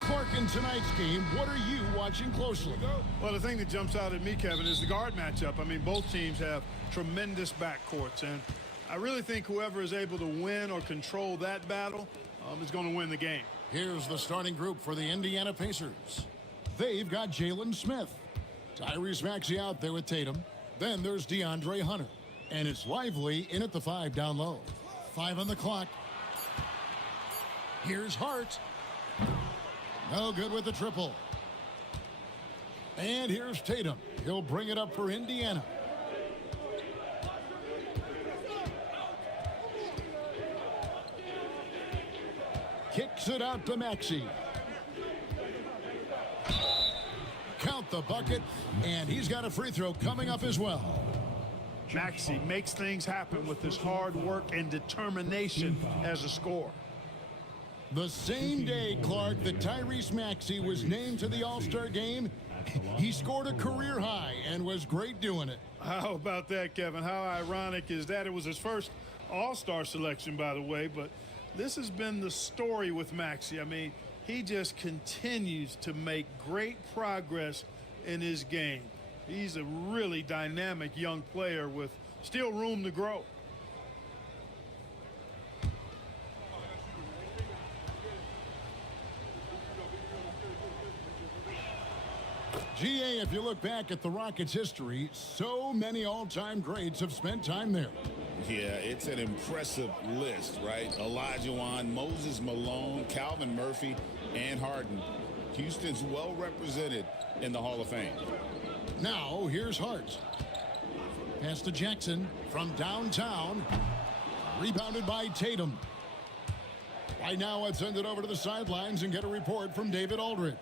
Clark, in tonight's game, what are you watching closely? Well, the thing that jumps out at me, Kevin, is the guard matchup. I mean, both teams have tremendous backcourts, and I really think whoever is able to win or control that battle is going to win the game. Here's the starting group for the Indiana Pacers. They've got Jalen Smith. Tyrese Maxey out there with Tatum. Then there's DeAndre Hunter. And it's Lively in at the 5 down low. 5 on the clock. Here's Hart. No good with the triple. And here's Tatum. He'll bring it up for Indiana. Kicks it out to Maxey. Count the bucket, and he's got a free throw coming up as well. Maxey makes things happen with his hard work and determination as a scorer. The same day, Clark, that Tyrese Maxey was named to the All-Star game, he scored a career high and was great doing it. How about that, Kevin? How ironic is that? It was his first All-Star selection, by the way, but this has been the story with Maxey. I mean, he just continues to make great progress in his game. He's a really dynamic young player with still room to grow. GA, if you look back at the Rockets' history, so many all-time greats have spent time there. Yeah, it's an impressive list, right? Olajuwon, Moses Malone, Calvin Murphy, and Harden. Houston's well represented in the Hall of Fame. Now, here's Hart. Pass to Jackson from downtown. Rebounded by Tatum. Right now, let's send it over to the sidelines and get a report from David Aldridge.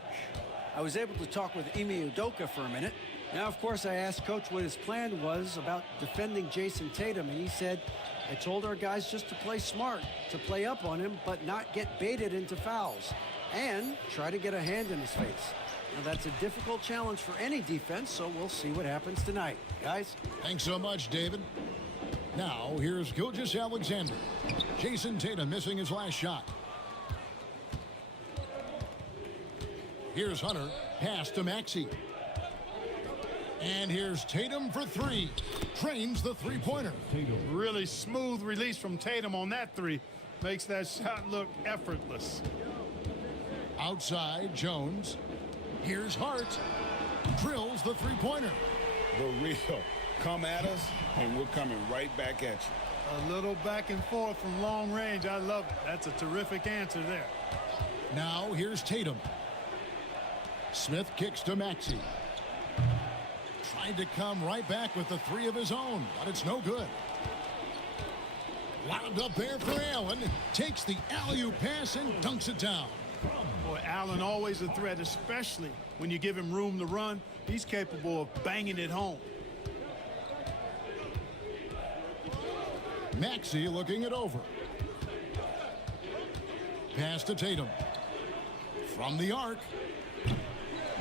I was able to talk with Ime Udoka for a minute. Now, of course, I asked Coach what his plan was about defending Jason Tatum, and he said, I told our guys just to play smart, to play up on him, but not get baited into fouls, and try to get a hand in his face. Now, that's a difficult challenge for any defense, so we'll see what happens tonight. Guys? Thanks so much, David. Now, here's Gilgeous-Alexander. Jason Tatum missing his last shot. Here's Hunter, pass to Maxey. And here's Tatum for three. Trains the three-pointer. Really smooth release from Tatum on that three. Makes that shot look effortless. Outside, Jones. Here's Hart. Drills the three-pointer. The real. Come at us, and we're coming right back at you. A little back and forth from long range. I love it. That's a terrific answer there. Now, here's Tatum. Smith kicks to Maxey. Tried to come right back with the three of his own, but it's no good. Wound up there for Allen. Takes the alley-oop pass and dunks it down. Boy, Allen always a threat, especially when you give him room to run. He's capable of banging it home. Maxey looking it over. Pass to Tatum. From the arc.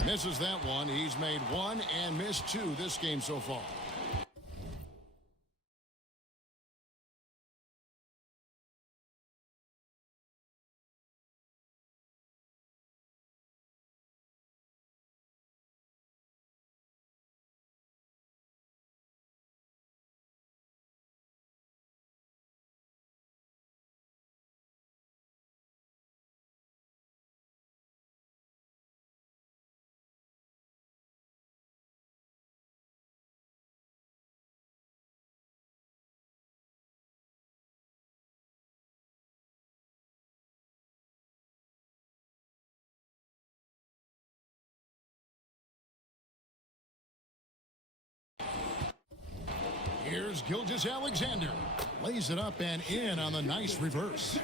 Misses that one. He's made one and missed two this game so far. Here's Gilgeous-Alexander. Lays it up and in on the nice reverse.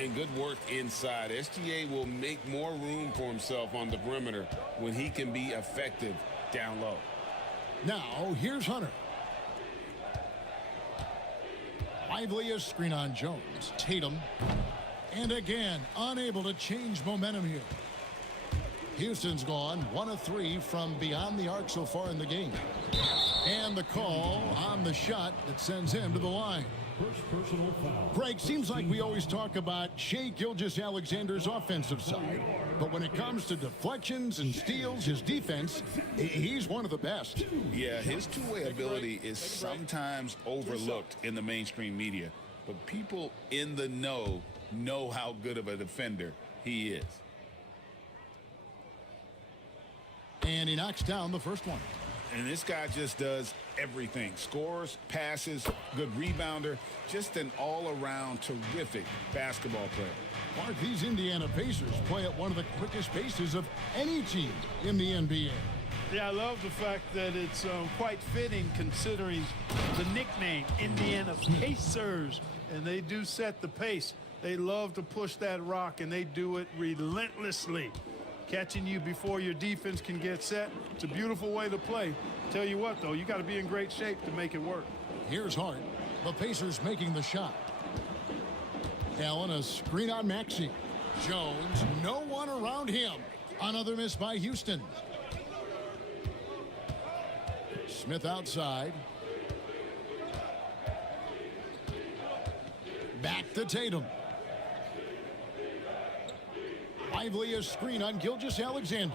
And good work inside. SGA will make more room for himself on the perimeter when he can be effective down low. Now, here's Hunter. Lively a screen on Jones. Tatum. And again, unable to change momentum here. Houston's gone 1 of 3 from beyond the arc so far in the game. And the call on the shot that sends him to the line. First personal foul. Greg, seems like we always talk about Shai Gilgeous-Alexander's offensive side, but when it comes to deflections and steals, his defense, he's one of the best. Yeah, his two-way ability is sometimes overlooked in the mainstream media, but people in the know how good of a defender he is. And he knocks down the first one. And this guy just does everything. Scores, passes, good rebounder, just an all-around terrific basketball player. Mark, these Indiana Pacers play at one of the quickest paces of any team in the NBA. Yeah, I love the fact that it's quite fitting considering the nickname, Indiana Pacers. And they do set the pace. They love to push that rock, and they do it relentlessly. Catching you before your defense can get set. It's a beautiful way to play. Tell you what, though, you got to be in great shape to make it work. Here's Hart. The Pacers making the shot. Allen, a screen on Maxey. Jones, no one around him. Another miss by Houston. Smith outside. Back to Tatum. Lively a screen on Gilgeous-Alexander.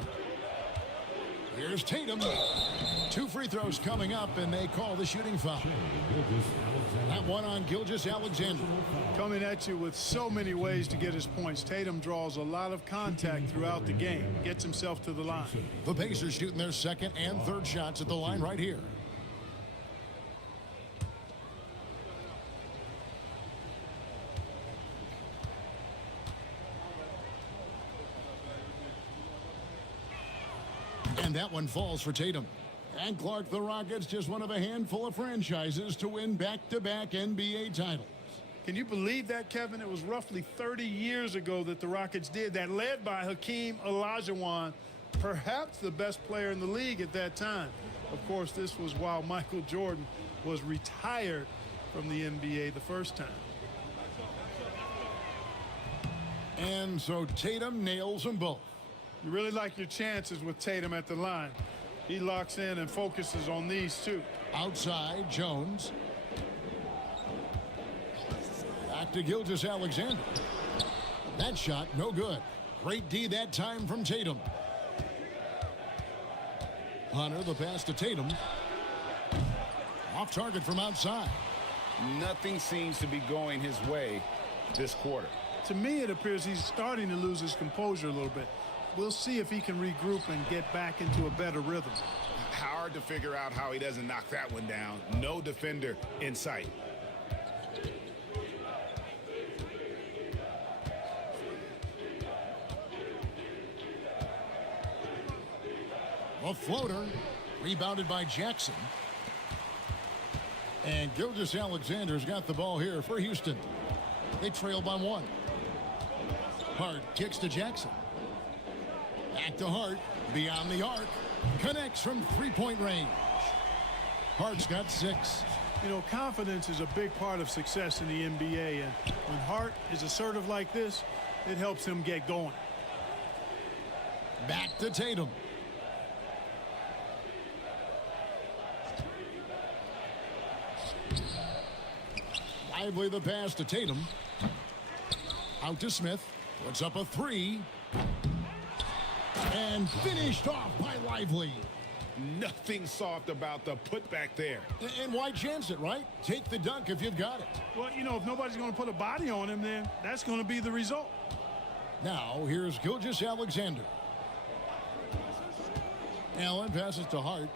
Here's Tatum. 2 free throws coming up, and they call the shooting foul. That one on Gilgeous-Alexander. Coming at you with so many ways to get his points. Tatum draws a lot of contact throughout the game. Gets himself to the line. The Pacers shooting their second and third shots at the line right here. And that one falls for Tatum. And Clark, the Rockets, just one of a handful of franchises to win back-to-back NBA titles. Can you believe that, Kevin? It was roughly 30 years ago that the Rockets did that, led by Hakeem Olajuwon, perhaps the best player in the league at that time. Of course, this was while Michael Jordan was retired from the NBA the first time. And so Tatum nails them both. You really like your chances with Tatum at the line. He locks in and focuses on these two. Outside, Jones. Back to Gilgeous-Alexander. That shot, no good. Great D that time from Tatum. Hunter, the pass to Tatum. Off target from outside. Nothing seems to be going his way this quarter. To me, it appears he's starting to lose his composure a little bit. We'll see if he can regroup and get back into a better rhythm. Hard to figure out how he doesn't knock that one down. No defender in sight. A floater, rebounded by Jackson. And Gilgeous-Alexander's got the ball here for Houston. They trail by 1. Hart kicks to Jackson. Back to Hart, beyond the arc. Connects from three-point range. Hart's got 6. You know, confidence is a big part of success in the NBA, and when Hart is assertive like this, it helps him get going. Back to Tatum. Lively the pass to Tatum. Out to Smith. Puts up a 3. And finished off by Lively. Nothing soft about the putback there. And why chance it, right? Take the dunk if you've got it. Well, you know, if nobody's going to put a body on him, then that's going to be the result. Now, here's Gilgeous-Alexander. Allen passes to Hart.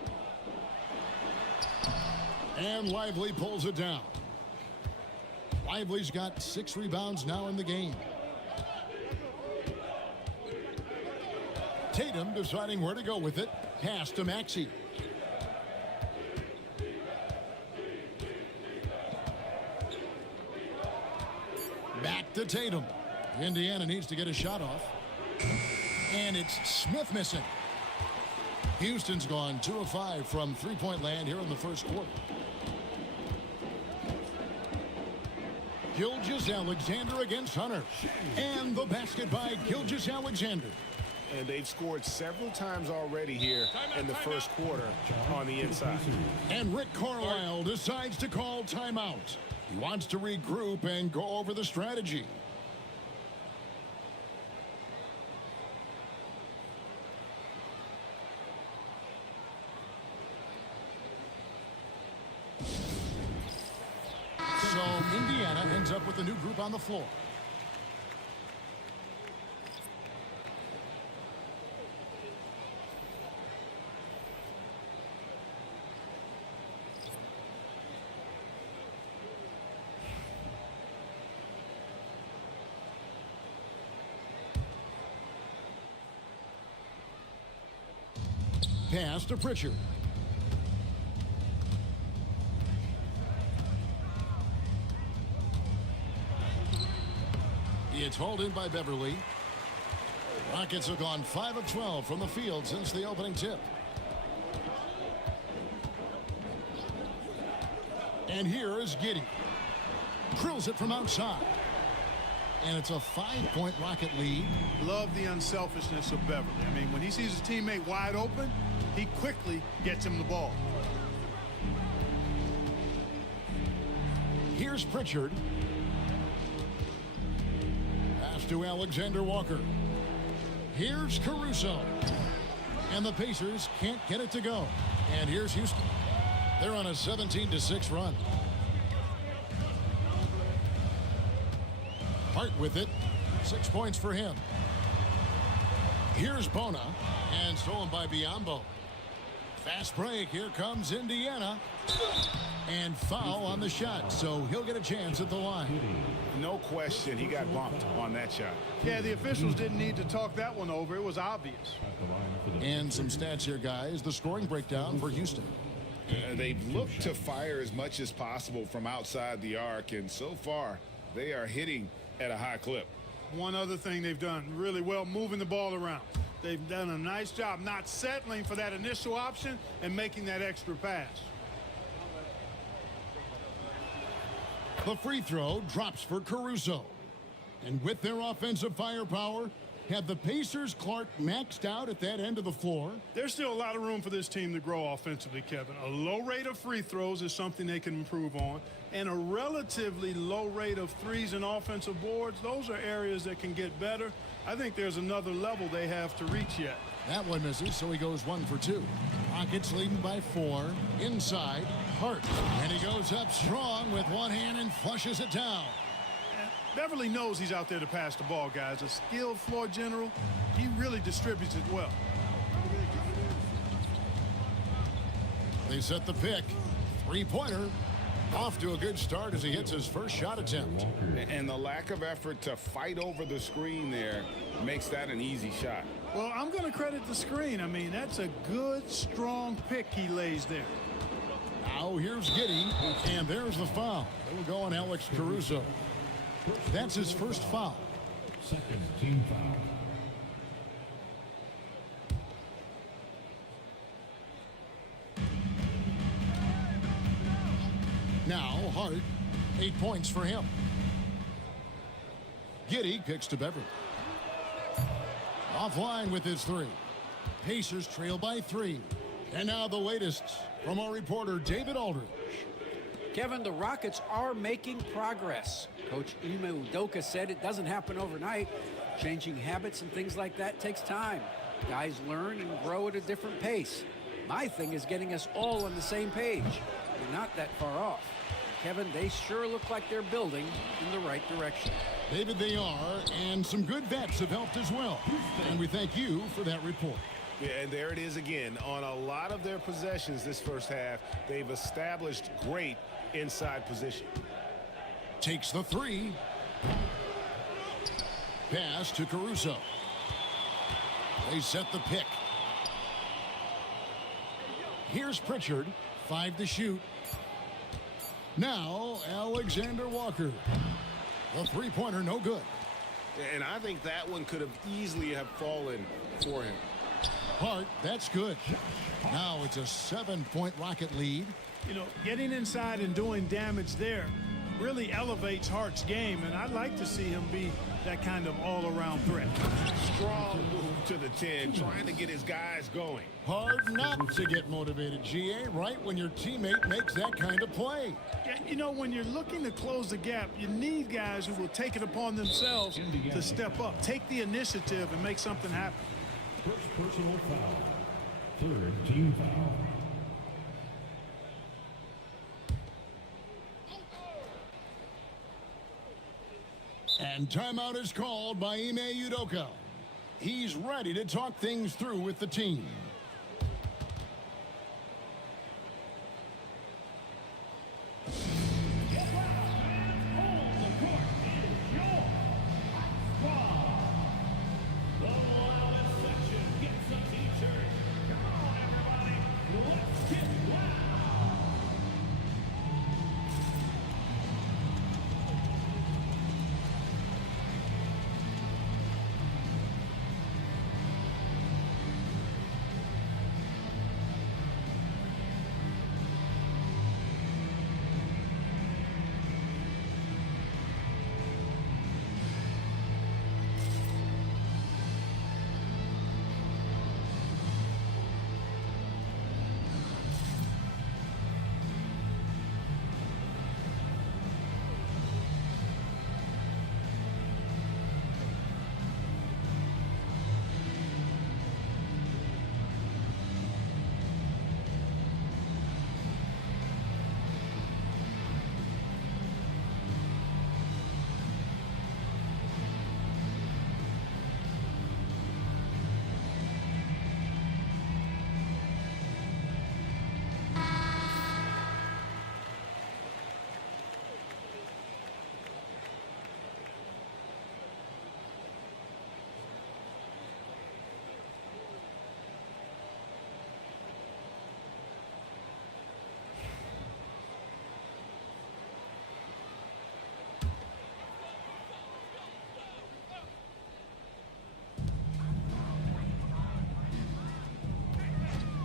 And Lively pulls it down. Lively's got 6 rebounds now in the game. Tatum deciding where to go with it. Pass to Maxey. Back to Tatum. Indiana needs to get a shot off. And it's Smith missing. Houston's gone 2 of 5 from three-point land here in the first quarter. Gilgeous-Alexander against Hunter. And the basket by Gilgeous-Alexander. And they've scored several times already here in the first quarter on the inside. And Rick Carlisle decides to call timeout. He wants to regroup and go over the strategy. So Indiana ends up with a new group on the floor. Pass to Pritchard. It's hauled in by Beverly. Rockets have gone 5 of 12 from the field since the opening tip. And here is Giddey. Drills it from outside. And it's a 5-point Rocket lead. Love the unselfishness of Beverly. I mean, when he sees his teammate wide open, he quickly gets him the ball. Here's Pritchard. Pass to Alexander Walker. Here's Caruso. And the Pacers can't get it to go. And here's Houston. They're on a 17-6 run. Hart with it. 6 points for him. Here's Bona. And stolen by Biyombo. Fast break. Here comes Indiana. And foul on the shot. So he'll get a chance at the line. No question, he got bumped on that shot. Yeah, the officials didn't need to talk that one over. It was obvious. And some stats here, guys. The scoring breakdown for Houston. They've looked to fire as much as possible from outside the arc, and so far they are hitting at a high clip. One other thing they've done really well, moving the ball around. They've done a nice job not settling for that initial option and making that extra pass. The free throw drops for Caruso. And with their offensive firepower, have the Pacers' Clark maxed out at that end of the floor? There's still a lot of room for this team to grow offensively, Kevin. A low rate of free throws is something they can improve on, and a relatively low rate of threes and offensive boards. Those are areas that can get better. I think there's another level they have to reach yet. That one misses, so he goes 1 for 2. Rockets leading by 4. Inside, Hart. And he goes up strong with one hand and flushes it down. Beverly knows he's out there to pass the ball, guys. A skilled floor general. He really distributes it well. They set the pick. Three-pointer. Off to a good start as he hits his first shot attempt. And the lack of effort to fight over the screen there makes that an easy shot. Well, I'm going to credit the screen. I mean, that's a good, strong pick he lays there. Now here's Giddey, and there's the foul. It will go on Alex Caruso. That's his first foul. Second team foul. Now Hart, 8 points for him. Giddey kicks to Beverly. Offline with his 3. Pacers trail by 3. And now the latest from our reporter David Aldridge. Kevin, the Rockets are making progress. Coach Ime Udoka said it doesn't happen overnight. Changing habits and things like that takes time. Guys learn and grow at a different pace. My thing is getting us all on the same page. We're not that far off. Kevin, they sure look like they're building in the right direction. David, they are, and some good vets have helped as well. And we thank you for that report. Yeah, and there it is again. On a lot of their possessions this first half, they've established great inside position. Takes the 3. Pass to Caruso. They set the pick. Here's Pritchard. 5 to shoot. Now Alexander Walker. The three-pointer no good. And I think that one could have easily have fallen for him. Hart, that's good. Now it's a 7-point Rocket lead. You know, getting inside and doing damage there really elevates Hart's game, and I'd like to see him be that kind of all-around threat. Strong move to the 10, trying to get his guys going. Hard not to get motivated, GA, right when your teammate makes that kind of play. Yeah, you know, when you're looking to close the gap, you need guys who will take it upon themselves to step up, take the initiative, and make something happen. First personal foul. Third team foul. And timeout is called by Ime Udoka. He's ready to talk things through with the team.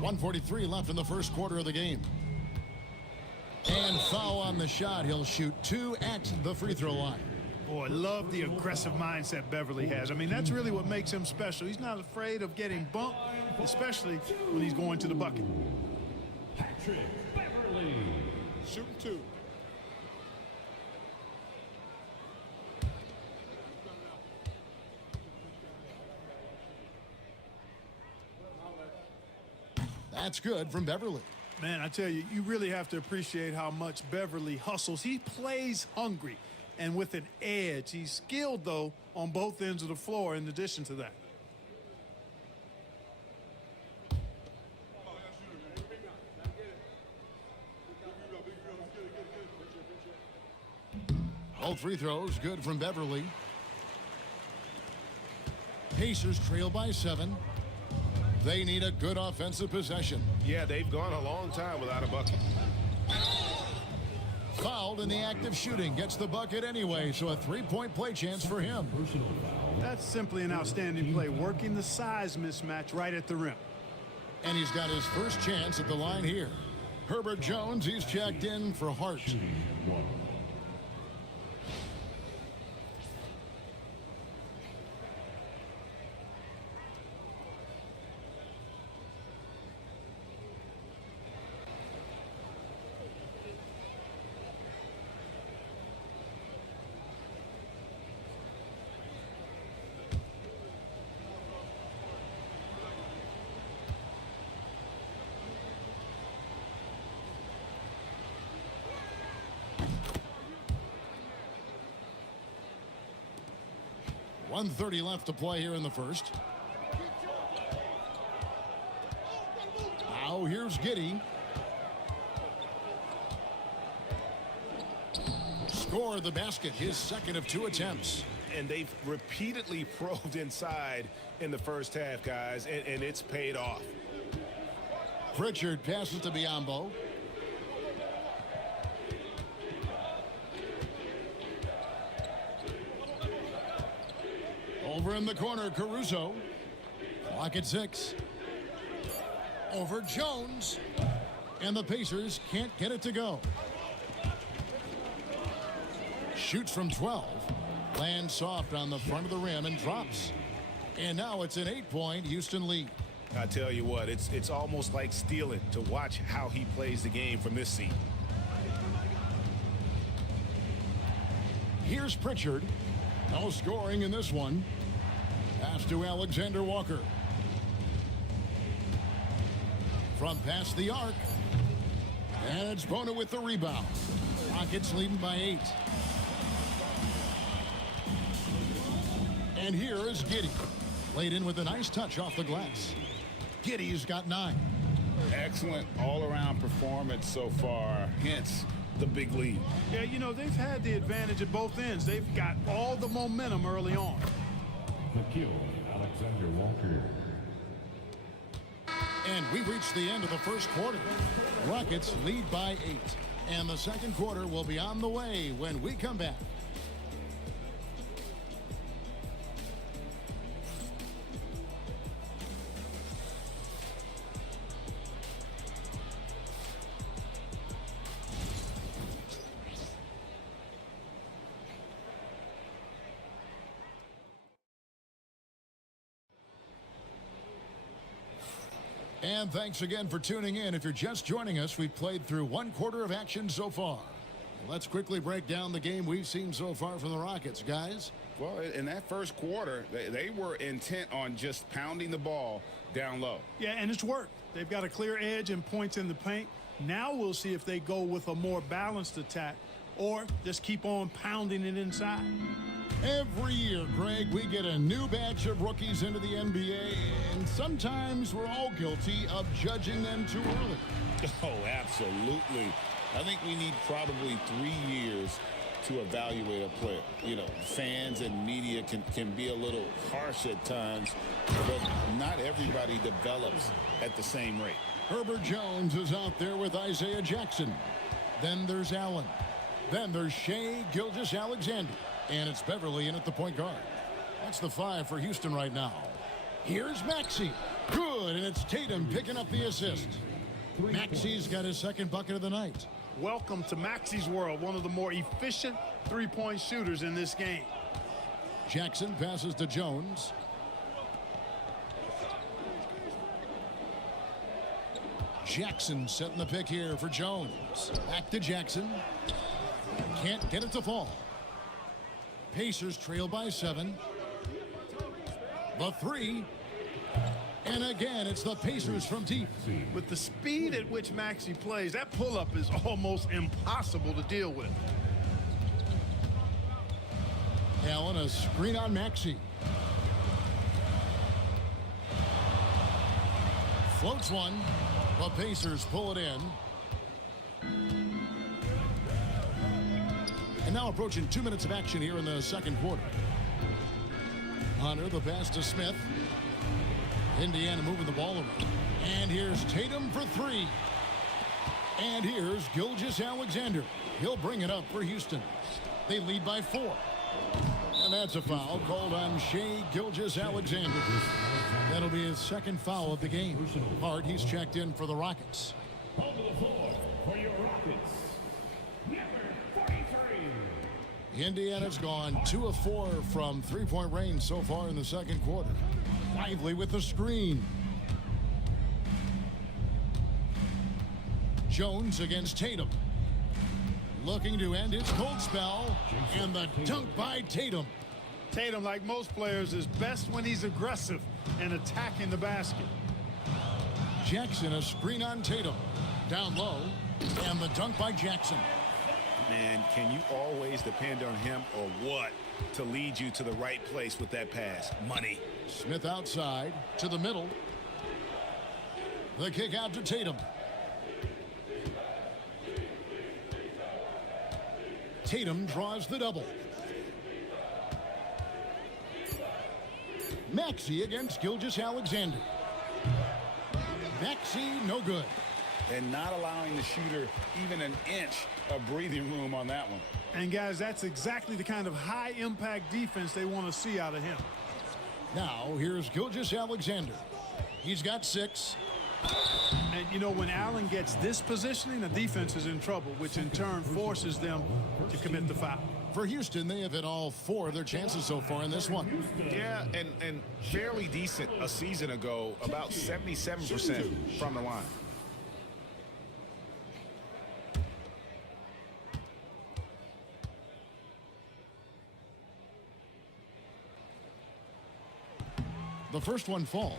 1:43 left in the first quarter of the game. And foul on the shot. He'll shoot 2 at the free throw line. Boy, love the aggressive mindset Beverly has. I mean, that's really what makes him special. He's not afraid of getting bumped, especially when he's going to the bucket. Patrick Beverly. Shooting 2. That's good from Beverly. Man, I tell you, you really have to appreciate how much Beverly hustles. He plays hungry and with an edge. He's skilled, though, on both ends of the floor in addition to that. Both free throws good from Beverly. Pacers trail by 7. They need a good offensive possession. Yeah, they've gone a long time without a bucket. Fouled in the act of shooting. Gets the bucket anyway, so a 3-point play chance for him. Personal foul. That's simply an outstanding play, working the size mismatch right at the rim. And he's got his first chance at the line here. Herbert Jones, he's checked in for Hart. Shooting 1. .130 left to play here in the first. Now here's Giddey. Scored the basket, his second of 2 attempts. And they've repeatedly probed inside in the first half, guys, and it's paid off. Pritchard passes to Biyombo. Over in the corner, Caruso. Clock at 6. Over Jones. And the Pacers can't get it to go. Shoots from 12. Lands soft on the front of the rim and drops. And now it's an 8-point Houston lead. I tell you what, it's almost like stealing to watch how he plays the game from this seat. Here's Pritchard. No scoring in this one. Pass to Alexander Walker. From past the arc. And it's Bona with the rebound. Rockets leading by 8. And here is Giddey. Laid in with a nice touch off the glass. Giddey's got 9. Excellent all-around performance so far, hence the big lead. Yeah, you know, they've had the advantage at both ends. They've got all the momentum early on. McKill, Alexander Walker. And we've reached the end of the first quarter. Rockets lead by 8. And the second quarter will be on the way when we come back. And thanks again for tuning in. If you're just joining us, we've played through 1 quarter of action so far. Let's quickly break down the game we've seen so far from the Rockets, guys. Well, in that first quarter, they were intent on just pounding the ball down low. Yeah, and it's worked. They've got a clear edge and points in the paint. Now we'll see if they go with a more balanced attack or just keep on pounding it inside. Every year, Greg, we get a new batch of rookies into the NBA, and sometimes we're all guilty of judging them too early. Oh, absolutely. I think we need probably 3 years to evaluate a player. You know, fans and media can be a little harsh at times, but not everybody develops at the same rate. Herbert Jones is out there with Isaiah Jackson. Then there's Allen. Then there's Shai Gilgeous-Alexander. And it's Beverly in at the point guard. That's the 5 for Houston right now. Here's Maxey. Good, and it's Tatum picking up the assist. Maxey's got his second bucket of the night. Welcome to Maxey's world, one of the more efficient three-point shooters in this game. Jackson passes to Jones. Jackson setting the pick here for Jones. Back to Jackson. Can't get it to fall. Pacers trail by 7. The 3. And again, it's the Pacers from deep. With the speed at which Maxey plays, that pull-up is almost impossible to deal with. Allen, a screen on Maxey. Floats one. The Pacers pull it in. And now approaching 2 minutes of action here in the second quarter. Hunter, the pass to Smith. Indiana moving the ball around. And here's Tatum for 3. And here's Gilgeous-Alexander. He'll bring it up for Houston. They lead by 4. And that's a foul called on Shai Gilgeous-Alexander. That'll be his second foul of the game. Hart, he's checked in for the Rockets. On the floor for your Rockets, number 43. Indiana's gone 2 of 4 from three-point range so far in the second quarter. Lively with the screen. Jones against Tatum. Looking to end his cold spell. And the dunk by Tatum. Tatum, like most players, is best when he's aggressive and attacking the basket. Jackson, a screen on Tatum. Down low. And the dunk by Jackson. Man, can you always depend on him or what to lead you to the right place with that pass? Money. Smith outside to the middle. The kick out to Tatum. Tatum draws the double. Maxey against Gilgeous-Alexander. Maxey, no good. And not allowing the shooter even an inch of breathing room on that one. And, guys, that's exactly the kind of high-impact defense they want to see out of him. Now, here's Gilgeous-Alexander. He's got 6. And, you know, when Allen gets this positioning, the defense is in trouble, which in turn forces them to commit the foul. For Houston, they have hit all 4 of their chances so far in this one. Yeah, and fairly decent a season ago, about 77% from the line. The first one falls.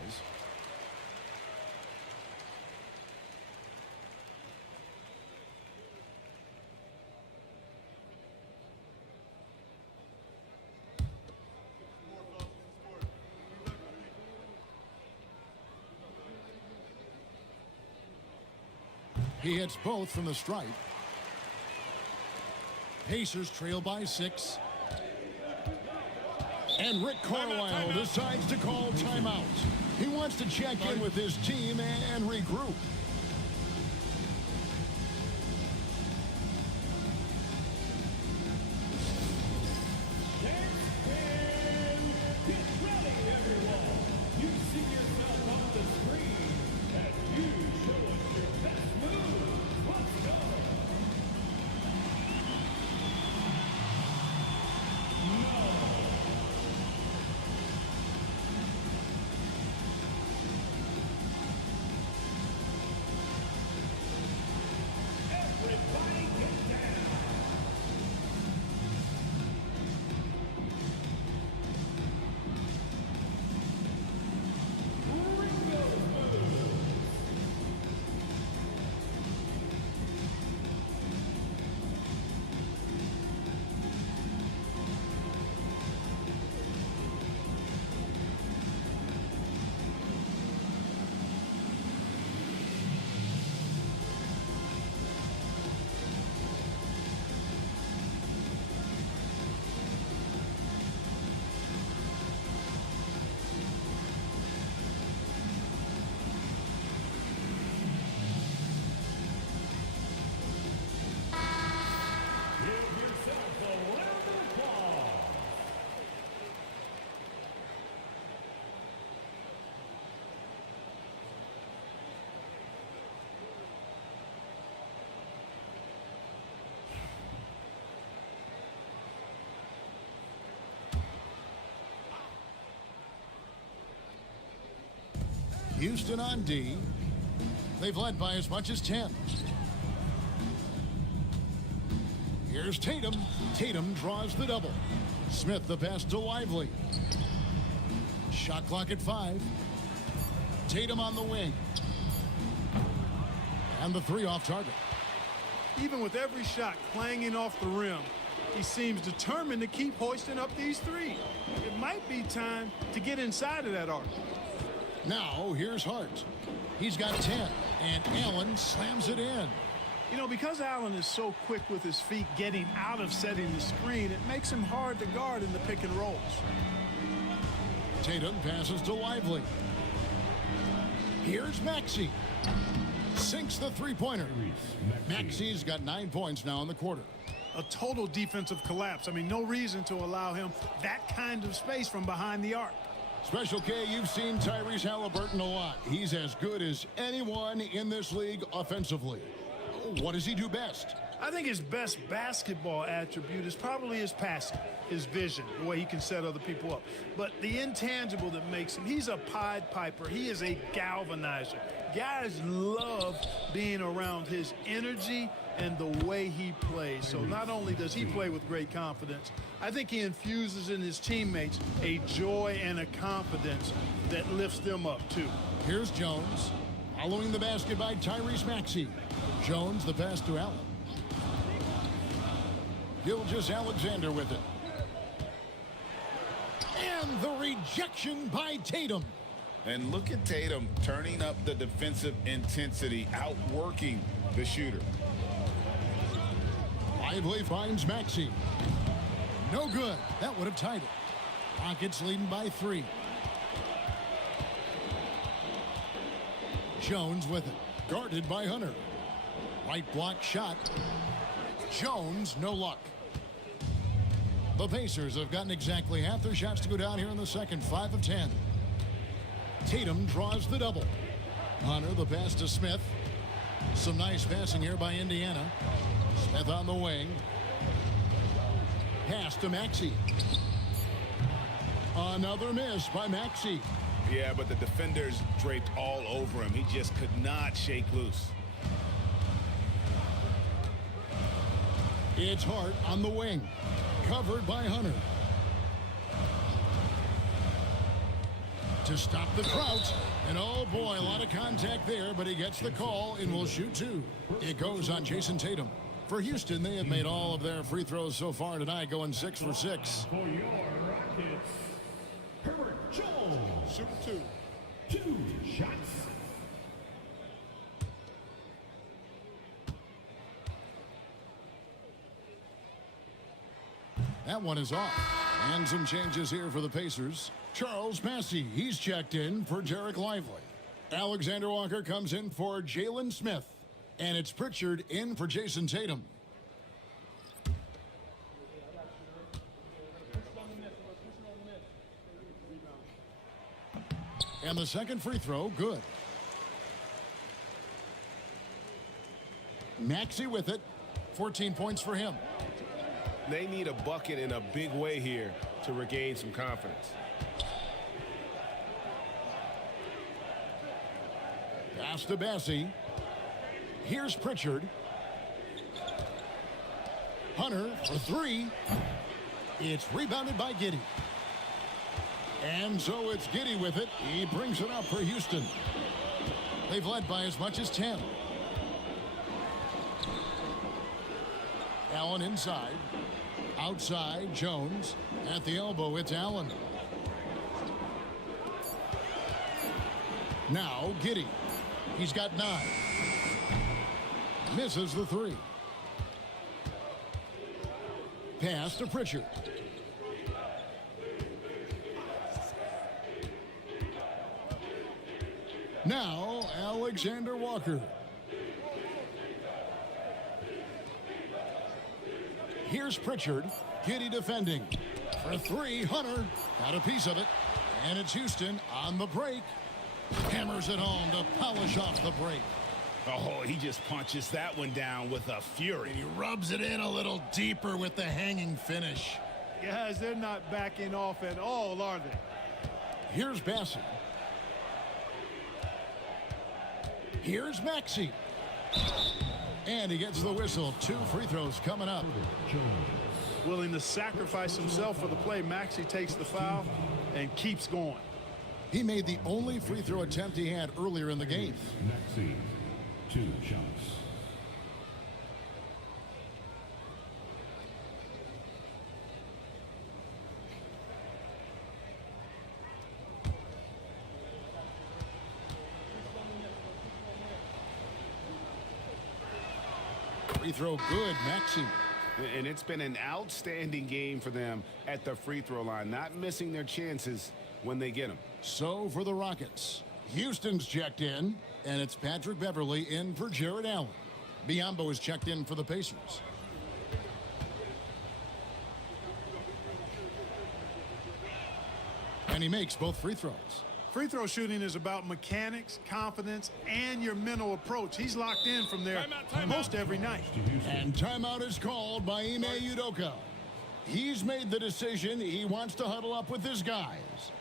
He hits both from the stripe. Pacers trail by 6. And Rick Carlisle decides to call timeout. He wants to check in with his team and regroup. Houston on D. They've led by as much as 10. Here's Tatum. Tatum draws the double. Smith the pass to Lively. Shot clock at 5. Tatum on the wing. And the 3 off target. Even with every shot clanging off the rim, he seems determined to keep hoisting up these 3. It might be time to get inside of that arc. Now here's Hart. He's got 10, and Allen slams it in. You know, because Allen is so quick with his feet getting out of setting the screen, it makes him hard to guard in the pick and rolls. Tatum passes to Lively. Here's Maxey. Sinks the three-pointer. Maxey's got 9 points now in the quarter. A total defensive collapse. I mean, no reason to allow him that kind of space from behind the arc. Special K, you've seen Tyrese Halliburton a lot. He's as good as anyone in this league offensively. What does he do best? I think his best basketball attribute is probably his passing, his vision, the way he can set other people up. But the intangible that makes him, he's a Pied Piper. He is a galvanizer. Guys love being around his energy and the way he plays. So not only does he play with great confidence, I think he infuses in his teammates a joy and a confidence that lifts them up too. Here's Jones. Following the basket by Tyrese Maxey. Jones the pass to Allen. Gilgeous-Alexander with it. And the rejection by Tatum. And look at Tatum turning up the defensive intensity, outworking the shooter. Lively finds Maxey. No good. That would have tied it. Rockets leading by 3. Jones with it. Guarded by Hunter. Right block shot. Jones, no luck. The Pacers have gotten exactly half their shots to go down here in the second. 5 of 10. Tatum draws the double. Hunter the pass to Smith. Some nice passing here by Indiana. Smith on the wing. Pass to Maxey. Another miss by Maxey. Yeah, but the defenders draped all over him. He just could not shake loose. It's Hart on the wing. Covered by Hunter. To stop the Trout. And oh boy, a lot of contact there, but he gets the call and will shoot 2. It goes on Jason Tatum. For Houston, they have made all of their free throws so far tonight, going 6 for 6. For your Rockets, Herbert Jones. Shoot 2. 2 shots. That one is off. And some changes here for the Pacers. Charles Massey, he's checked in for Derek Lively. Alexander Walker comes in for Jalen Smith. And it's Pritchard in for Jason Tatum. And the second free throw, good. Maxey with it. 14 points for him. They need a bucket in a big way here to regain some confidence. Pass to Bassey. Here's Pritchard. Hunter for 3. It's rebounded by Giddey. And so it's Giddey with it. He brings it up for Houston. They've led by as much as 10. Allen inside. Outside, Jones. At the elbow, it's Allen. Now, Giddey. He's got 9. Misses the 3. Pass to Pritchard. Now, Alexander Walker. Here's Pritchard. Giddey defending. For 3, Hunter. Got a piece of it. And it's Houston on the break. Hammers it home to polish off the break. Oh, he just punches that one down with a fury. He rubs it in a little deeper with the hanging finish. Guys, they're not backing off at all, are they? Here's Bassett. Here's Maxey. And he gets the whistle. 2 free throws coming up. Willing to sacrifice himself for the play, Maxey takes the foul and keeps going. He made the only free throw attempt he had earlier in the game. Maxey, 2 shots. Free throw good, Maxey. And it's been an outstanding game for them at the free throw line, not missing their chances when they get them. So for the Rockets, Houston's checked in, and it's Patrick Beverly in for Jared Allen. Biyombo is checked in for the Pacers. And he makes both free throws. Free throw shooting is about mechanics, confidence, and your mental approach. He's locked in from there most every night. And timeout is called by Ime Udoka. He's made the decision. He wants to huddle up with his guys.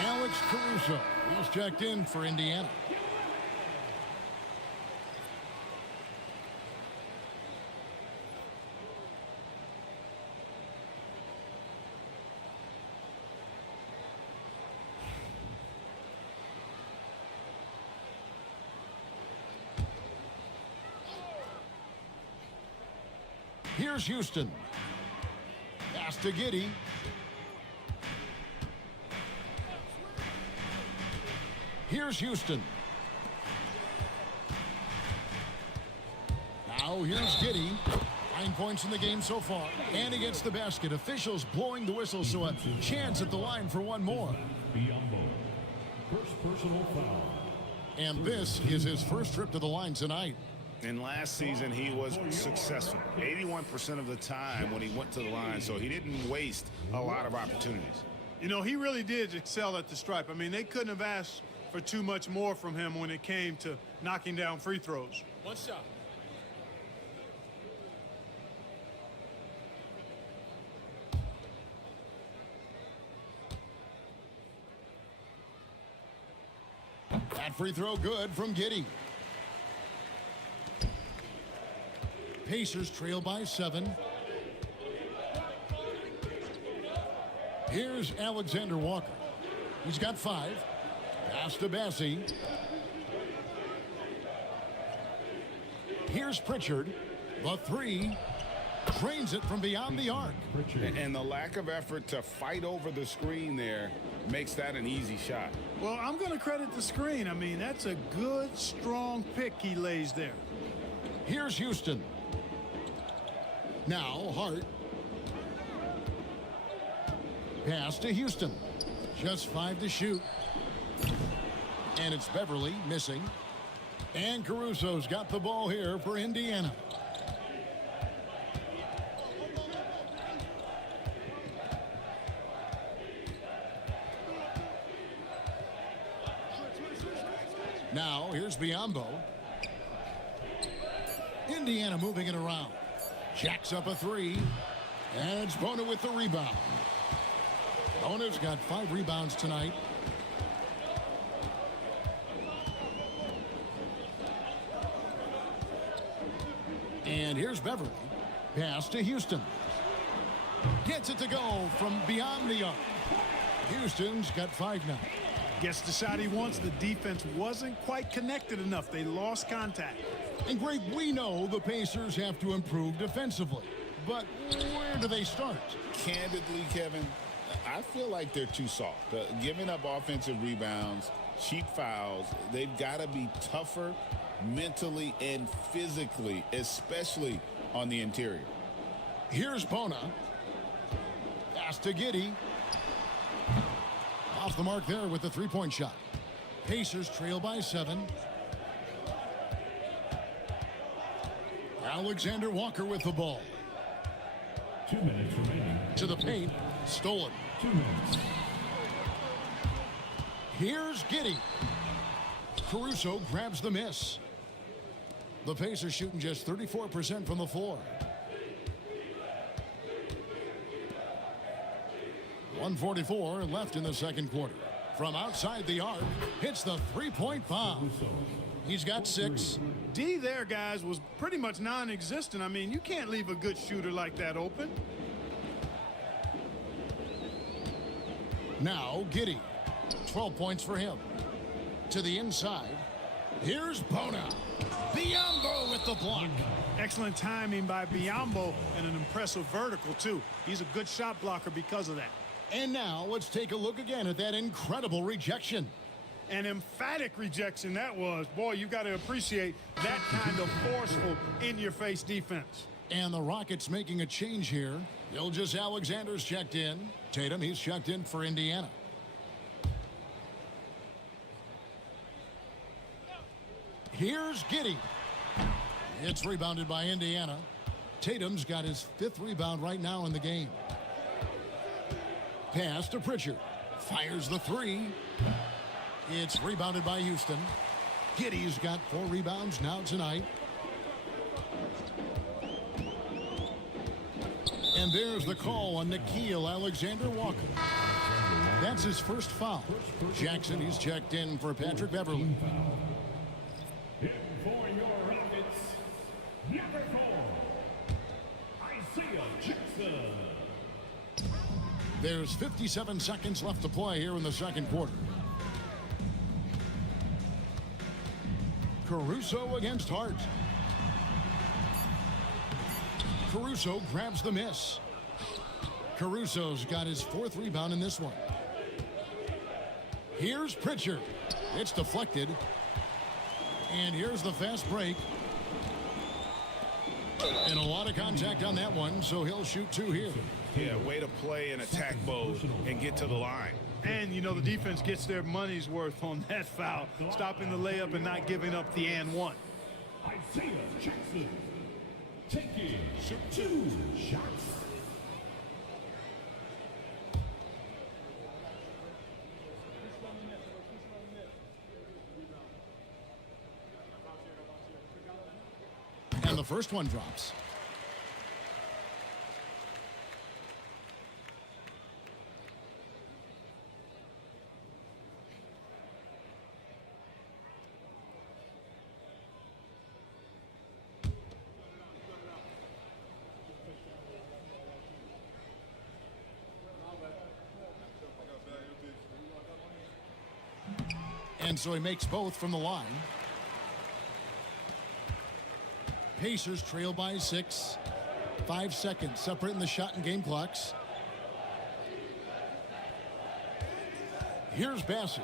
Alex Caruso. He's checked in for Indiana. Here's Houston. Pass to Giddey. Here's Houston. Now here's Giddey. 9 points in the game so far. And he gets the basket. Officials blowing the whistle, so a chance at the line for one more. Biyombo. First personal foul. And this is his first trip to the line tonight. And last season, he was successful 81% of the time when he went to the line, so he didn't waste a lot of opportunities. You know, he really did excel at the stripe. I mean, they couldn't have asked for too much more from him when it came to knocking down free throws. One shot. That free throw good from Giddey. Pacers trail by 7. Here's Alexander Walker. He's got 5. Pass to Bassie. Here's Pritchard. The 3. Drains it from beyond the arc. And the lack of effort to fight over the screen there makes that an easy shot. Well, I'm going to credit the screen. I mean, that's a good, strong pick he lays there. Here's Houston. Now Hart. Pass to Houston. Just 5 to shoot. And it's Beverly missing. And Caruso's got the ball here for Indiana. Now here's Biyombo. Indiana moving it around. Jacks up a 3. And it's Bona with the rebound. Bona's got 5 rebounds tonight. And here's Beverly. Pass to Houston. Gets it to go from beyond the arc. Houston's got 5 now. Gets the shot he wants. The defense wasn't quite connected enough. They lost contact. And Greg, we know the Pacers have to improve defensively. But where do they start? Candidly, Kevin, I feel like they're too soft. Giving up offensive rebounds, cheap fouls, they've got to be tougher mentally and physically, especially on the interior. Here's Bona. Pass to Giddey. Off the mark there with the three-point shot. Pacers trail by 7. Alexander Walker with the ball. 2 minutes remaining. To the paint. Stolen. 2 minutes. Here's Giddey. Caruso grabs the miss. The Pacers shooting just 34% from the floor. 1:44 left in the second quarter. From outside the arc, hits the three-point foul. He's got 6. D there, guys, was pretty much non-existent. I mean, you can't leave a good shooter like that open. Now Giddey. 12 points for him. To the inside. Here's Bona. Biombo with the block. Excellent timing by Biyombo and an impressive vertical, too. He's a good shot blocker because of that. And now let's take a look again at that incredible rejection. An emphatic rejection that was. Boy, you got to appreciate that kind of forceful, in-your-face defense. And the Rockets making a change here. Ilgis Alexander's checked in. Tatum, he's checked in for Indiana. Here's Giddey. It's rebounded by Indiana. Tatum's got his 5th rebound right now in the game. Pass to Pritchard. Fires the 3. It's rebounded by Houston. Giddey's got 4 rebounds now tonight. And there's the call on Nickeil Alexander-Walker. That's his first foul. Jackson, he's checked in for Patrick Beverly. In for your Rockets, number 4, Isaiah Jackson. There's 57 seconds left to play here in the second quarter. Caruso against Hart. Caruso grabs the miss. Caruso's got his 4th rebound in this one. Here's Pritchard. It's deflected. And here's the fast break. And a lot of contact on that one, so he'll shoot 2 here. Yeah, way to play in attack mode and get to the line. And, you know, the defense gets their money's worth on that foul, stopping the layup and not giving up the and 1. Isaiah Jackson taking 2 shots. And the first one drops. And so he makes both from the line. Pacers trail by 6. 5 seconds separating the shot and game clocks. Here's Bassey.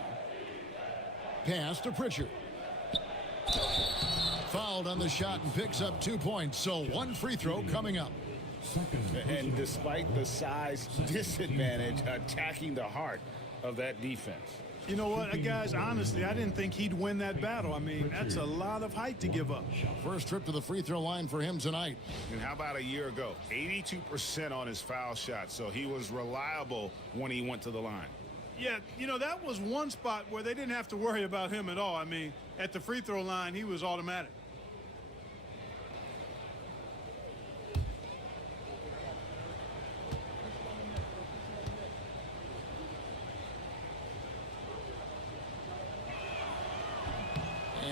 Pass to Pritchard. Fouled on the shot and picks up 2 points. So 1 free throw coming up. And despite the size disadvantage, attacking the heart of that defense. You know what, guys, honestly, I didn't think he'd win that battle. I mean, that's a lot of height to give up. First trip to the free throw line for him tonight. And how about a year ago? 82% on his foul shot, so he was reliable when he went to the line. Yeah, you know, that was one spot where they didn't have to worry about him at all. I mean, at the free throw line, he was automatic.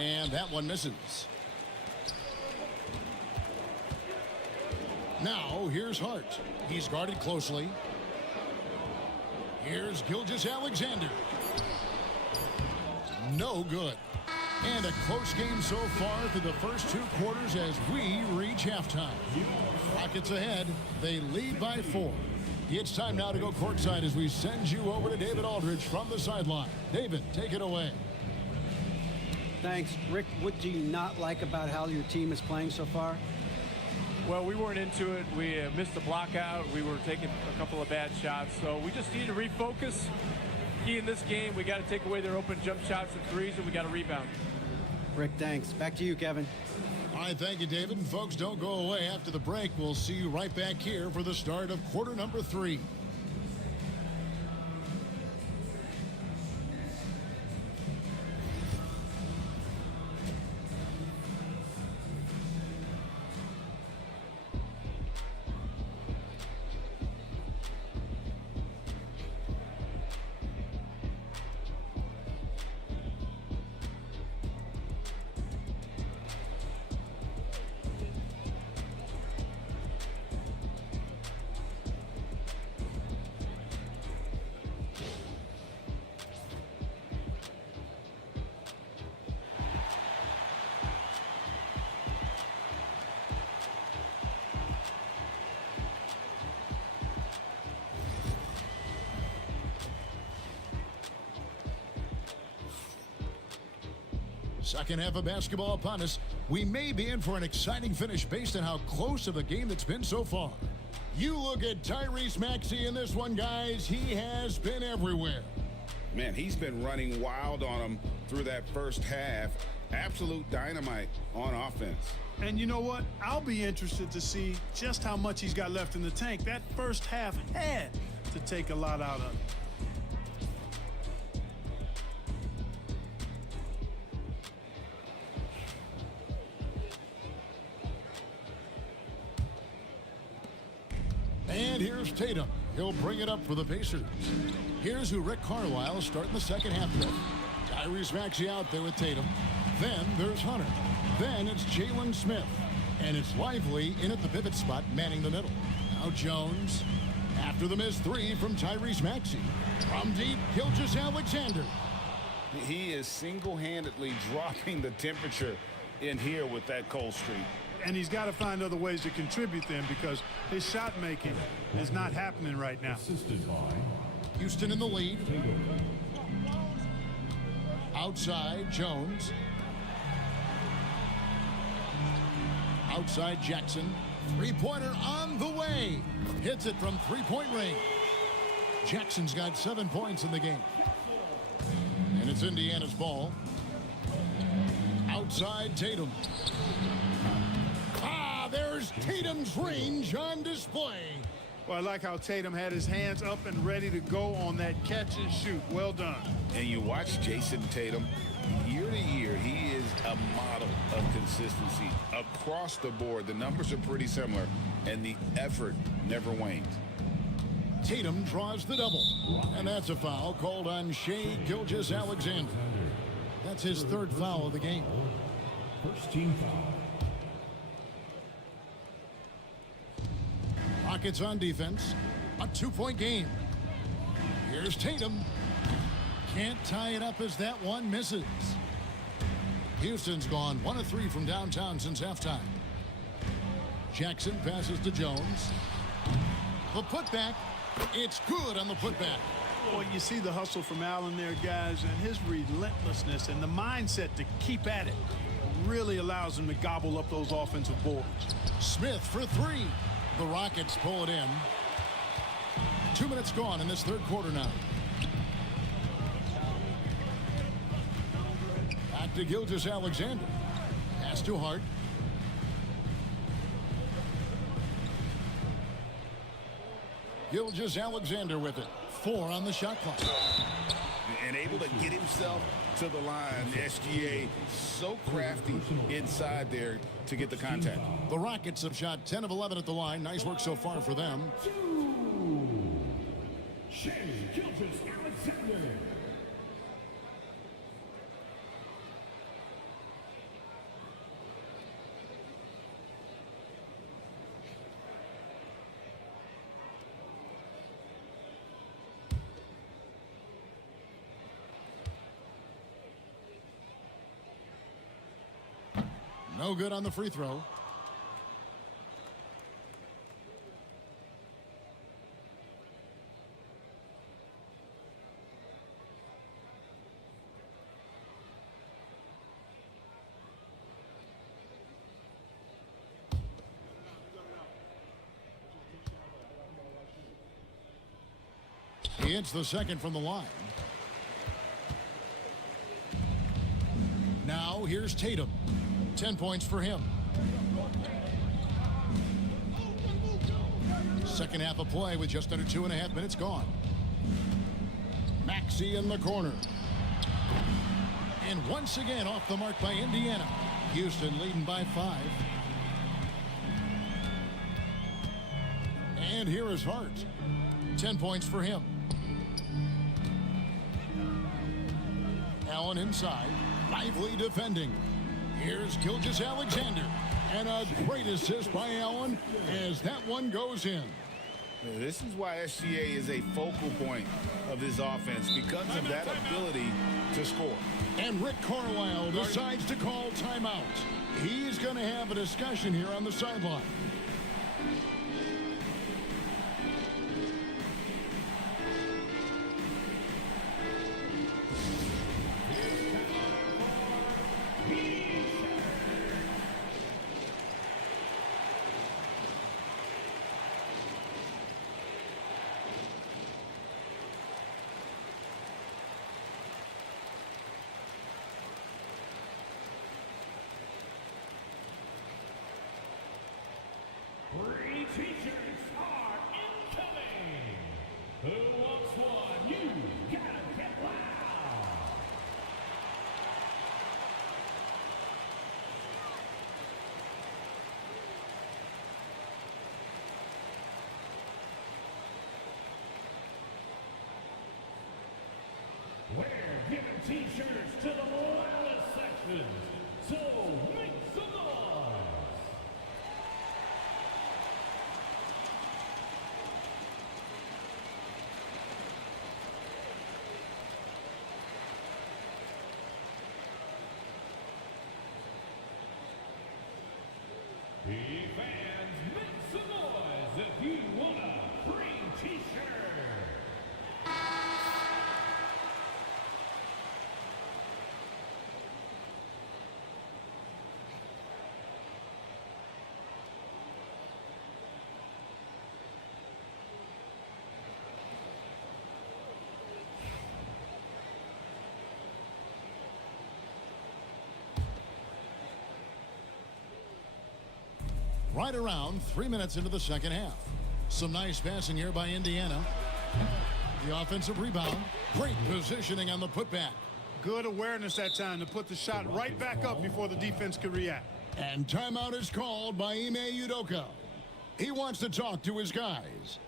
And that one misses. Now, here's Hart. He's guarded closely. Here's Gilgeous-Alexander. No good. And a close game so far through the first 2 quarters as we reach halftime. Rockets ahead. They lead by 4. It's time now to go courtside as we send you over to David Aldridge from the sideline. David, take it away. Thanks. Rick, what do you not like about how your team is playing so far? Well, we weren't into it. We missed the block out. We were taking a couple of bad shots. So we just need to refocus. Key in this game, we got to take away their open jump shots and threes, and we got to rebound. Rick, thanks. Back to you, Kevin. All right, thank you, David. And folks, don't go away. After the break, we'll see you right back here for the start of quarter number 3. Second half of basketball upon us. We may be in for an exciting finish based on how close of a game it's been so far. You look at Tyrese Maxey in this one, guys. He has been everywhere. Man, he's been running wild on him through that first half. Absolute dynamite on offense. And you know what? I'll be interested to see just how much he's got left in the tank. That first half had to take a lot out of him. And here's Tatum. He'll bring it up for the Pacers. Here's who Rick Carlisle starting the second half with. Tyrese Maxey out there with Tatum. Then there's Hunter. Then it's Jalen Smith. And it's Lively in at the pivot spot, manning the middle. Now Jones. After the missed 3 from Tyrese Maxey. From deep, Gilgeous-Alexander. He is single-handedly dropping the temperature in here with that cold streak. And he's got to find other ways to contribute them because his shot making is not happening right now. Assisted by Houston in the lead. Outside, Jones. Outside, Jackson. Three-pointer on the way. Hits it from three-point range. Jackson's got 7 points in the game. And it's Indiana's ball. Outside, Tatum. There's Tatum's range on display. Well, I like how Tatum had his hands up and ready to go on that catch and shoot. Well done. And you watch Jason Tatum, year to year, he is a model of consistency across the board. The numbers are pretty similar, and the effort never wanes. Tatum draws the double. And that's a foul called on Shai Gilgeous-Alexander. That's his 3rd foul of the game. first team foul. Rockets on defense. A 2-point game. Here's Tatum. Can't tie it up as that one misses. Houston's gone 1 of 3 from downtown since halftime. Jackson passes to Jones. The putback. It's good on the putback. Well, you see the hustle from Allen there, guys, and his relentlessness and the mindset to keep at it really allows him to gobble up those offensive boards. Smith for 3. The Rockets pull it in. 2 minutes gone in this 3rd quarter now. Back to Gilgeous-Alexander. Pass to Hart. Gilgeous-Alexander with it. 4 on the shot clock. And able to get himself to the line. SGA so crafty inside there to get the contact. The Rockets have shot 10 of 11 at the line. Nice work so far for them. Shai Gilgeous-Alexander. No good on the free throw. He hits the second from the line. Now here's Tatum. 10 points for him. Second half of play with just under 2.5 minutes gone. Maxey in the corner. And once again off the mark by Indiana. Houston leading by 5. And here is Hart. 10 points for him. Allen inside. Lively defending. Here's Gilgeous-Alexander. And a great assist by Allen as that one goes in. This is why SGA is a focal point of this offense, because of that ability to score. And Rick Carlisle decides to call timeout. He's going to have a discussion here on the sideline. Free t-shirts are incoming. Who wants one? You gotta get loud. We're giving t-shirts to the loudest sections, so make some noise. Hey fans, make some noise if you want a free t-shirt. Right around 3 minutes into the second half. Some nice passing here by Indiana. The offensive rebound. Great positioning on the putback. Good awareness that time to put the shot right back up before the defense could react. And timeout is called by Ime Udoka. He wants to talk to his guys.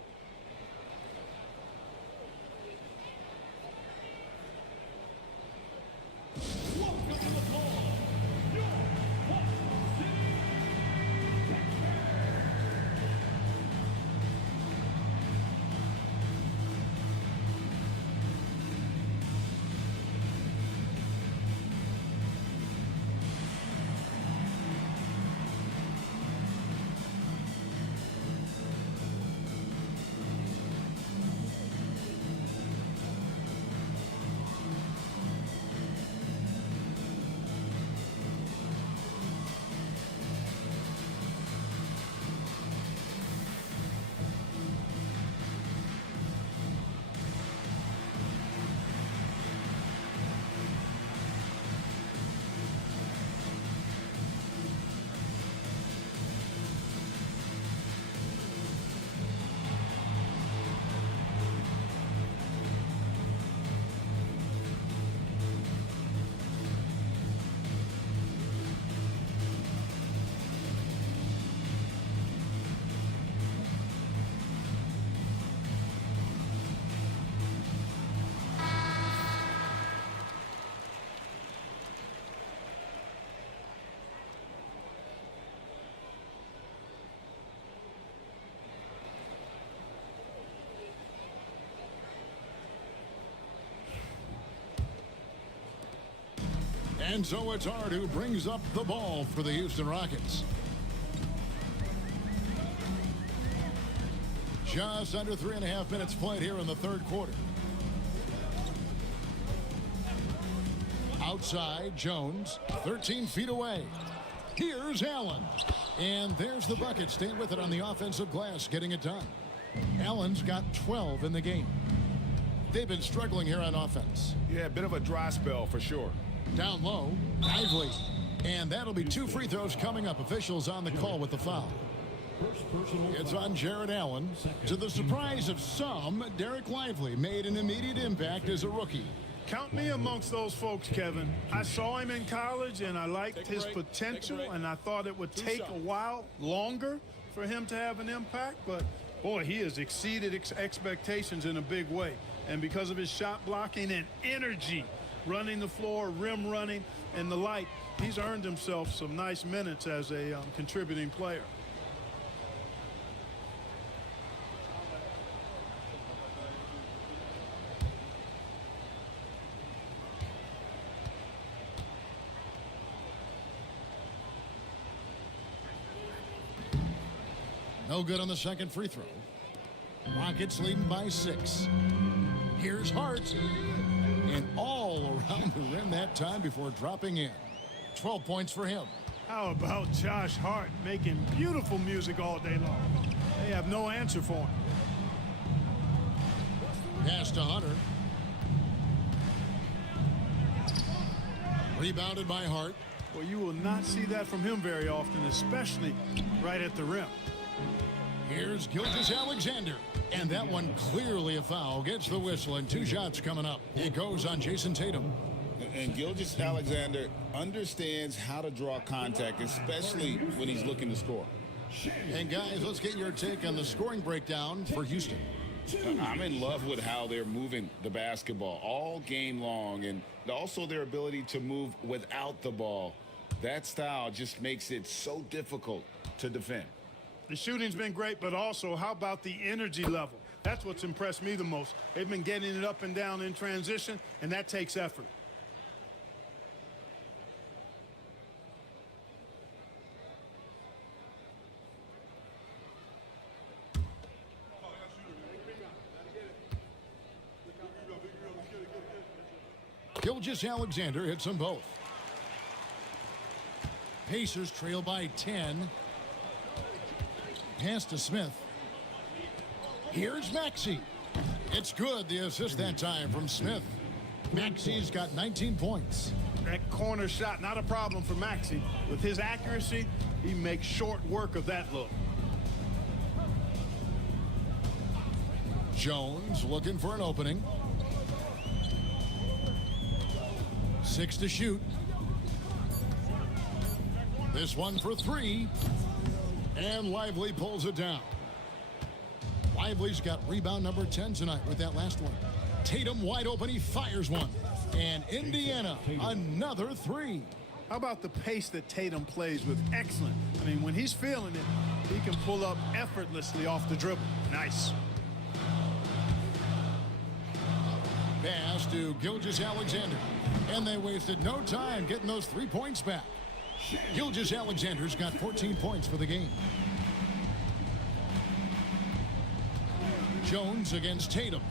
And so it's Hart who brings up the ball for the Houston Rockets. Just under 3.5 minutes played here in the third quarter. Outside, Jones, 13 feet away. Here's Allen. And there's the bucket. Staying with it on the offensive glass, getting it done. Allen's got 12 in the game. They've been struggling here on offense. Yeah, a bit of a dry spell for sure. Down low, Lively. And that'll be 2 free throws coming up. Officials on the call with the foul. It's on Jared Allen. To the surprise of some, Derek Lively made an immediate impact as a rookie. Count me amongst those folks, Kevin. I saw him in college, and I liked his potential, and I thought it would take a while longer for him to have an impact. But, boy, he has exceeded expectations in a big way. And because of his shot blocking and energy, running the floor, rim running, and the like, he's earned himself some nice minutes as a contributing player. No good on the second free throw. Rockets leading by 6. Here's Hart. And all around the rim that time before dropping in. 12 points for him. How about Josh Hart making beautiful music all day long? They have no answer for him. Pass to Hunter. Rebounded by Hart. Well, you will not see that from him very often, especially right at the rim. Here's Gilgeous-Alexander. And that one clearly a foul. Gets the whistle and 2 shots coming up. It goes on Jason Tatum. And Gilgeous-Alexander understands how to draw contact, especially when he's looking to score. And guys, let's get your take on the scoring breakdown for Houston. I'm in love with how they're moving the basketball all game long, and also their ability to move without the ball. That style just makes it so difficult to defend. The shooting's been great, but also how about the energy level? That's what's impressed me the most. They've been getting it up and down in transition, and that takes effort. Gilgeous-Alexander hits them both. Pacers trail by 10. Pass to Smith. Here's Maxey. It's good. The assist that time from Smith. Maxey's got 19 points. That corner shot, not a problem for Maxey. With his accuracy, he makes short work of that look. Jones looking for an opening. 6 to shoot. This one for 3. And Lively pulls it down. Lively's got rebound number 10 tonight with that last one. Tatum wide open. He fires one. And Indiana, another 3. How about the pace that Tatum plays with? Excellent. I mean, when he's feeling it, he can pull up effortlessly off the dribble. Nice. Pass to Gilgeous-Alexander. And they wasted no time getting those 3 points back. Gilgeous-Alexander's got 14 points for the game. Jones against Tatum.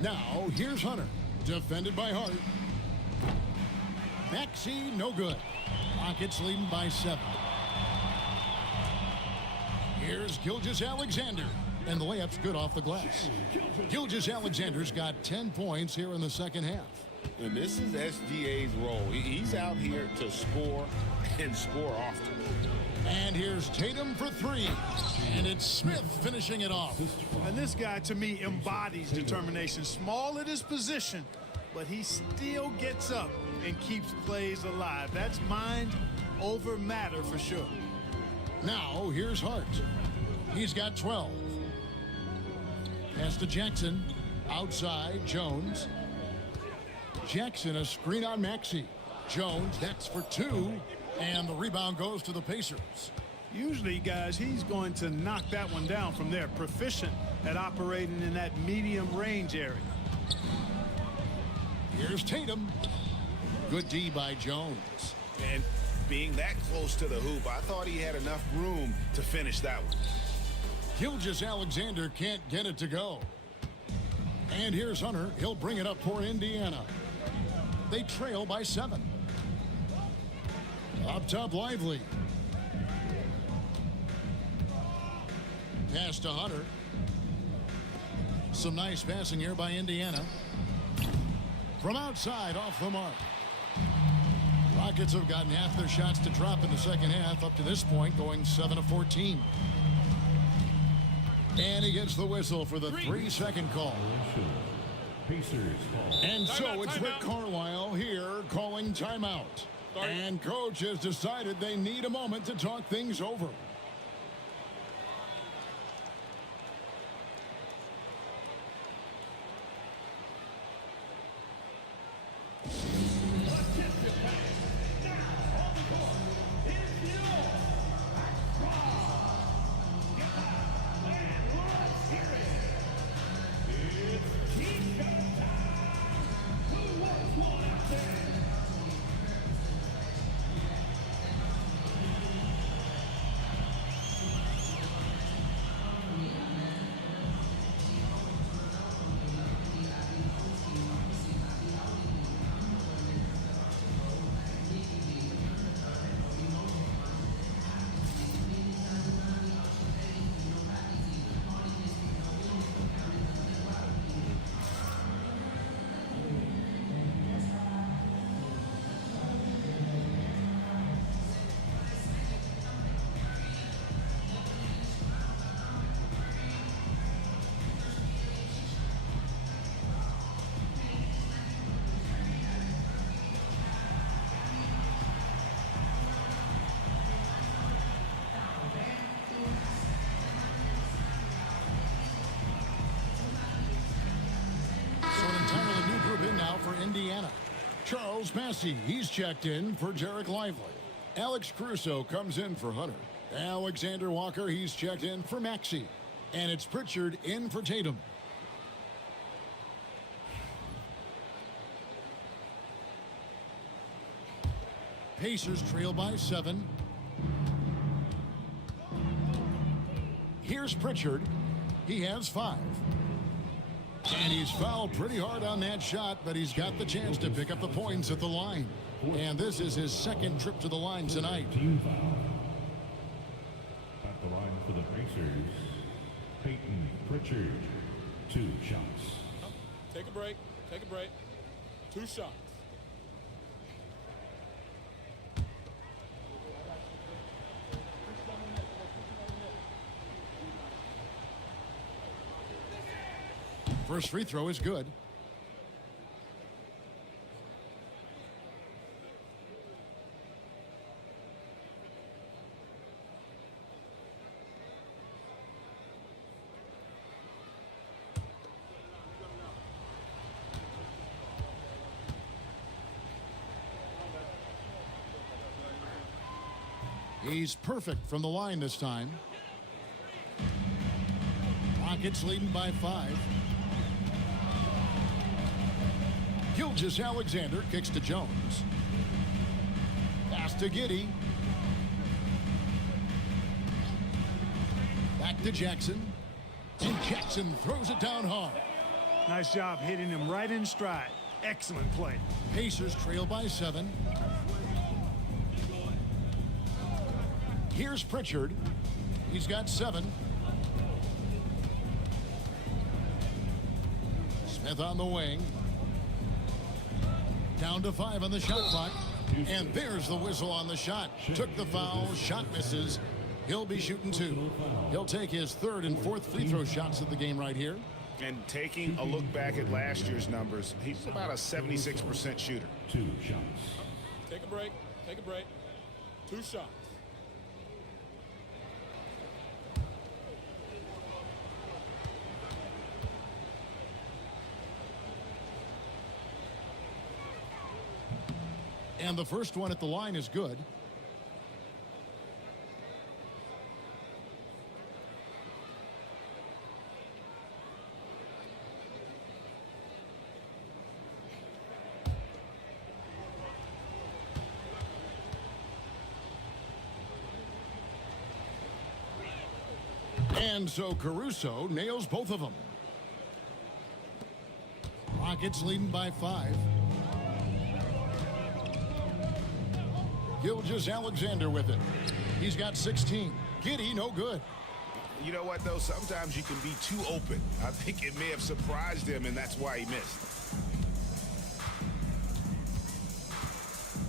Now, here's Hunter. Defended by Hart. Maxey, no good. Rockets leading by 7. Here's Gilgeous-Alexander. And the layup's good off the glass. Gilgeous-Alexander's got 10 points here in the second half. And this is SGA's role. He's out here to score and score often. And here's Tatum for 3. And it's Smith finishing it off. And this guy, to me, embodies determination. Small at his position, but he still gets up and keeps plays alive. That's mind over matter for sure. Now, here's Hart. He's got 12. Pass to Jackson. Outside, Jones. Jackson, a screen on Maxey. Jones, that's for 2. And the rebound goes to the Pacers. Usually, guys, he's going to knock that one down from there. Proficient at operating in that medium range area. Here's Tatum. Good D by Jones. And being that close to the hoop, I thought he had enough room to finish that one. Gilgeous-Alexander can't get it to go. And here's Hunter. He'll bring it up for Indiana. They trail by 7. Up top, Lively. Pass to Hunter. Some nice passing here by Indiana. From outside, off the mark. Rockets have gotten half their shots to drop in the second half up to this point, going 7 of 14. And he gets the whistle for the 3-second call. And so it's Rick Carlisle here calling timeout. And coach has decided they need a moment to talk things over. For Indiana. Charles Massey, he's checked in for Jarek Lively. Alex Crusoe comes in for Hunter. Alexander Walker, he's checked in for Maxey. And it's Pritchard in for Tatum. Pacers trail by 7. Here's Pritchard. He has 5. And he's fouled pretty hard on that shot, but he's got the chance to pick up the points at the line. And this is his second trip to the line tonight. Team foul. At the line for the Pacers, Peyton Pritchard. 2 shots. Take a break. Take a break. 2 shots. First free throw is good. He's perfect from the line this time. Rockets leading by 5. Gilgeous-Alexander kicks to Jones. Pass to Giddey. Back to Jackson. And Jackson throws it down hard. Nice job hitting him right in stride. Excellent play. Pacers trail by 7. Here's Pritchard. He's got 7. Smith on the wing. Down to 5 on the shot clock. And there's the whistle on the shot. Took the foul. Shot misses. He'll be shooting 2. He'll take his 3rd and 4th free throw shots of the game right here. And taking a look back at last year's numbers, he's about a 76% shooter. 2 shots. Take a break. Take a break. 2 shots. And the first one at the line is good. And so Caruso nails both of them. Rockets leading by 5. Gilgeous-Alexander with it. He's got 16. Giddey, no good. You know what, though? Sometimes you can be too open. I think it may have surprised him, and that's why he missed.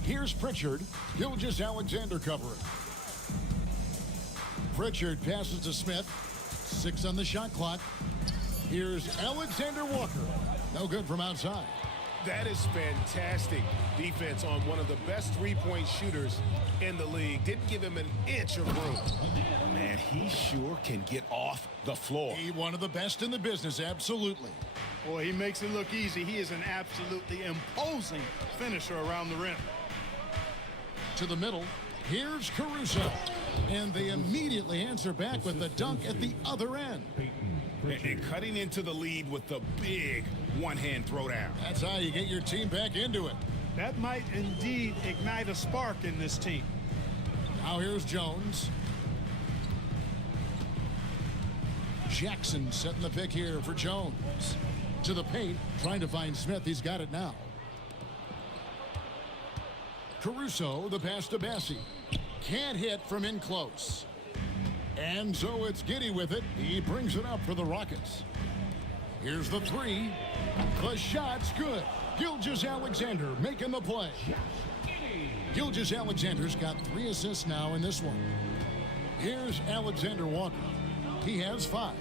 Here's Pritchard. Gilgeous-Alexander covering. Pritchard passes to Smith. 6 on the shot clock. Here's Alexander Walker. No good from outside. That is fantastic defense on one of the best three-point shooters in the league. Didn't give him an inch of room. Man, he sure can get off the floor. He one of the best in the business, absolutely. Boy, he makes it look easy. He is an absolutely imposing finisher around the rim. To the middle, here's Caruso. And they immediately answer back with the dunk at the other end. And cutting into the lead with the big one-hand throwdown. That's how you get your team back into it. That might indeed ignite a spark in this team. Now here's Jones. Jackson setting the pick here for Jones. To the paint, trying to find Smith. He's got it now. Caruso, the pass to Bassi. Can't hit from in close. And so it's Giddey with it. He brings it up for the Rockets. Here's the 3. The shot's good. Gilgeous-Alexander making the play. Gilgeous-Alexander's got 3 assists now in this one. Here's Alexander Walker. He has 5.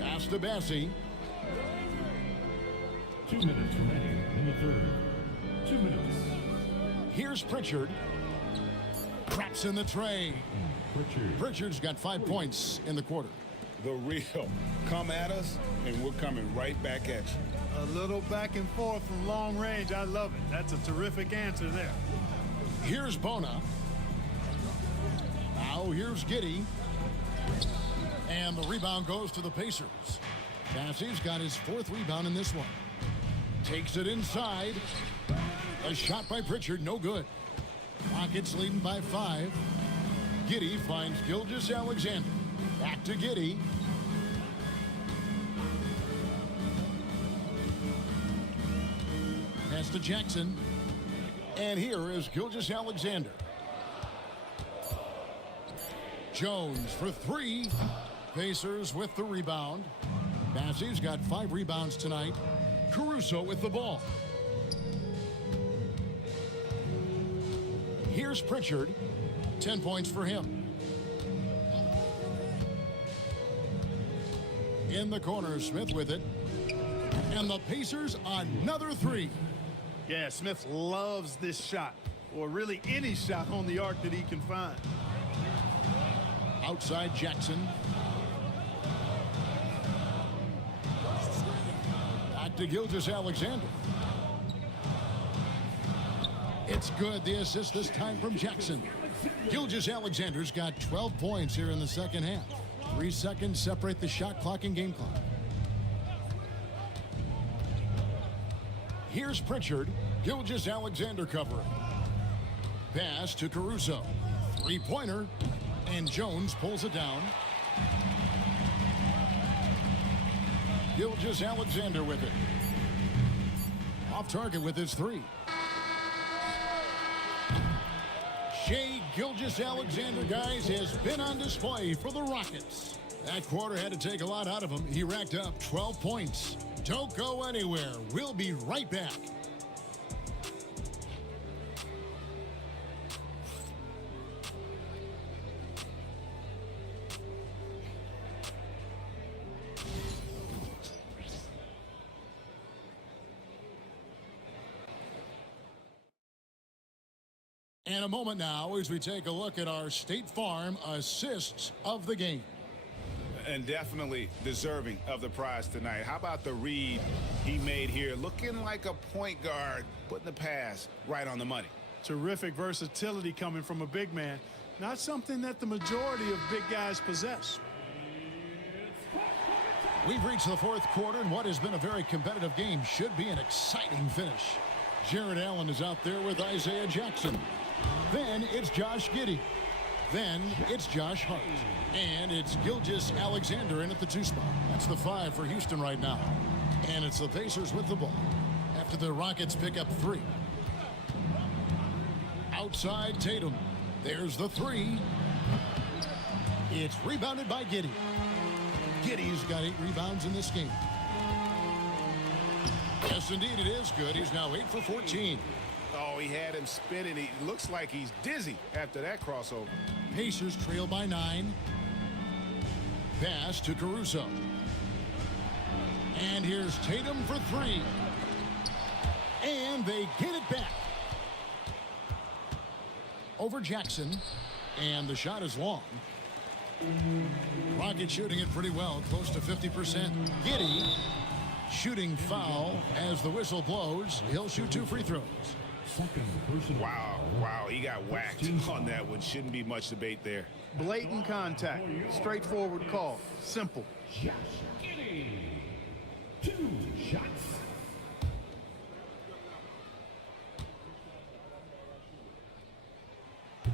Pass to Bassi. 2 minutes remaining in the third. 2 minutes. Here's Pritchard. Traps in the tray. Pritchard's got 5 points in the quarter. The real. Come at us, and we're coming right back at you. A little back and forth from long range. I love it. That's a terrific answer there. Here's Bona. Now here's Giddey. And the rebound goes to the Pacers. Bassi's got his 4th rebound in this one. Takes it inside. A shot by Pritchard, no good. Rockets leading by 5. Giddey finds Gilgeous-Alexander. Back to Giddey. Pass to Jackson. And here is Gilgeous-Alexander. Jones for 3. Pacers with the rebound. Bassi's got 5 rebounds tonight. Caruso with the ball. Here's Pritchard. 10 points for him. In the corner, Smith with it. And the Pacers another 3. Yeah, Smith loves this shot, or really any shot on the arc that he can find. Outside Jackson. Back to Gilgeous-Alexander. It's good. The assist this time from Jackson. Gilgeous-Alexander's got 12 points here in the second half. 3 seconds separate the shot clock and game clock. Here's Pritchard. Gilgeous-Alexander covering. Pass to Caruso. 3-pointer. And Jones pulls it down. Gilgeous-Alexander with it. Off target with his 3. Shai Gilgeous-Alexander, guys, has been on display for the Rockets. That quarter had to take a lot out of him. He racked up 12 points. Don't go anywhere. We'll be right back. And a moment now as we take a look at our State Farm assists of the game. And definitely deserving of the prize tonight. How about the read he made here? Looking like a point guard, putting the pass right on the money. Terrific versatility coming from a big man. Not something that the majority of big guys possess. We've reached the 4th quarter, and what has been a very competitive game should be an exciting finish. Jared Allen is out there with Isaiah Jackson. Then it's Josh Giddey. Then it's Josh Hart. And it's Gilgeous Alexander in at the 2 spot. That's the 5 for Houston right now. And it's the Pacers with the ball after the Rockets pick up 3. Outside Tatum. There's the 3. It's rebounded by Giddey. Giddey's got 8 rebounds in this game. Yes, indeed, it is good. He's now 8 for 14. Oh, he had him spinning. He looks like he's dizzy after that crossover. Pacers trail by 9. Pass to Caruso. And here's Tatum for 3. And they get it back. Over Jackson. And the shot is long. Rockets shooting it pretty well, close to 50%. Giddey shooting foul as the whistle blows. He'll shoot 2 free throws. Wow, he got whacked on that one. Shouldn't be much debate there. Blatant contact. Straightforward call. Simple. Josh Giddey. 2 shots.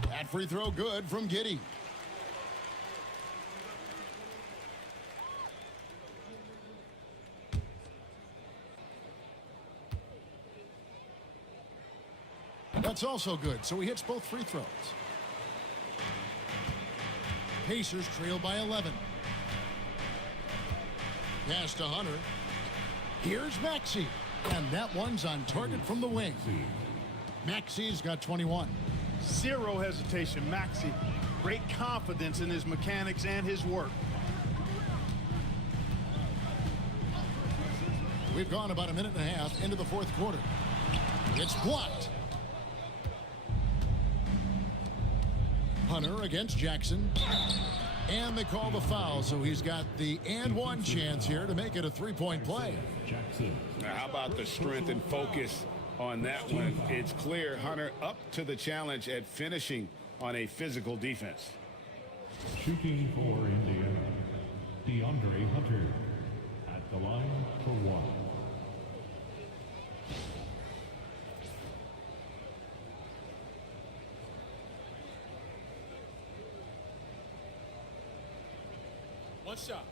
That free throw good from Giddey. That's also good, so he hits both free throws. Pacers trail by 11. Pass to Hunter. Here's Maxey, and that one's on target from the wing. Maxey's got 21. Zero hesitation. Maxey, great confidence in his mechanics and his work. We've gone about a minute and a half into the 4th quarter. It's blocked. Hunter against Jackson. And they call the foul, so he's got the and 1 chance here to make it a 3-point play. Now, how about the strength and focus on that one? It's clear Hunter up to the challenge at finishing on a physical defense. Shooting for Indiana, DeAndre Hunter at the line for 1. One shot.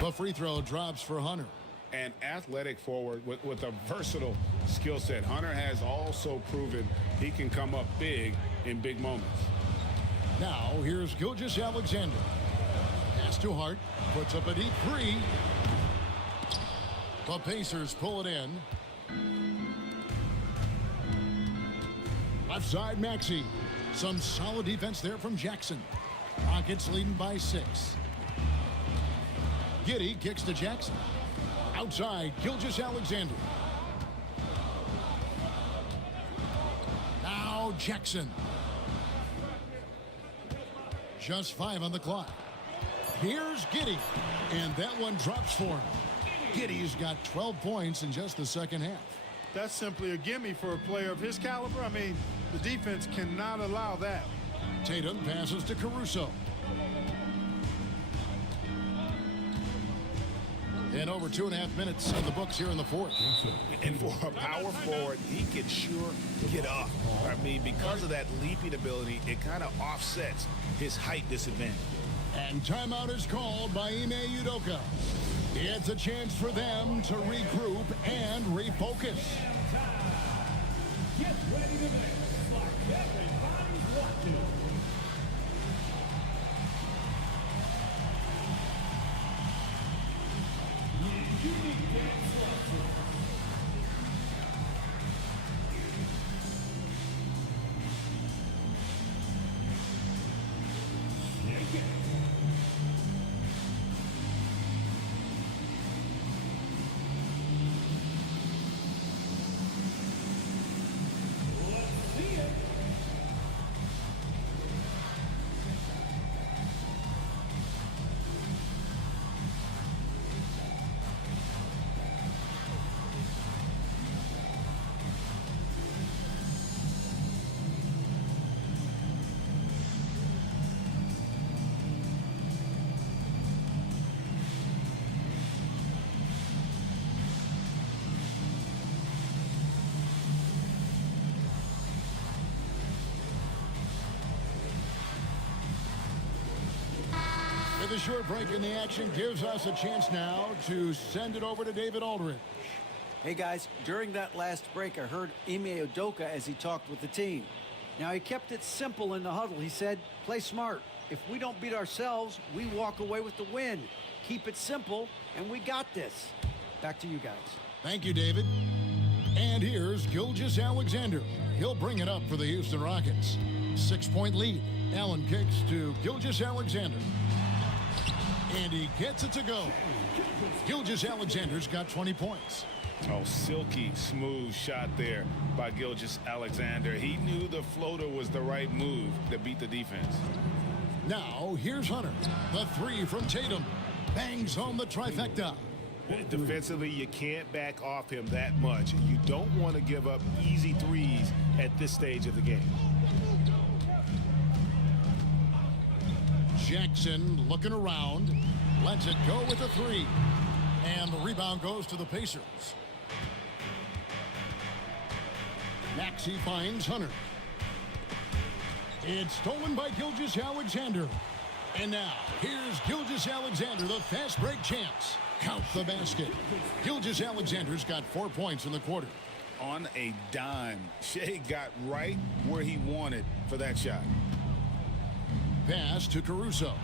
The free throw drops for Hunter. An athletic forward with a versatile skill set. Hunter has also proven he can come up big in big moments. Now, here's Gilgeous Alexander. Pass to Hart. Puts up a deep 3. The Pacers pull it in. Left side, Maxey. Some solid defense there from Jackson. Rockets leading by 6. Giddey kicks to Jackson. Outside, Gilgeous Alexander. Now Jackson. Just 5 on the clock. Here's Giddey. And that one drops for him. Giddey's got 12 points in just the second half. That's simply a gimme for a player of his caliber. I mean, the defense cannot allow that. Tatum passes to Caruso. And over 2.5 minutes in the books here in the 4th. And for a power forward, he can sure get up. I mean, because of that leaping ability, it kind of offsets his height disadvantage. And timeout is called by Ime Udoka. It's a chance for them to regroup and refocus. Get ready to mix like everybody's watching. Unique dance lesson. Shake it. Let's the short break in the action gives us a chance now to send it over to David Aldridge. Hey guys, during that last break, I heard Ime Udoka as he talked with the team. Now, he kept it simple in the huddle. He said, play smart. If we don't beat ourselves, we walk away with the win. Keep it simple, and we got this. Back to you guys. Thank you, David. And here's Gilgeous-Alexander. He'll bring it up for the Houston Rockets. 6-point lead. Allen kicks to Gilgeous-Alexander. And he gets it to go. Gilgeous-Alexander's got 20 points. Oh, silky smooth shot there by Gilgeous-Alexander. He knew the floater was the right move to beat the defense. Now, here's Hunter. The three from Tatum. Bangs home the trifecta. Defensively, you can't back off him that much. You don't want to give up easy threes at this stage of the game. Jackson looking around. Lets it go with the three. And the rebound goes to the Pacers. Maxey finds Hunter. It's stolen by Gilgeous-Alexander. And now, here's Gilgeous-Alexander, the fast break champs. Count the basket. Gilgeous-Alexander's got 4 points in the quarter. On a dime, Shea got right where he wanted for that shot. Pass to Caruso.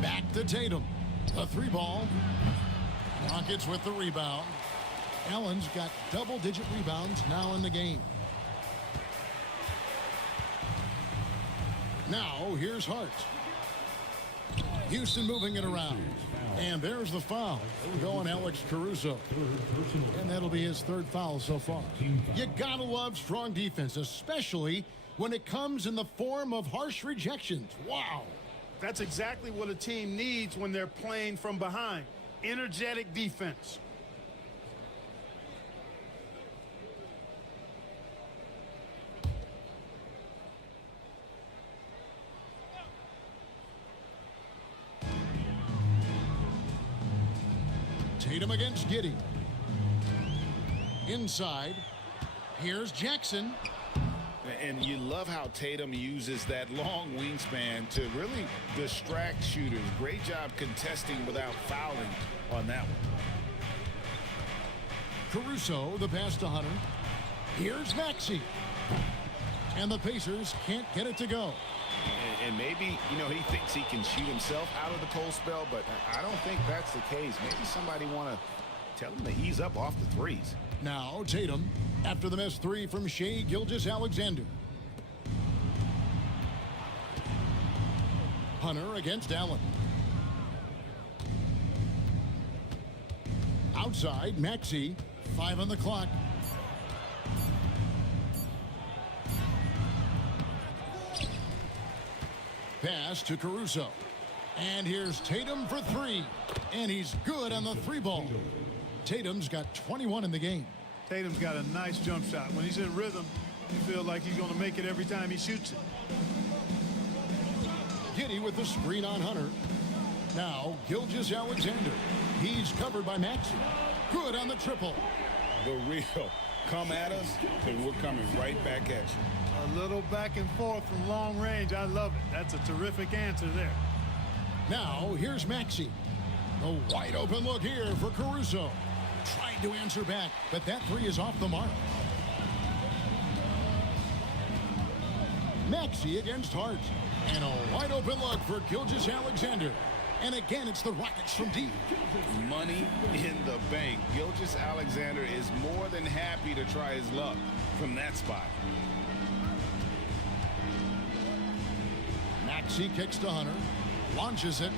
Back to Tatum. The three ball. Rockets with the rebound. Allen's got double-digit rebounds now in the game. Now, here's Hart. Houston moving it around. And there's the foul. Going Alex Caruso. And that'll be his third foul so far. You gotta love strong defense, especially when it comes in the form of harsh rejections. Wow. That's exactly what a team needs when they're playing from behind. Energetic defense. Tatum against Giddey. Inside. Here's Jackson. And you love how Tatum uses that long wingspan to really distract shooters. Great job contesting without fouling on that one. Caruso, the pass to Hunter. Here's Maxey. And the Pacers can't get it to go. And maybe, he thinks he can shoot himself out of the cold spell, but I don't think that's the case. Maybe somebody want to tell him to ease up off the threes. Now Tatum, after the missed three from Shea Gilgeous-Alexander. Hunter against Allen. Outside, Maxey, 5 on the clock. Pass to Caruso. And here's Tatum for three. And he's good on the three ball. Tatum's got 21 in the game. Tatum's got a nice jump shot. When he's in rhythm, you feel like he's going to make it every time he shoots it. Giddey with the screen on Hunter. Now, Gilgeous-Alexander. He's covered by Maxey. Good on the triple. The real. Come at us, and we're coming right back at you. A little back and forth from long range. I love it. That's a terrific answer there. Now, here's Maxey. The wide open look here for Caruso. Tried to answer back, but that three is off the mark. Maxey against Hart. And a wide open look for Gilgeous-Alexander. And again, it's the Rockets from deep. Money in the bank. Gilgeous-Alexander is more than happy to try his luck from that spot. Maxey kicks to Hunter. Launches it.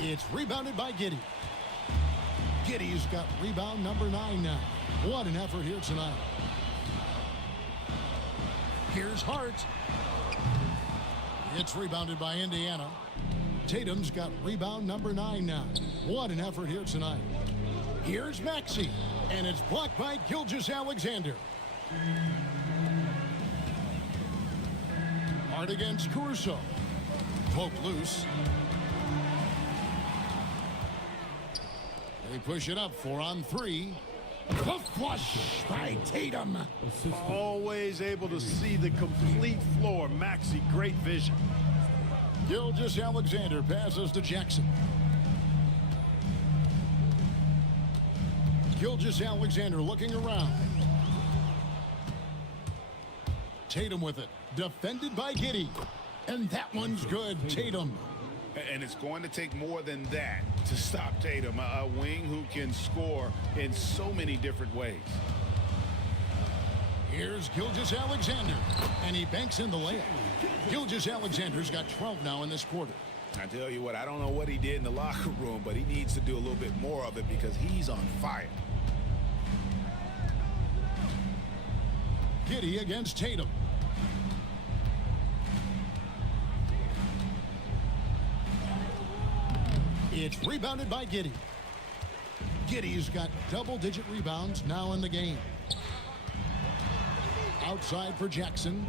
It's rebounded by Giddey. Giddey's got rebound number 9 now. What an effort here tonight. Here's Hart. It's rebounded by Indiana. Tatum's got rebound number 9 now. What an effort here tonight. Here's Maxey. And it's blocked by Gilgeous-Alexander. Hart against Caruso. Poked loose. They push it up 4 on 3. The flush by Tatum. Always able to see the complete floor. Maxey, great vision. Gilgeous-Alexander passes to Jackson. Gilgeous-Alexander looking around. Tatum with it. Defended by Giddey. And that one's good. Tatum. And it's going to take more than that to stop Tatum, a wing who can score in so many different ways. Here's Gilgeous-Alexander, and he banks in the layup. Gilgeous-Alexander's got 12 now in this quarter. I tell you what, I don't know what he did in the locker room, but he needs to do a little bit more of it because he's on fire. Giddey against Tatum. It's rebounded by Giddey. Giddey's got double-digit rebounds now in the game. Outside for Jackson.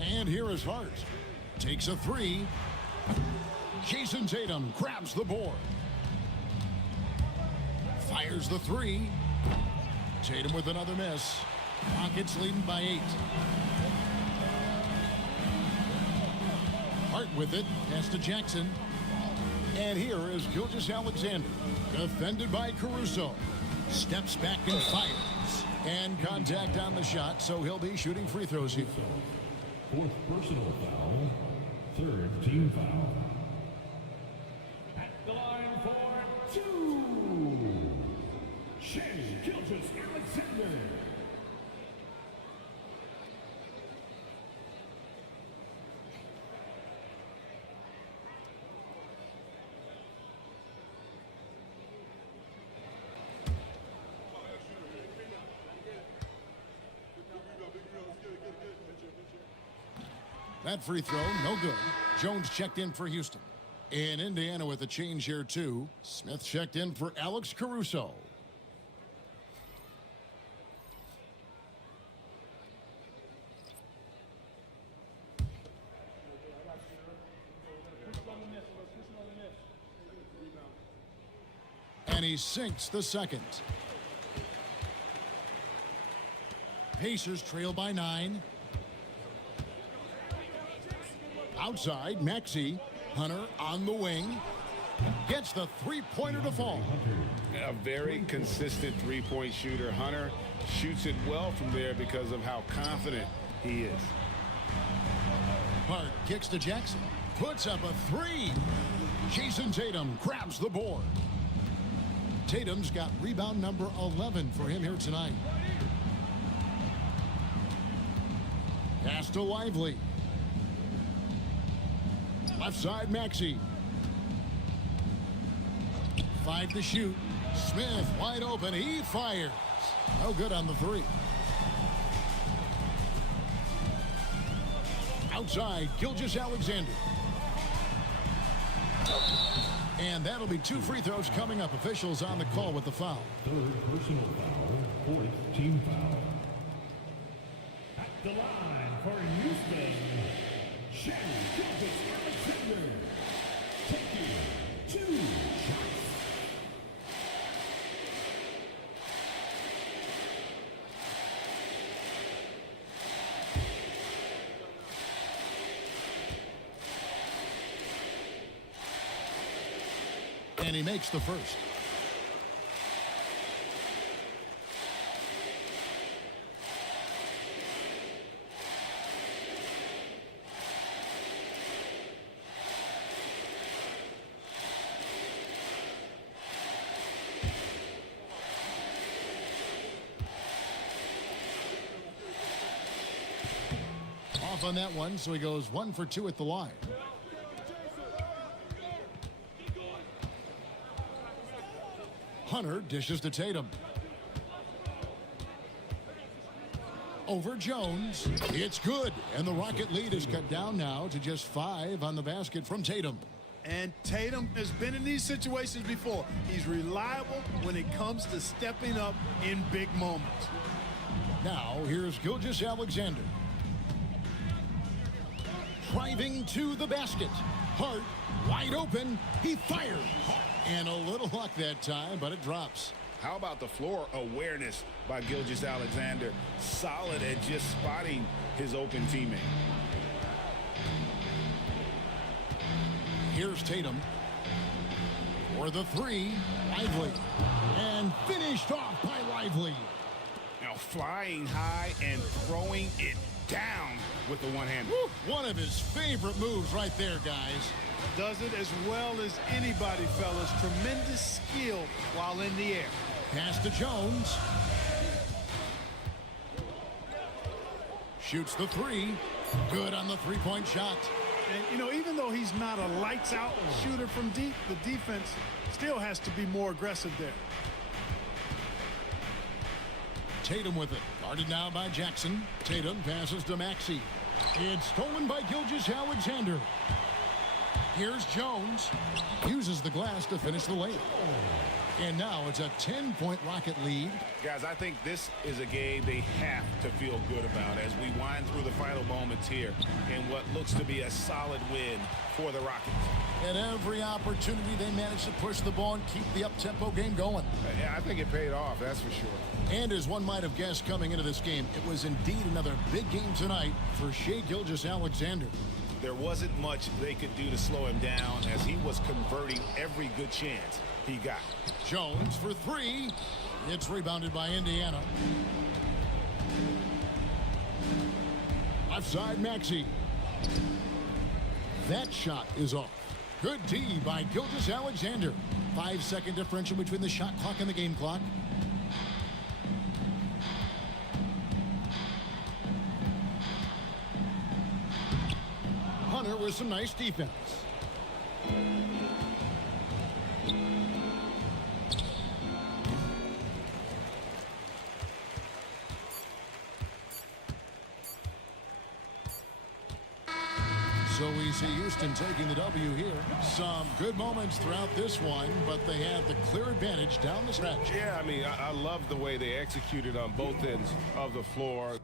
And here is Hart. Takes a three. Jason Tatum grabs the board. Fires the three. Tatum with another miss. Rockets leading by 8. Hart with it. Pass to Jackson. And here is Gilgeous-Alexander. Defended by Caruso. Steps back and fires. And contact on the shot, so he'll be shooting free throws here. Fourth personal foul. Third team foul. At the line for 2. Shea Gilgeous-Alexander. That free throw, no good. Jones checked in for Houston. In Indiana with a change here, too. Smith checked in for Alex Caruso. And he sinks the second. Pacers trail by 9. Outside, Maxey. Hunter on the wing. Gets the three-pointer to fall. A very consistent three-point shooter. Hunter shoots it well from there because of how confident he is. Hart kicks to Jackson. Puts up a three. Jason Tatum grabs the board. Tatum's got rebound number 11 for him here tonight. Pass to Lively. Left side, Maxey. 5 to shoot. Smith wide open. He fires. No good on the three. Outside, Gilgeous-Alexander. And that'll be 2 free throws coming up. Officials on the call with the foul. Third personal foul. Fourth team foul. At the line for Houston. Shea Gilgeous-Alexander. Taking 2 shots. And he makes the first. Off on that one, so he goes 1 for 2 at the line. Hunter dishes to Tatum. Over Jones. It's good. And the Rocket lead is cut down now to just 5 on the basket from Tatum. And Tatum has been in these situations before. He's reliable when it comes to stepping up in big moments. Now, here's Gilgeous-Alexander. Driving to the basket. Hart wide open. He fires. And a little luck that time, but it drops. How about the floor awareness by Gilgeous-Alexander? Solid at just spotting his open teammate. Here's Tatum. For the three, Lively. And finished off by Lively. Now flying high and throwing it down with the one-hand. One of his favorite moves right there, guys. Does it as well as anybody, fellas. Tremendous skill while in the air. Pass to Jones. Shoots the three. Good on the three-point shot. And, you know, even though he's not a lights-out shooter from deep, the defense still has to be more aggressive there. Tatum with it. Guarded now by Jackson. Tatum passes to Maxey. It's stolen by Gilgeous-Alexander. Here's Jones. Uses the glass to finish the layup. And now it's a 10-point Rocket lead. Guys, I think this is a game they have to feel good about as we wind through the final moments here in what looks to be a solid win for the Rockets. At every opportunity, they managed to push the ball and keep the up-tempo game going. Yeah, I think it paid off, that's for sure. And as one might have guessed coming into this game, it was indeed another big game tonight for Shai Gilgeous-Alexander. There wasn't much they could do to slow him down as he was converting every good chance he got. Jones for three. It's rebounded by Indiana. Left side, Maxey. That shot is off. Good D by Gilgeous-Alexander. 5-second differential between the shot clock and the game clock. Hunter with some nice defense. So we see Houston taking the W here. Some good moments throughout this one, but they have the clear advantage down the stretch. Yeah, I mean, I love the way they executed on both ends of the floor.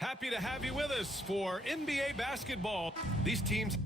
Happy to have you with us for NBA basketball. These teams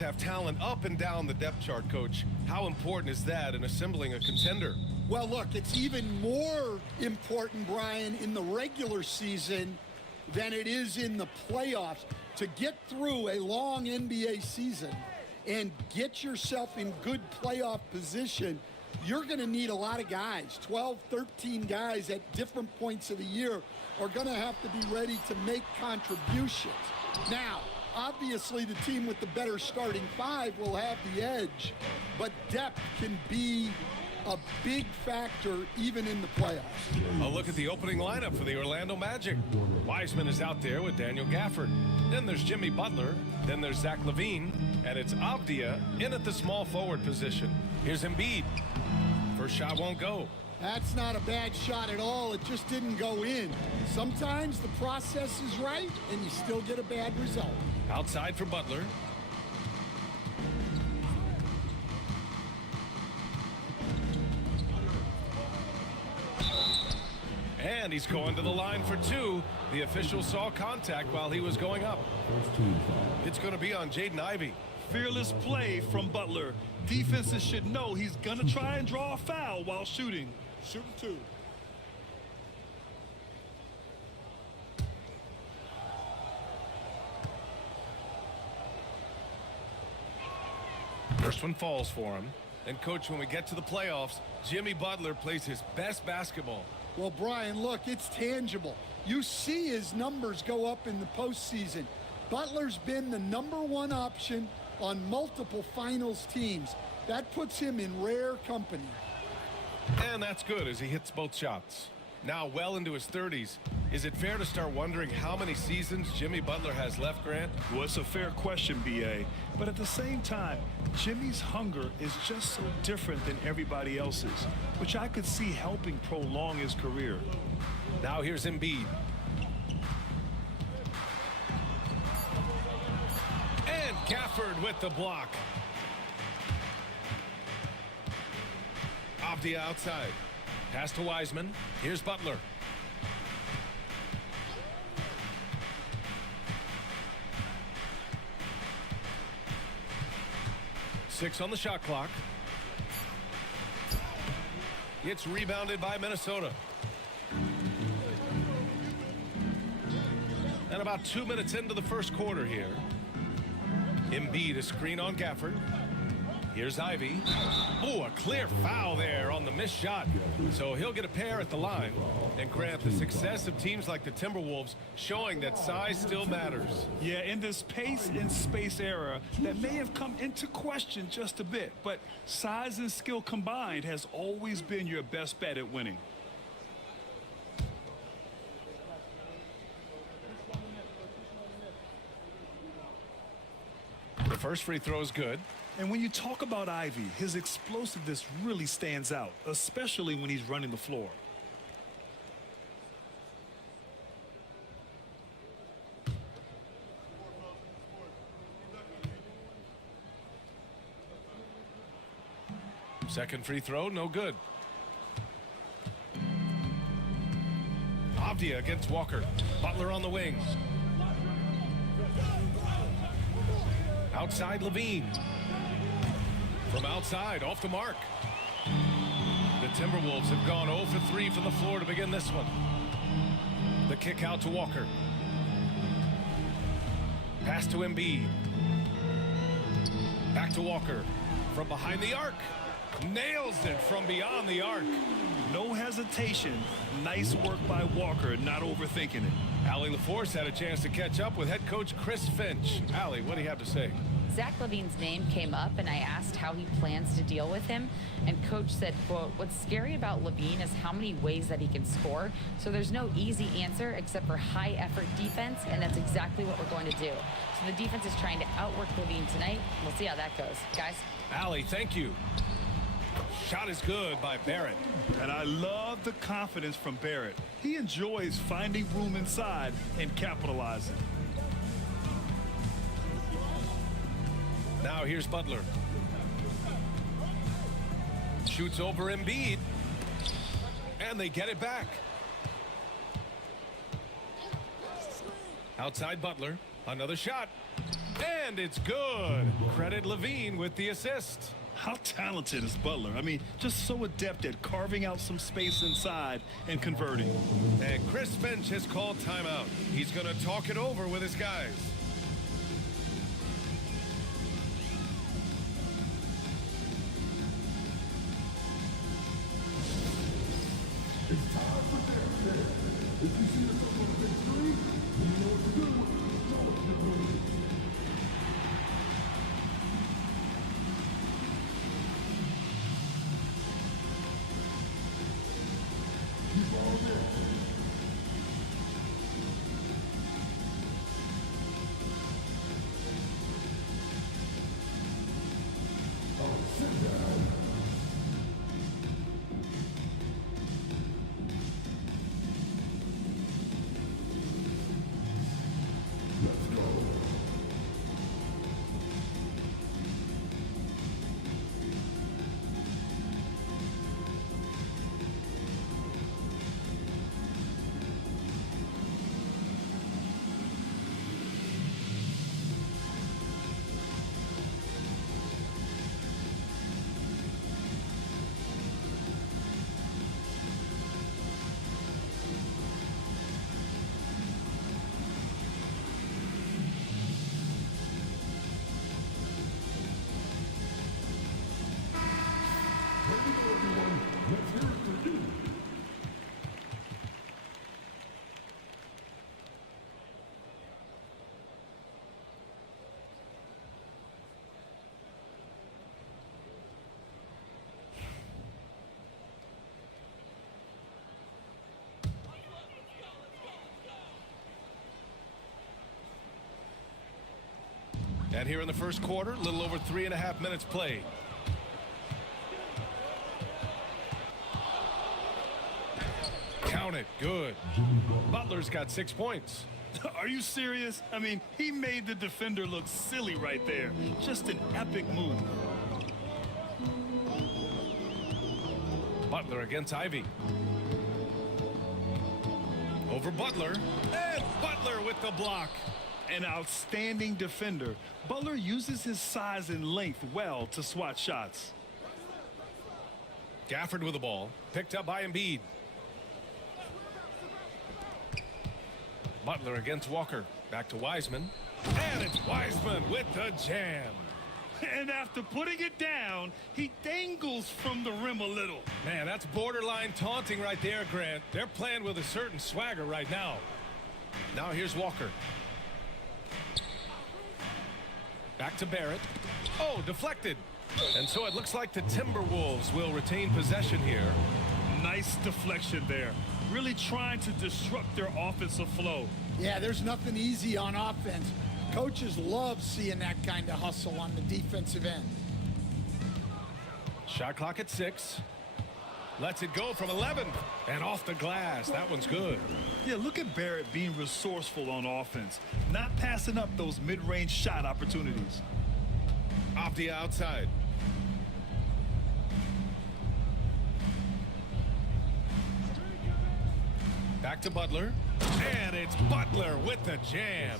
have talent up and down the depth chart, Coach. How important is that in assembling a contender? Well, look, it's even more important, Brian, in the regular season than it is in the playoffs. To get through a long NBA season and get yourself in good playoff position, you're going to need a lot of guys. 12, 13 guys at different points of the year are going to have to be ready to make contributions. Now, obviously, the team with the better starting five will have the edge, but depth can be a big factor even in the playoffs. A look at the opening lineup for the Orlando Magic. Wiseman is out there with Daniel Gafford. Then there's Jimmy Butler. Then there's Zach LaVine. And it's Avdia in at the small forward position. Here's Embiid. First shot won't go. That's not a bad shot at all. It just didn't go in. Sometimes the process is right and you still get a bad result. Outside for Butler. And he's going to the line for two. The official saw contact while he was going up. It's going to be on Jaden Ivey. Fearless play from Butler. Defenses should know he's going to try and draw a foul while shooting. Shooting two. First one falls for him. And, Coach, when we get to the playoffs, Jimmy Butler plays his best basketball. Well, Brian, look, it's tangible. You see his numbers go up in the postseason. Butler's been the #1 option on multiple finals teams. That puts him in rare company. And that's good as he hits both shots. Now well into his 30s. Is it fair to start wondering how many seasons Jimmy Butler has left, Grant? Well, it's a fair question, B.A. But at the same time, Jimmy's hunger is just so different than everybody else's, which I could see helping prolong his career. Now here's Embiid. Gafford with the block. Avdia outside. Pass to Wiseman. Here's Butler. Six on the shot clock. It's rebounded by Minnesota. And about 2 minutes into the first quarter here. Embiid a screen on Gafford. Here's Ivy. Oh, a clear foul there on the missed shot. So he'll get a pair at the line. And Grant, the success of teams like the Timberwolves showing that size still matters. Yeah, in this pace and space era that may have come into question just a bit, but size and skill combined has always been your best bet at winning. The first free throw is good. And when you talk about Ivy, his explosiveness really stands out, especially when he's running the floor. Second free throw, no good. Avdia against Walker. Butler on the wing. Outside Levine. From outside, off the mark. The Timberwolves have gone 0 for 3 from the floor to begin this one. The kick out to Walker. Pass to Embiid. Back to Walker. From behind the arc. Nails it from beyond the arc. No hesitation. Nice work by Walker, not overthinking it. Allie LaForce had a chance to catch up with head coach Chris Finch. Allie, what do you have to say? Zach LaVine's name came up, and I asked how he plans to deal with him. And Coach said, quote, "What's scary about LaVine is how many ways that he can score. So there's no easy answer except for high-effort defense, and that's exactly what we're going to do. So the defense is trying to outwork LaVine tonight. We'll see how that goes. Guys?" Allie, thank you. Shot is good by Barrett. And I love the confidence from Barrett. He enjoys finding room inside and capitalizing. Now here's Butler. Shoots over Embiid. And they get it back. Outside Butler. Another shot. And it's good. Credit Levine with the assist. How talented is Butler? I mean, just so adept at carving out some space inside and converting. And Chris Finch has called timeout. He's going to talk it over with his guys. It's time for this. If you see the top of the big three, you know what to do. You know what to do. Keep on there. Oh, sit down. Let's hear it for you. And here in the first quarter, a little over 3.5 minutes played. Count it. Good. Butler's got 6 points. Are you serious? I mean, he made the defender look silly right there. Just an epic move. Butler against Ivy. Over Butler. And Butler with the block. An outstanding defender. Butler uses his size and length well to swat shots. Gafford with the ball. Picked up by Embiid. Butler against Walker. Back to Wiseman. And it's Wiseman with the jam. And after putting it down, he dangles from the rim a little. Man, that's borderline taunting right there, Grant. They're playing with a certain swagger right now. Now here's Walker. Back to Barrett. Oh, deflected. And so it looks like the Timberwolves will retain possession here. Nice deflection there. Really trying to disrupt their offensive flow. Yeah, there's nothing easy on offense. Coaches love seeing that kind of hustle on the defensive end. Shot clock at 6. Lets it go from 11. And off the glass. That one's good. Yeah, look at Barrett being resourceful on offense. Not passing up those mid-range shot opportunities. Off the outside. Back to Butler. And it's Butler with the jam.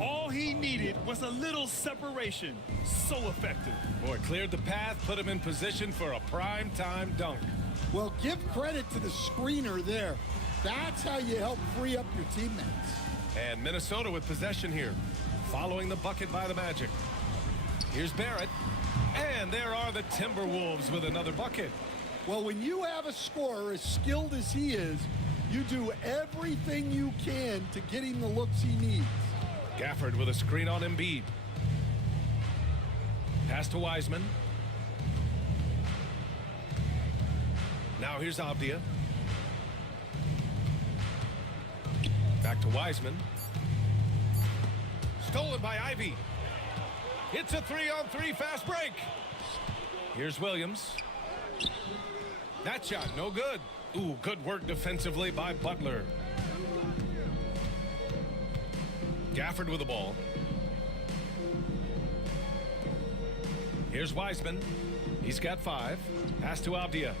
All he needed was a little separation. So effective. Boy, cleared the path, put him in position for a prime-time dunk. Well, give credit to the screener there. That's how you help free up your teammates. And Minnesota with possession here, following the bucket by the Magic. Here's Barrett. And there are the Timberwolves with another bucket. Well, when you have a scorer as skilled as he is, you do everything you can to get him the looks he needs. Gafford with a screen on Embiid. Pass to Wiseman. Now here's Abdia. Back to Wiseman. Stolen by Ivy. It's a 3-on-3 fast break. Here's Williams. That shot, no good. Ooh, good work defensively by Butler. Gafford with the ball. Here's Wiseman. He's got 5. Pass to Abdia.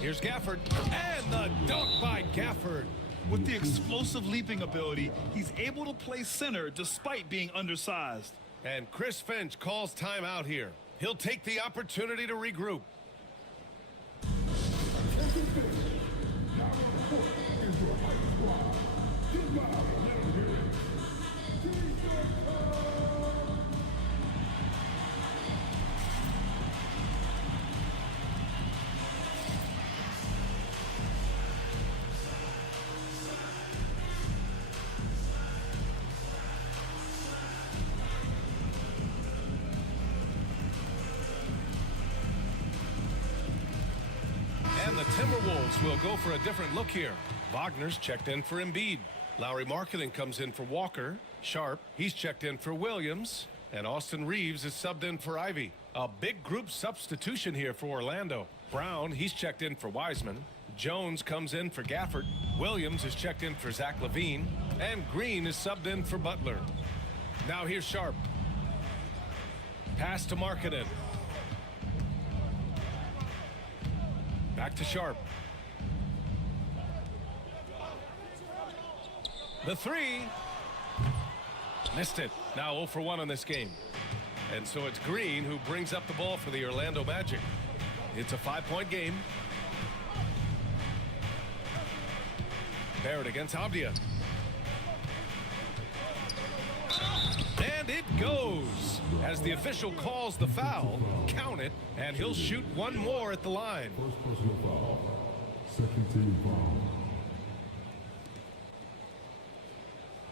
Here's Gafford. And the dunk by Gafford. With the explosive leaping ability, he's able to play center despite being undersized. And Chris Finch calls timeout here. He'll take the opportunity to regroup. And the Timberwolves will go for a different look here. Wagner's checked in for Embiid. Lowry Marketing comes in for Walker. Sharp, he's checked in for Williams. And Austin Reeves is subbed in for Ivy. A big group substitution here for Orlando. Brown, he's checked in for Wiseman. Jones comes in for Gafford. Williams is checked in for Zach LaVine. And Green is subbed in for Butler. Now here's Sharp. Pass to Marketing. Back to Sharp. The 3. Missed it. Now 0 for 1 on this game. And so it's Green who brings up the ball for the Orlando Magic. It's a 5-point game. Barrett against Abdia. And it goes. As the official calls the foul, count it, and he'll shoot one more at the line. First personal foul. Second team foul.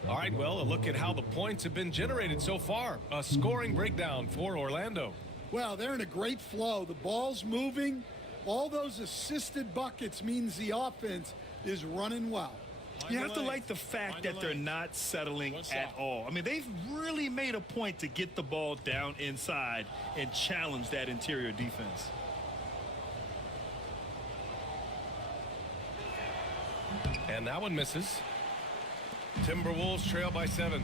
All right, well, a look at how the points have been generated so far. A scoring breakdown for Orlando. Well, they're in a great flow. The ball's moving. All those assisted buckets means the offense is running well. You have to like the fact that they're not settling at all. I mean, they've really made a point to get the ball down inside and challenge that interior defense. And that one misses. Timberwolves trail by 7.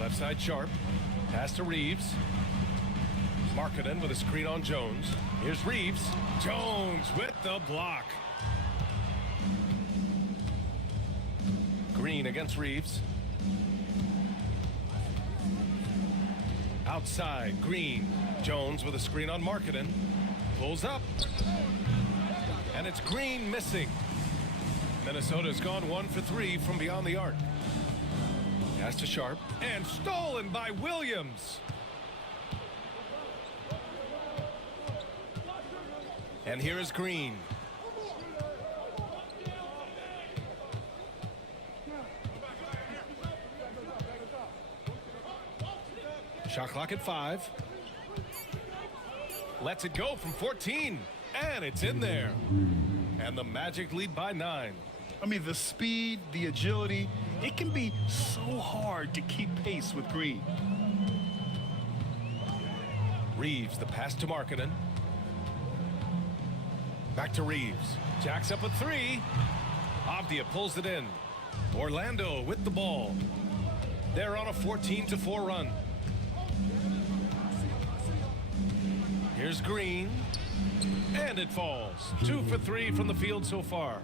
Left side Sharp. Pass to Reeves. Markkanen with a screen on Jones. Here's Reeves. Jones with the block. Green against Reeves. Outside, Green. Jones with a screen on Markkanen. Pulls up. And it's Green missing. Minnesota's gone 1 for 3 from beyond the arc. Pass to Sharp. And stolen by Williams. And here is Green. Shot clock at 5. Lets it go from 14. And it's in there. And the Magic lead by 9. I mean, the speed, the agility, it can be so hard to keep pace with Green. Reeves, the pass to Markkanen. Back to Reeves. Jacks up a 3. Avdia pulls it in. Orlando with the ball. They're on a 14-4 run. Here's Green. And it falls. 2 for 3 from the field so far.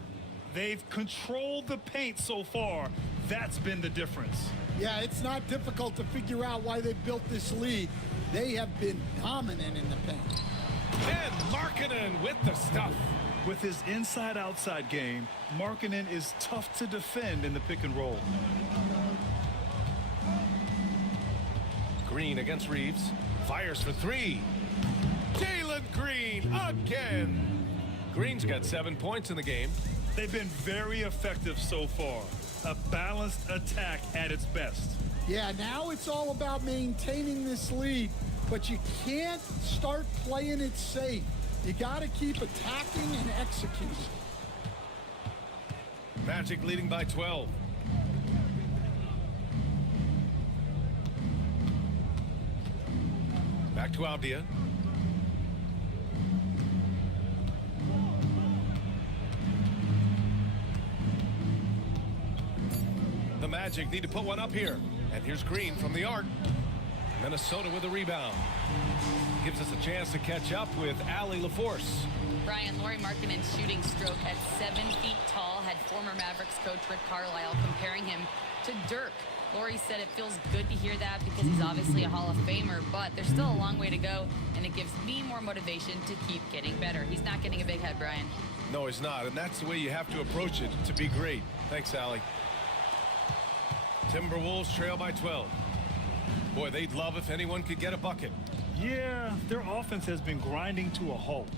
They've controlled the paint so far. That's been the difference. Yeah, it's not difficult to figure out why they built this lead. They have been dominant in the paint. And Markkanen with the stuff. With his inside-outside game, Markkanen is tough to defend in the pick and roll. Green against Reeves. Fires for 3. Jalen Green again. Green's got 7 points in the game. They've been very effective so far. A balanced attack at its best. Yeah, now it's all about maintaining this lead, but you can't start playing it safe. You got to keep attacking and executing. Magic leading by 12. Back to Avdia. The Magic need to put one up here. And here's Green from the arc. Minnesota with a rebound. Gives us a chance to catch up with Allie LaForce. Brian, Lauri Markkanen's shooting stroke at 7 feet tall had former Mavericks coach Rick Carlisle comparing him to Dirk. Lauri said it feels good to hear that because he's obviously a Hall of Famer, but there's still a long way to go, and it gives me more motivation to keep getting better. He's not getting a big head, Brian. No, he's not, and that's the way you have to approach it to be great. Thanks, Allie. Timberwolves trail by 12. Boy, they'd love if anyone could get a bucket. Yeah, their offense has been grinding to a halt.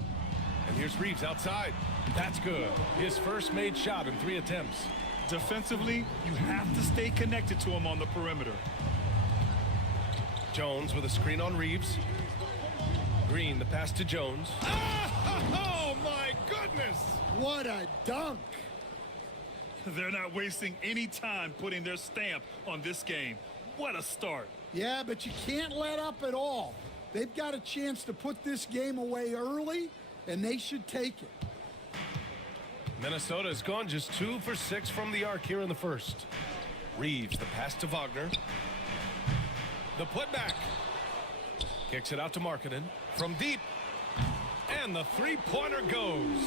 And here's Reeves outside. That's good. His first made shot in 3 attempts. Defensively, you have to stay connected to him on the perimeter. Jones with a screen on Reeves. Green, the pass to Jones. Oh, my goodness! What a dunk! They're not wasting any time putting their stamp on this game. What a start. Yeah, but you can't let up at all. They've got a chance to put this game away early, and they should take it. Minnesota has gone just 2 for 6 from the arc here in the first. Reeves, the pass to Wagner. The putback. Kicks it out to Markkanen from deep. And the three-pointer goes.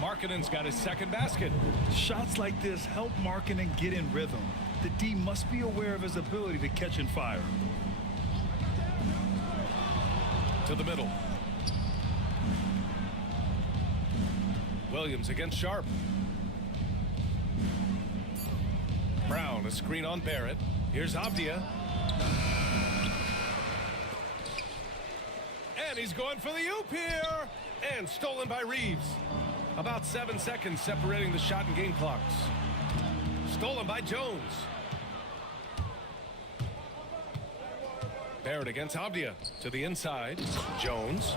Markkanen's got his second basket. Shots like this help Markkanen get in rhythm. The D must be aware of his ability to catch and fire. To the middle. Williams against Sharp. Brown, a screen on Barrett. Here's Avdia. And he's going for the oop here. And stolen by Reeves. About 7 seconds separating the shot and game clocks. Stolen by Jones. Barrett against Avdia. To the inside. Jones.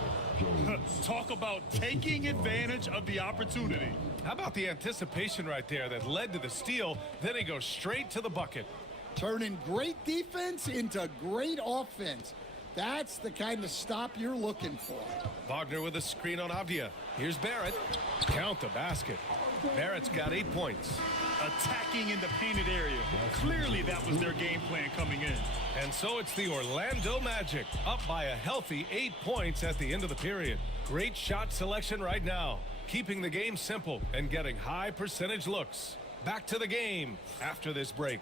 Talk about taking advantage of the opportunity. How about the anticipation right there that led to the steal? Then he goes straight to the bucket. Turning great defense into great offense. That's the kind of stop you're looking for. Wagner with a screen on Avdia. Here's Barrett. Count the basket. Barrett's got 8 points. Attacking in the painted area. Clearly that was their game plan coming in. And so it's the Orlando Magic, up by a healthy 8 points at the end of the period. Great shot selection right now, keeping the game simple and getting high percentage looks. Back to the game after this break.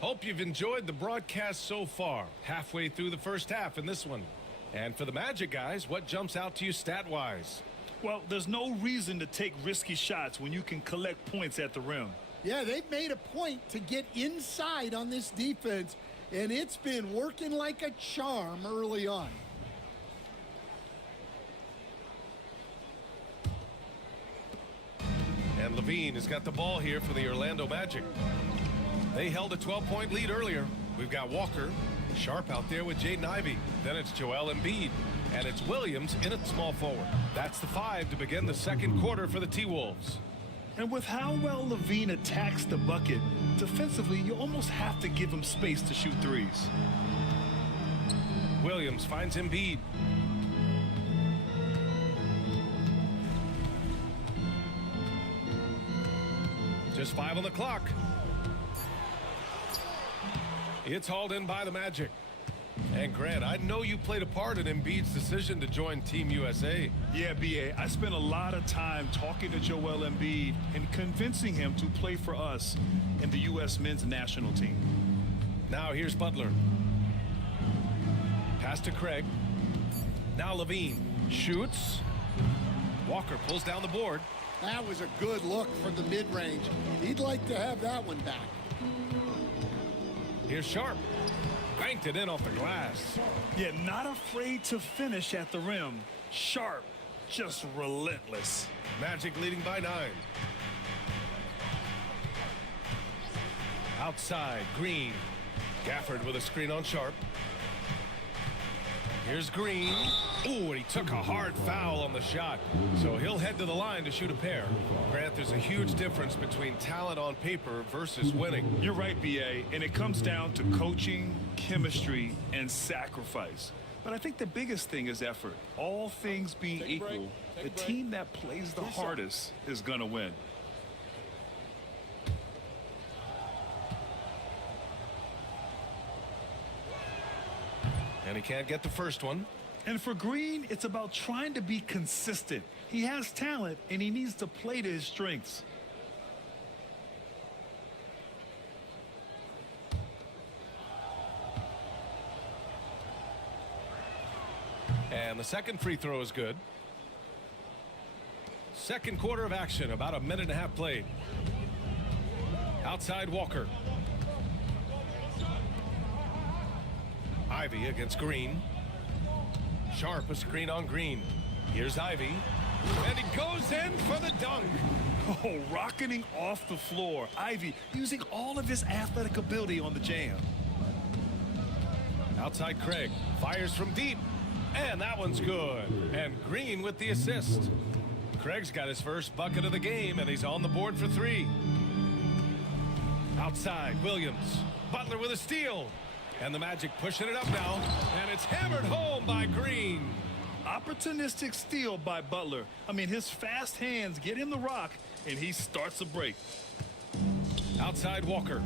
Hope you've enjoyed the broadcast so far. Halfway through the first half in this one. And for the Magic guys, what jumps out to you stat-wise? Well, there's no reason to take risky shots when you can collect points at the rim. Yeah, they've made a point to get inside on this defense, and it's been working like a charm early on. And Levine has got the ball here for the Orlando Magic. They held a 12-point lead earlier. We've got Walker, Sharp out there with Jaden Ivey. Then it's Joel Embiid. And it's Williams in at small forward. That's the 5 to begin the second quarter for the T-Wolves. And with how well Levine attacks the bucket, defensively, you almost have to give him space to shoot threes. Williams finds Embiid. Just 5 on the clock. It's hauled in by the Magic. And Grant, I know you played a part in Embiid's decision to join Team USA. Yeah, B.A., I spent a lot of time talking to Joel Embiid and convincing him to play for us in the U.S. men's national team. Now here's Butler. Pass to Craig. Now Levine shoots. Walker pulls down the board. That was a good look from the mid-range. He'd like to have that one back. Here's Sharp. Banked it in off the glass. Yeah, not afraid to finish at the rim. Sharp, just relentless. Magic leading by 9. Outside, Green. Gafford with a screen on Sharp. Here's Green. Ooh, and he took a hard foul on the shot. So he'll head to the line to shoot a pair. Grant, there's a huge difference between talent on paper versus winning. You're right, B.A., and it comes down to coaching, chemistry, and sacrifice. But I think the biggest thing is effort. All things being equal, the team that plays the hardest is going to win. And he can't get the first one. And for Green, it's about trying to be consistent. He has talent, and he needs to play to his strengths. And the second free throw is good. Second quarter of action, about a minute and a half played. Outside Walker. Ivy against Green. Sharp, a screen on Green. Here's Ivy. And he goes in for the dunk. Oh, rocketing off the floor. Ivy using all of his athletic ability on the jam. Outside Craig. Fires from deep. And that one's good. And Green with the assist. Craig's got his first bucket of the game, and he's on the board for 3. Outside, Williams. Butler with a steal. And the Magic pushing it up now. And it's hammered home by Green. Opportunistic steal by Butler. I mean, his fast hands get him the rock, and he starts a break. Outside Walker.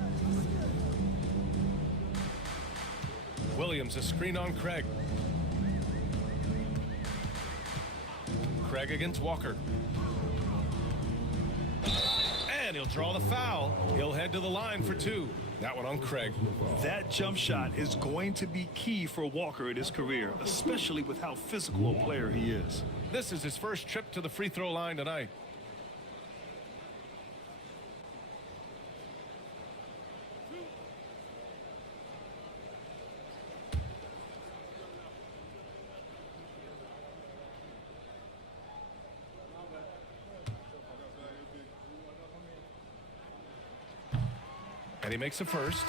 Williams, a screen on Craig. Craig against Walker. And he'll draw the foul. He'll head to the line for 2. That one on Craig. That jump shot is going to be key for Walker in his career, especially with how physical a player he is. This is his first trip to the free throw line tonight. And he makes a first.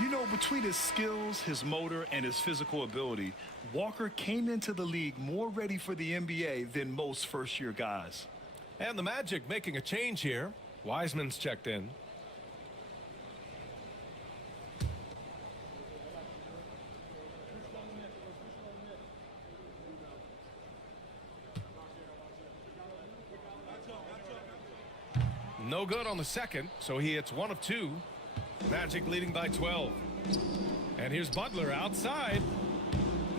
You know, between his skills, his motor, and his physical ability, Walker came into the league more ready for the NBA than most first-year guys. And the Magic making a change here. Wiseman's checked in. No good on the second, so he hits 1 of 2. Magic leading by 12. And here's Butler outside.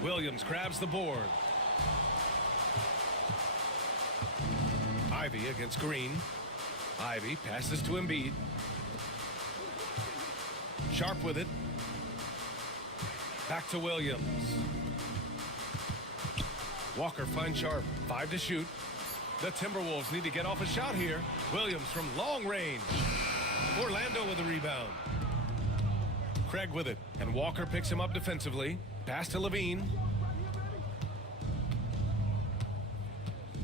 Williams grabs the board. Ivy against Green. Ivy passes to Embiid. Sharp with it. Back to Williams. Walker finds Sharp. 5 to shoot. The Timberwolves need to get off a shot here. Williams from long range. Orlando with a rebound. Craig with it. And Walker picks him up defensively. Pass to Levine.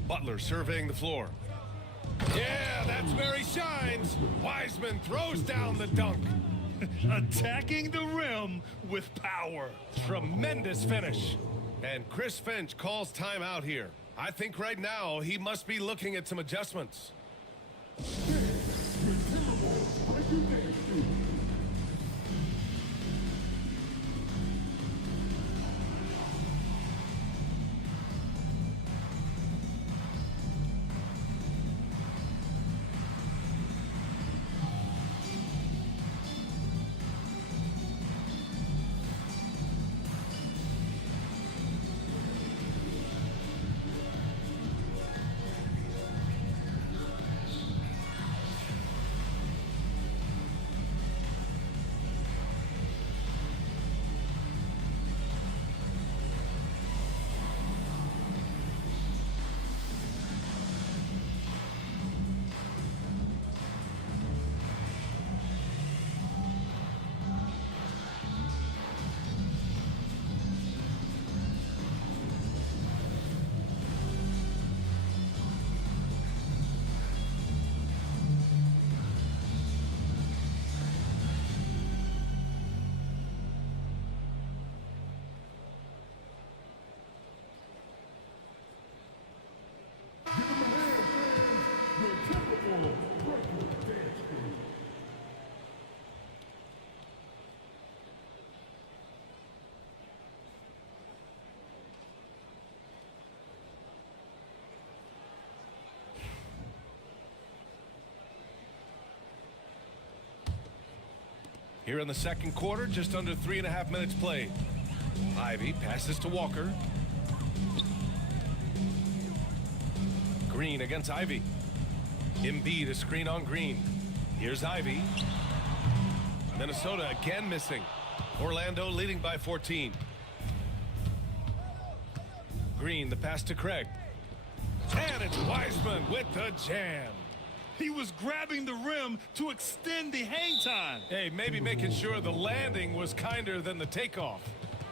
Butler surveying the floor. Yeah, that's where he shines. Wiseman throws down the dunk. Attacking the rim with power. Tremendous finish. And Chris Finch calls timeout here. I think right now he must be looking at some adjustments. Here in the second quarter, just under 3.5 minutes played. Ivy passes to Walker. Green against Ivy. Embiid a screen on Green. Here's Ivy. Minnesota again missing. Orlando leading by 14. Green, the pass to Craig. And it's Wiseman with the jam. He was grabbing the rim to extend the hang time. Hey, maybe making sure the landing was kinder than the takeoff.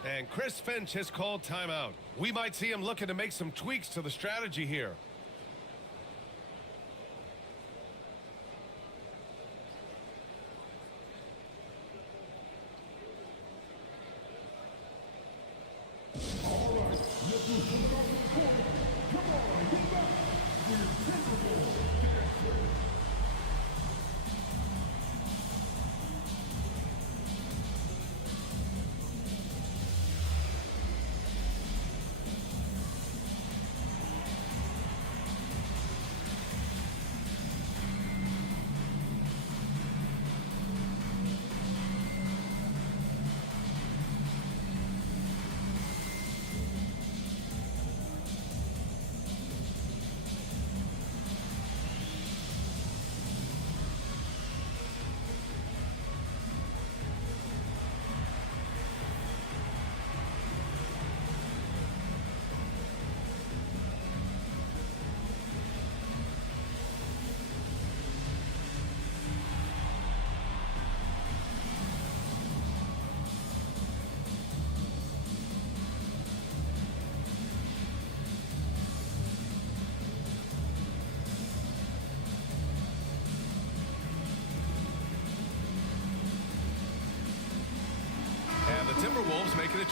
And Chris Finch has called timeout. We might see him looking to make some tweaks to the strategy here.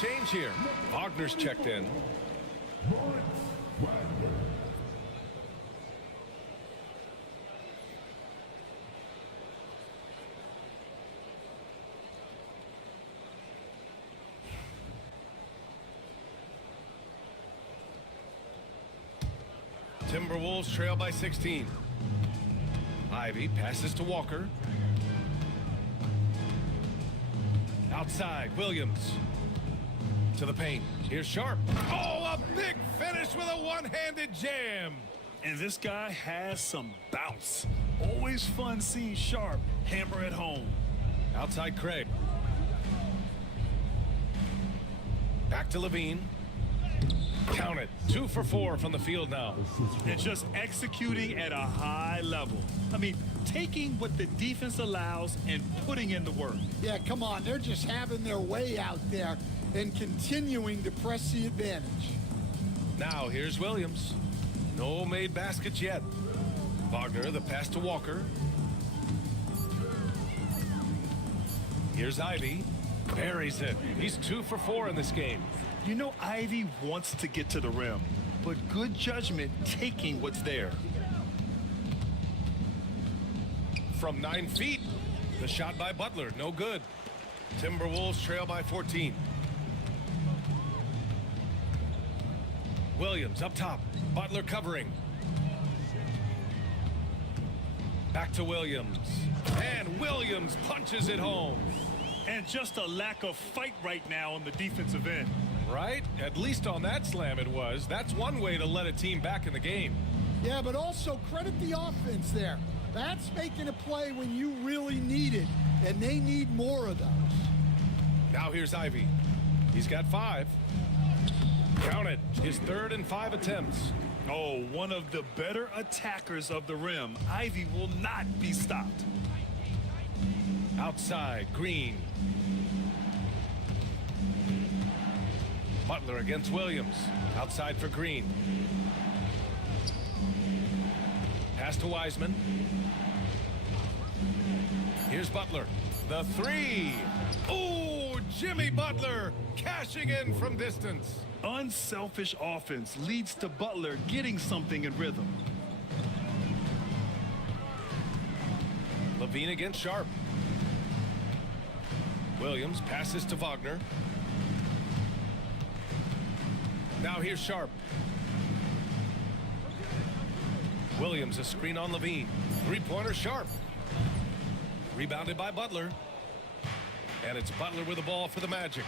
change here. Wagner's checked in. Timberwolves trail by 16. Ivy passes to Walker. Outside, Williams. To the paint. Here's Sharp. Oh, a big finish with a one-handed jam. And this guy has some bounce. Always fun seeing Sharp hammer at home. Outside, Craig. Back to Levine. Count it. 2 for 4 from the field now. And just executing at a high level. I mean, taking what the defense allows and putting in the work. Yeah, come on. They're just having their way out there and continuing to press the advantage. Now here's Williams. No made baskets yet. Wagner, the pass to Walker. Here's Ivy. Buries it. He's 2 for 4 in this game. You know, Ivy wants to get to the rim, but good judgment taking what's there. From 9 feet. The shot by Butler. No good. Timberwolves trail by 14. Williams up top. Butler covering. Back to Williams. And Williams punches it home. And just a lack of fight right now on the defensive end. Right? At least on that slam it was. That's one way to let a team back in the game. Yeah, but also credit the offense there. That's making a play when you really need it, and they need more of those. Now here's Ivy. He's got 5. Count it. His 3rd and 5 attempts. Oh, one of the better attackers of the rim. Ivy will not be stopped. Outside, Green. Butler against Williams. Outside for Green. Pass to Wiseman. Here's Butler. The 3. Ooh, Jimmy Butler cashing in from distance. Unselfish offense leads to Butler getting something in rhythm. Levine against Sharp. Williams passes to Wagner. Now here's Sharp. Williams, a screen on Levine. 3-pointer Sharp. Rebounded by Butler. And it's Butler with the ball for the Magic.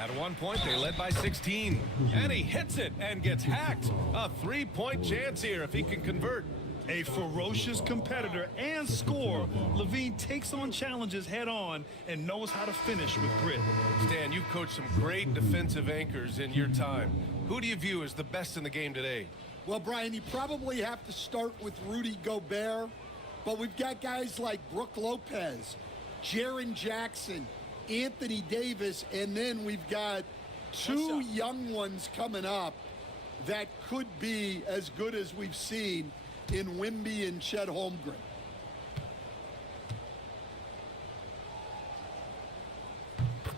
At one point, they led by 16. And he hits it and gets hacked. A 3-point chance here if he can convert. A ferocious competitor and scorer, Levine takes on challenges head on and knows how to finish with grit. Stan, you've coached some great defensive anchors in your time. Who do you view as the best in the game today? Well, Brian, you probably have to start with Rudy Gobert, but we've got guys like Brook Lopez, Jaren Jackson, Anthony Davis, and then we've got 2 young ones coming up that could be as good as we've seen in Wemby and Chet Holmgren.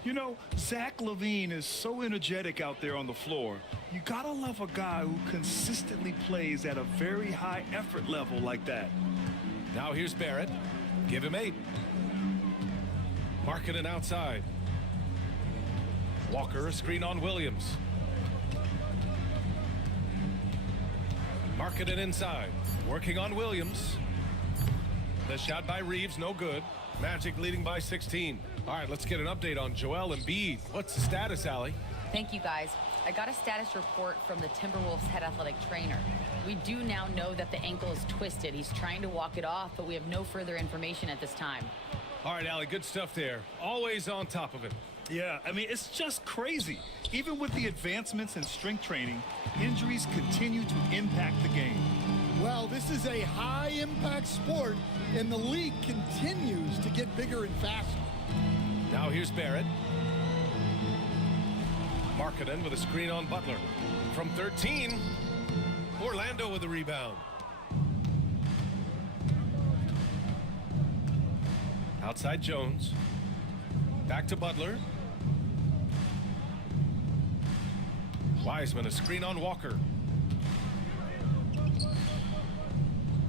You know, Zach LaVine is so energetic out there on the floor. You gotta love a guy who consistently plays at a very high effort level like that. Now here's Barrett. Give him 8. Markkanen outside. Walker, a screen on Williams. Markkanen inside. Working on Williams. The shot by Reeves, no good. Magic leading by 16. All right, let's get an update on Joel Embiid. What's the status, Allie? Thank you, guys. I got a status report from the Timberwolves head athletic trainer. We do now know that the ankle is twisted. He's trying to walk it off, but we have no further information at this time. All right, Allie, good stuff there. Always on top of it. Yeah, I mean, it's just crazy. Even with the advancements in strength training, injuries continue to impact the game. Well, this is a high-impact sport, and the league continues to get bigger and faster. Now here's Barrett. Markkanen with a screen on Butler. From 13, Orlando with a rebound. Outside Jones. Back to Butler. Wiseman, a screen on Walker.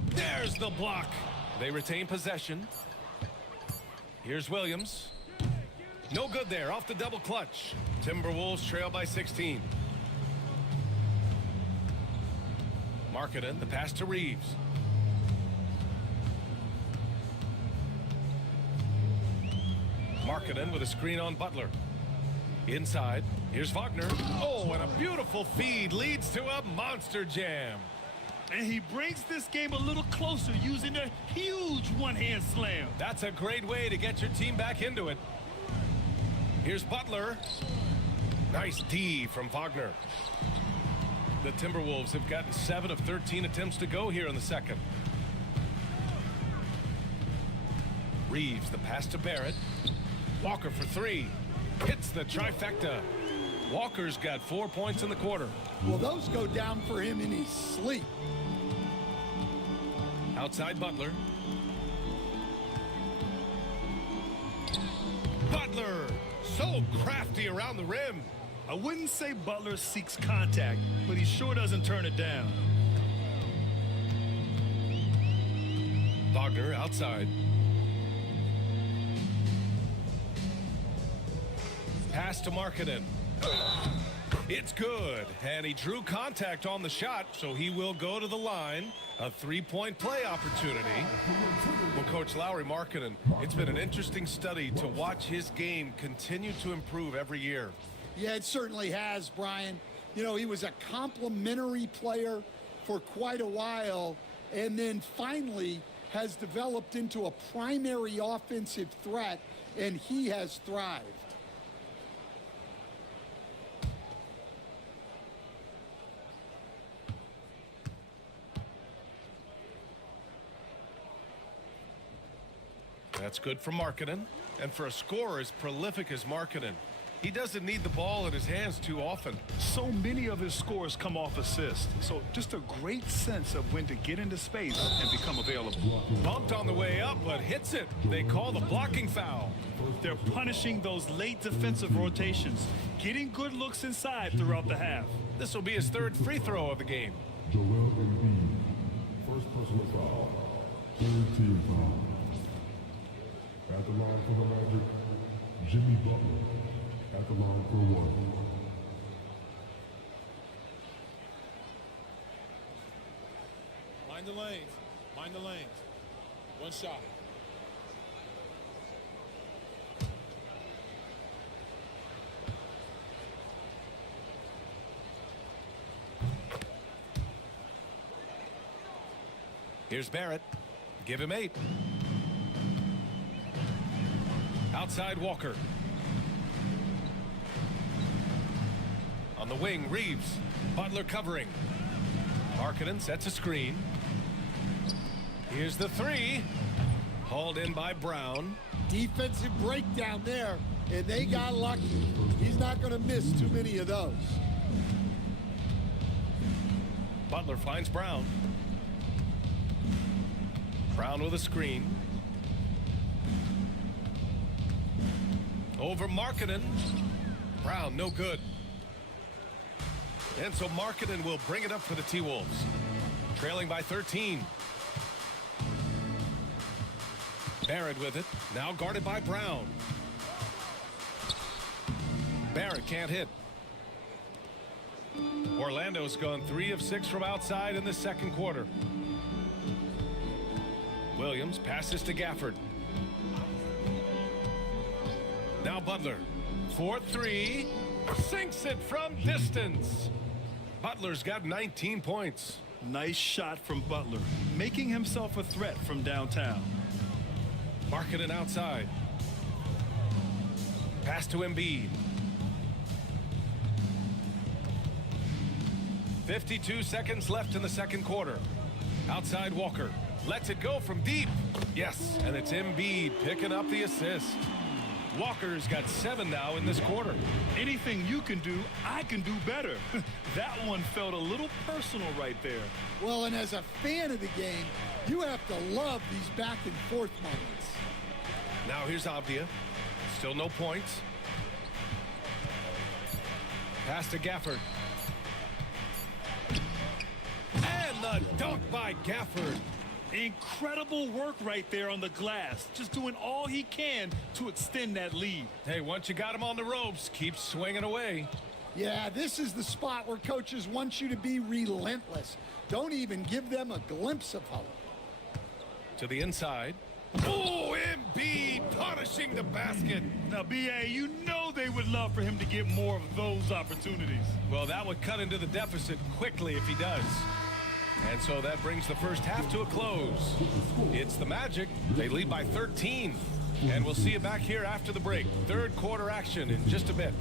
There's the block. They retain possession. Here's Williams. No good there, off the double clutch. Timberwolves trail by 16. Markkanen, the pass to Reeves. Markkanen with a screen on Butler. Inside, here's Wagner. Oh, and a beautiful feed leads to a monster jam. And he brings this game a little closer using a huge one-hand slam. That's a great way to get your team back into it. Here's Butler. Nice D from Wagner. The Timberwolves have gotten 7 of 13 attempts to go here in the second. Reeves, the pass to Barrett. Walker for 3. Hits the trifecta. Walker's got 4 points in the quarter. Well, those go down for him in his sleep. Outside Butler. Butler, so crafty around the rim. I wouldn't say Butler seeks contact, but he sure doesn't turn it down. Wagner outside. Pass to Markkanen. It's good, and he drew contact on the shot, so he will go to the line. A 3-point play opportunity. Well, Coach Lowry, Markkanen, it's been an interesting study to watch his game continue to improve every year. Yeah, it certainly has, Brian. You know, he was a complimentary player for quite a while, and then finally has developed into a primary offensive threat, and he has thrived. That's good for Markkanen, and for a scorer as prolific as Markkanen, he doesn't need the ball in his hands too often. So many of his scores come off assists, so just a great sense of when to get into space and become available. Bumped on the way up, but hits it. They call the blocking foul. They're punishing those late defensive rotations, getting good looks inside throughout the half. This will be his 3rd free throw of the game. Joel Embiid, first personal foul, 3rd team foul. At the line for the Magic, Jimmy Butler. At the line for 1. Mind the lanes. Mind the lanes. One shot. Here's Barrett. Give him 8. Outside Walker. On the wing, Reeves. Butler covering. Markkanen sets a screen. Here's the 3. Hauled in by Brown. Defensive breakdown there, and they got lucky. He's not going to miss too many of those. Butler finds Brown. Brown with a screen. Over Markkanen. Brown, no good. And so Markkanen will bring it up for the T-Wolves. Trailing by 13. Barrett with it. Now guarded by Brown. Barrett can't hit. Orlando's gone 3 of 6 from outside in the second quarter. Williams passes to Gafford. Now Butler. 4-3. Sinks it from distance. Butler's got 19 points. Nice shot from Butler, making himself a threat from downtown. Markkanen outside. Pass to Embiid. 52 seconds left in the second quarter. Outside Walker. Lets it go from deep. Yes, and it's Embiid picking up the assist. Walker's got 7 now in this quarter. Anything you can do, I can do better. That one felt a little personal right there. Well, and as a fan of the game, you have to love these back and forth moments. Now here's Avdia. Still no points. Pass to Gafford. Blocked by Gafford. Incredible work right there on the glass. Just doing all he can to extend that lead. Hey, once you got him on the ropes, keep swinging away. Yeah, this is the spot where coaches want you to be relentless. Don't even give them a glimpse of hope. To the inside. Oh, Embiid punishing the basket. Now, B.A., you know they would love for him to get more of those opportunities. Well, that would cut into the deficit quickly if he does. And so that brings the first half to a close. It's the Magic. They lead by 13. And we'll see you back here after the break. Third quarter action in just a bit.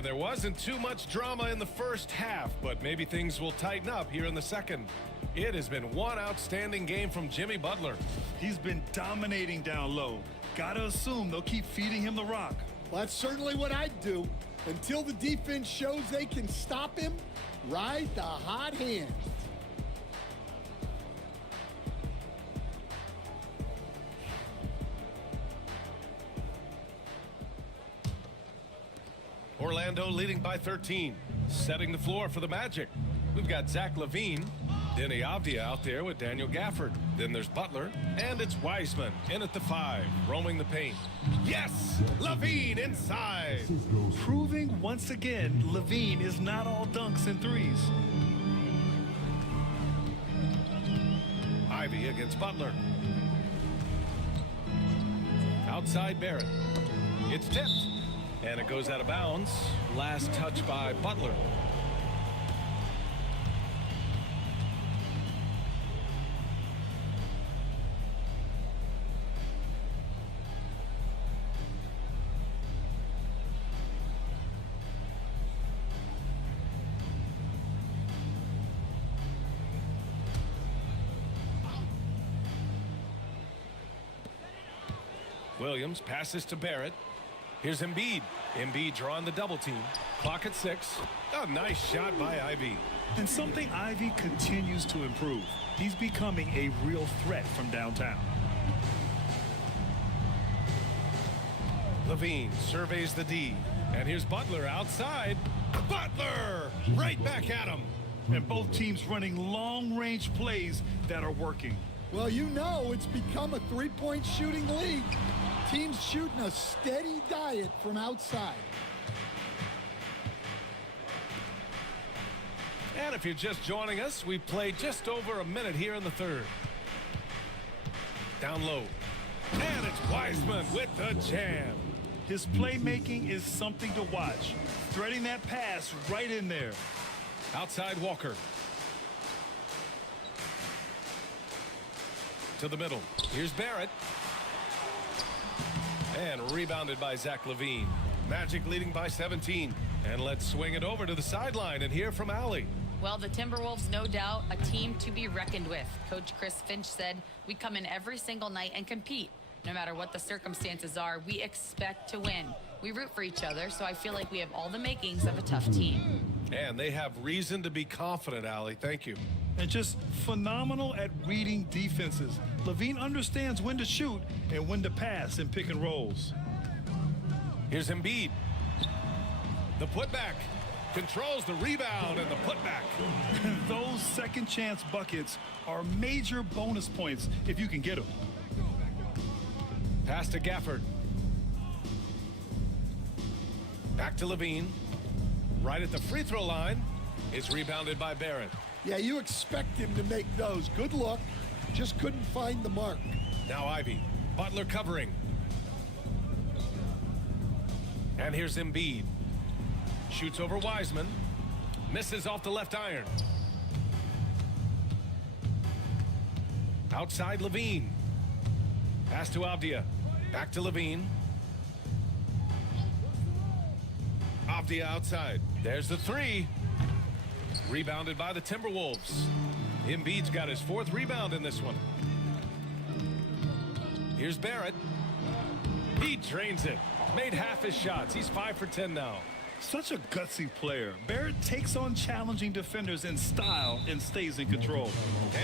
And there wasn't too much drama in the first half, but maybe things will tighten up here in the second. It has been one outstanding game from Jimmy Butler. He's been dominating down low. Gotta assume they'll keep feeding him the rock. Well, that's certainly what I'd do. Until the defense shows they can stop him, ride the hot hand. Orlando leading by 13. Setting the floor for the Magic. We've got Zach LaVine. Denny Avdia out there with Daniel Gafford. Then there's Butler. And it's Wiseman in at the 5, roaming the paint. Yes! LaVine inside! Proving once again, LaVine is not all dunks and threes. Ivy against Butler. Outside Barrett. It's tipped. And it goes out of bounds. Last touch by Butler. Williams passes to Barrett. Here's Embiid. Embiid drawing the double team. Clock at 6. A nice shot by Ivy. And something Ivy continues to improve. He's becoming a real threat from downtown. LaVine surveys the D. And here's Butler outside. Butler! Right back at him. And both teams running long-range plays that are working. Well, you know it's become a three-point shooting league. Teams shooting a steady diet from outside. And if you're just joining us, we've played just over a minute here in the third. Down low. And it's Wiseman with the jam. His playmaking is something to watch. Threading that pass right in there. Outside Walker. To the middle. Here's Barrett. And rebounded by Zach LaVine. Magic leading by 17. And let's swing it over to the sideline and hear from Allie. Well, the Timberwolves, no doubt, a team to be reckoned with. Coach Chris Finch said, we come in every single night and compete. No matter what the circumstances are, we expect to win. We root for each other, so I feel like we have all the makings of a tough team. And they have reason to be confident, Allie. Thank you. and just phenomenal at reading defenses. Levine understands when to shoot and when to pass in pick and rolls. Here's Embiid. The putback. Controls the rebound and the putback. Those second chance buckets are major bonus points if you can get them. Pass to Gafford. Back to Levine. Right at the free throw line. It's rebounded by Barrett. Yeah, you expect him to make those. Good luck. Just couldn't find the mark. Now Ivy. Butler covering. And here's Embiid. Shoots over Wiseman. Misses off the left iron. Outside Levine. Pass to Avdia. Back to Levine. Avdia outside. There's the three. Rebounded by the Timberwolves. Embiid's got his 4th rebound in this one. Here's Barrett. He drains it. Made half his shots. He's 5 for 10 now. Such a gutsy player. Barrett takes on challenging defenders in style and stays in control.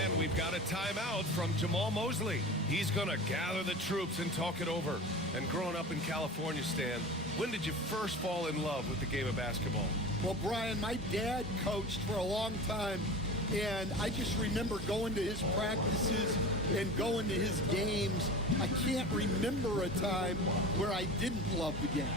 And we've got a timeout from Jamal Mosley. He's going to gather the troops and talk it over. And growing up in California, Stan, when did you first fall in love with the game of basketball? Well, Brian, my dad coached for a long time, and I just remember going to his practices and going to his games. I can't remember a time where I didn't love the game.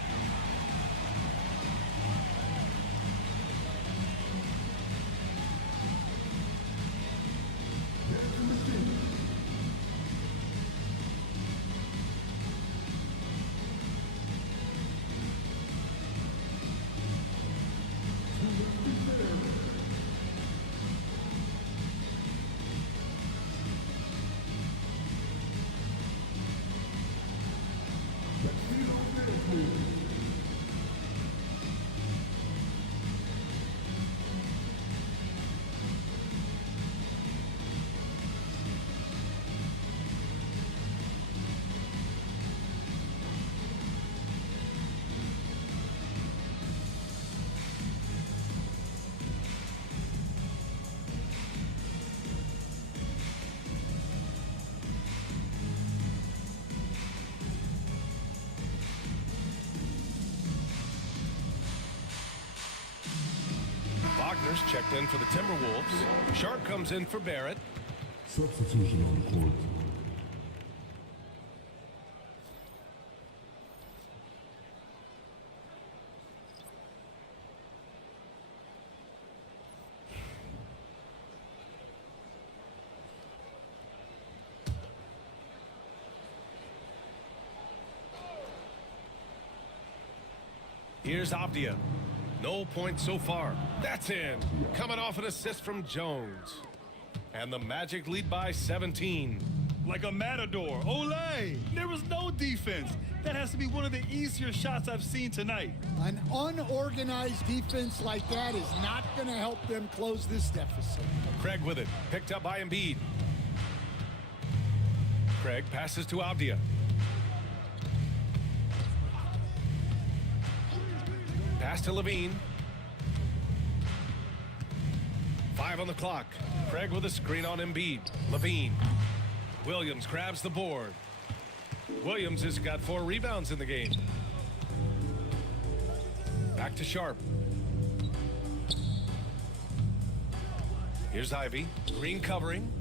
Wagner's checked in for the Timberwolves. Sharp comes in for Barrett. Substitution on the court. Here's Avdia. No points so far. That's in. Coming off an assist from Jones. And the Magic lead by 17. Like a matador. Olay! There was no defense. That has to be one of the easier shots I've seen tonight. An unorganized defense like that is not going to help them close this deficit. Craig with it. Picked up by Embiid. Craig passes to Avdia. Pass to Levine. 5 on the clock. Craig with a screen on Embiid. Levine. Williams grabs the board. Williams has got 4 rebounds in the game. Back to Sharp. Here's Ivy. Green covering.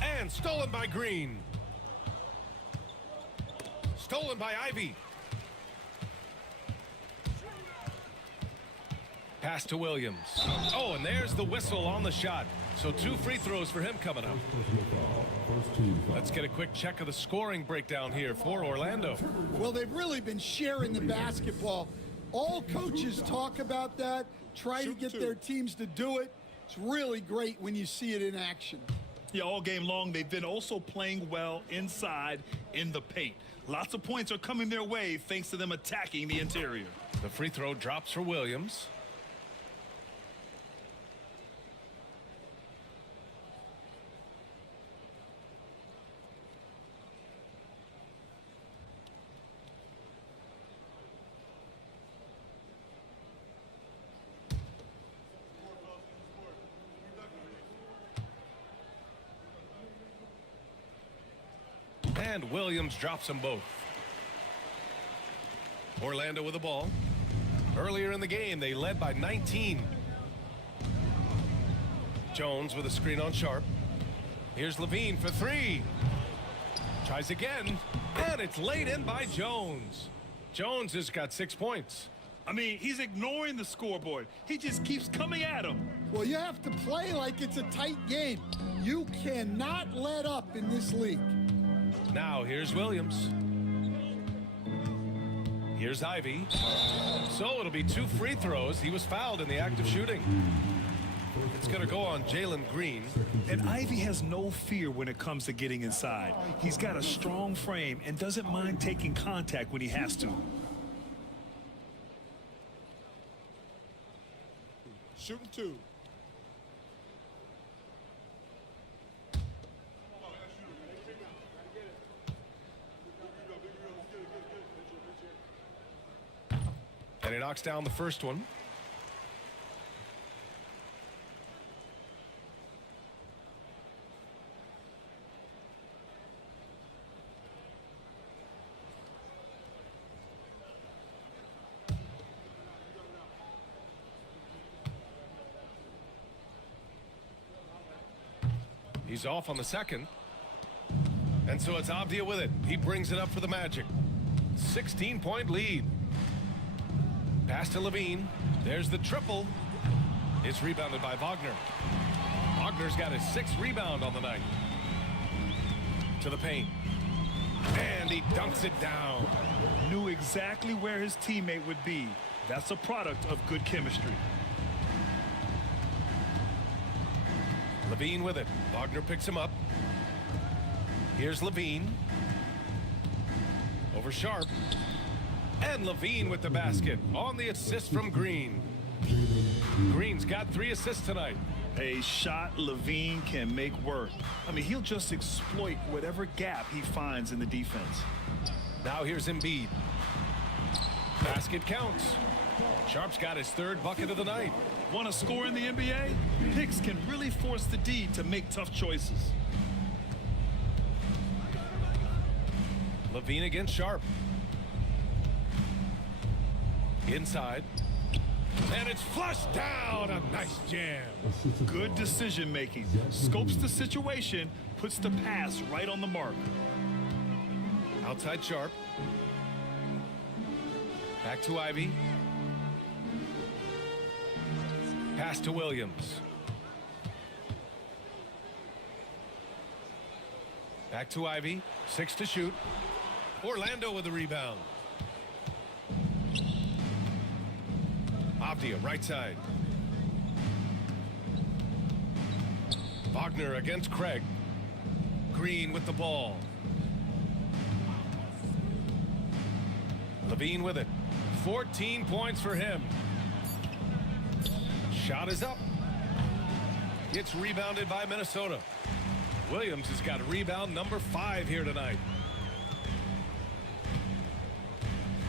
And stolen by Green. Stolen by Ivy. Pass to Williams. Oh, and there's the whistle on the shot. So 2 free throws for him coming up. Let's get a quick check of the scoring breakdown here for Orlando. Well, they've really been sharing the basketball. All coaches talk about that, try to get their teams to do it. It's really great when you see it in action. Yeah, all game long, they've been also playing well inside in the paint. Lots of points are coming their way thanks to them attacking the interior. The free throw drops for Williams. And Williams drops them both. Orlando with the ball. Earlier in the game, they led by 19. Jones with a screen on Sharp. Here's Levine for three. Tries again, and it's laid in by Jones. Jones has got 6 points. I mean, he's ignoring the scoreboard. He just keeps coming at him. Well, you have to play like it's a tight game. You cannot let up in this league. Now here's Williams. Here's Ivy. So it'll be 2 free throws. He was fouled in the act of shooting. It's going to go on Jalen Green. And Ivy has no fear when it comes to getting inside. He's got a strong frame and doesn't mind taking contact when he has to. Shooting 2. And he knocks down the first one. He's off on the second. And so it's Avdia with it. He brings it up for the Magic. 16-point lead. Pass to Levine. There's the triple. It's rebounded by Wagner. Wagner's got his 6th rebound on the night. To the paint. And he dunks it down. Knew exactly where his teammate would be. That's a product of good chemistry. Levine with it. Wagner picks him up. Here's Levine. Over Sharp. And Levine with the basket on the assist from Green. Green's got 3 assists tonight. A shot Levine can make work. I mean, he'll just exploit whatever gap he finds in the defense. Now here's Embiid. Basket counts. Sharp's got his 3rd bucket of the night. Want to score in the NBA? Picks can really force the D to make tough choices. Levine against Sharp. Inside. And it's flushed down. A nice jam. Good decision making. Scopes the situation, puts the pass right on the mark. Outside Sharp. Back to Ivy. Pass to Williams. Back to Ivy. 6 to shoot. Orlando with the rebound. Avdia, right side. Wagner against Craig. Green with the ball. Levine with it. 14 points for him. Shot is up. It's rebounded by Minnesota. Williams has got rebound number 5 here tonight.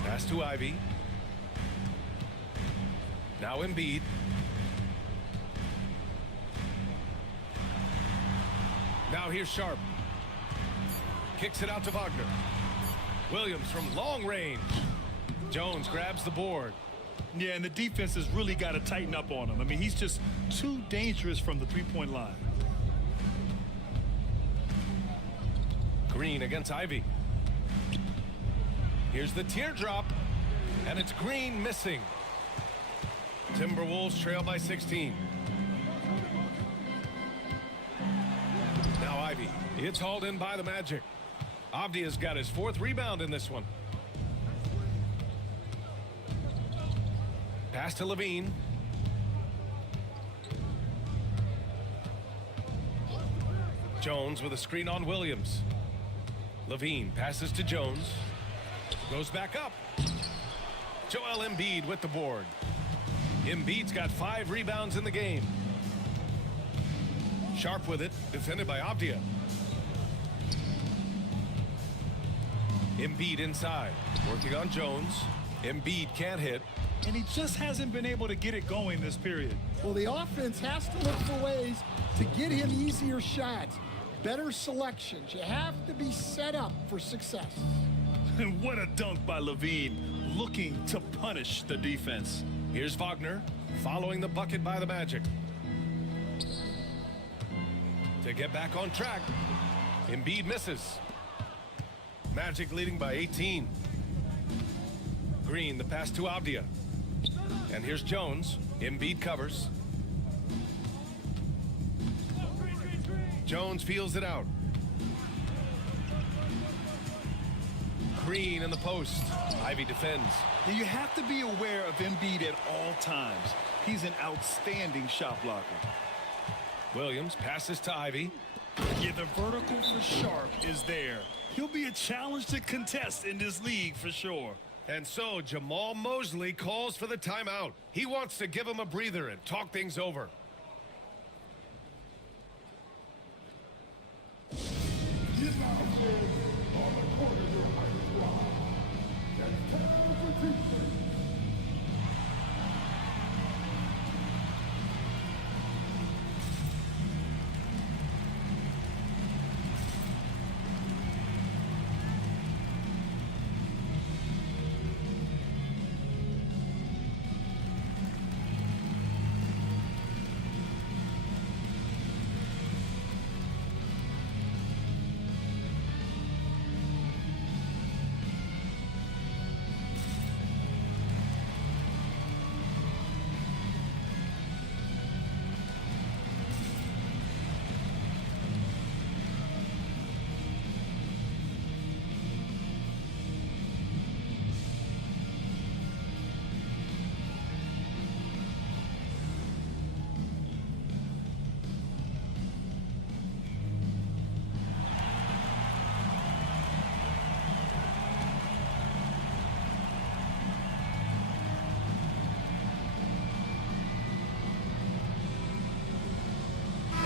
Pass to Ivy. Now Embiid. Now here's Sharp. Kicks it out to Wagner. Williams from long range. Jones grabs the board. Yeah, and the defense has really got to tighten up on him. I mean, he's just too dangerous from the three-point line. Green against Ivy. Here's the teardrop, and it's Green missing. Timberwolves trail by 16. Now Ivy. It's hauled in by the Magic. Avdia's got his 4th rebound in this one. Pass to Levine. Jones with a screen on Williams. Levine passes to Jones. Goes back up. Joel Embiid with the board. Embiid's got 5 rebounds in the game. Sharp with it, defended by Avdia. Embiid inside, working on Jones. Embiid can't hit. And he just hasn't been able to get it going this period. Well, the offense has to look for ways to get him easier shots. better selections. You have to be set up for success. And what a dunk by Levine, looking to punish the defense. Here's Wagner following the bucket by the Magic. To get back on track, Embiid misses. Magic leading by 18. Green, the pass to Avdia. And here's Jones. Embiid covers. Jones feels it out. Green in the post. Ivy defends. And you have to be aware of Embiid at all times. He's an outstanding shot blocker. Williams passes to Ivy. Yeah, the vertical for Sharp is there. He'll be a challenge to contest in this league for sure. And so Jamal Mosley calls for the timeout. He wants to give him a breather and talk things over.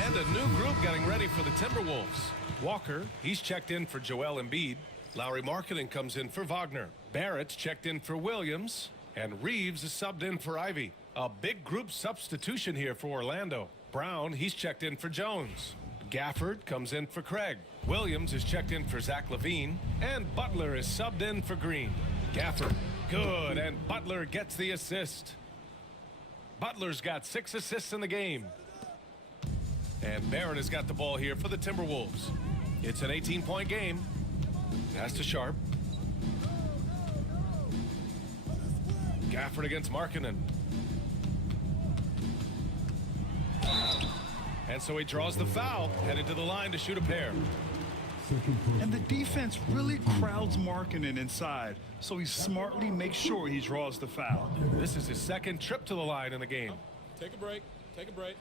And a new group getting ready for the Timberwolves. Walker, he's checked in for Joel Embiid. Lowry Markkanen comes in for Wagner. Barrett's checked in for Williams. And Reeves is subbed in for Ivy. A big group substitution here for Orlando. Brown, he's checked in for Jones. Gafford comes in for Craig. Williams is checked in for Zach LaVine. And Butler is subbed in for Green. Gafford, good, and Butler gets the assist. Butler's got 6 assists in the game. And Barrett has got the ball here for the Timberwolves. It's an 18-point game. Pass to Sharp. Gafford against Markkanen. And so he draws the foul, headed to the line to shoot a pair. And the defense really crowds Markkanen inside, so he smartly makes sure he draws the foul. This is his second trip to the line in the game. Take a break. Take a break.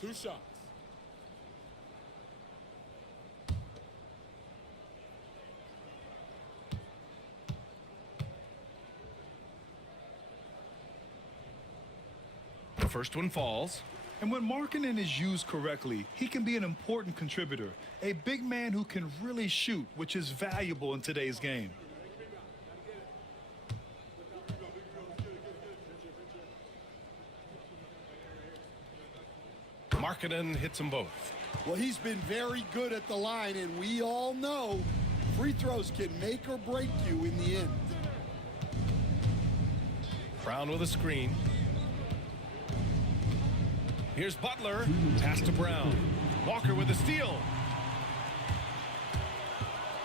2 shots. The first one falls. And when Markkanen is used correctly, he can be an important contributor. A big man who can really shoot, which is valuable in today's game. Markkanen hits them both. Well, he's been very good at the line, and we all know free throws can make or break you in the end. Brown with a screen. Here's Butler. Pass to Brown. Walker with a steal.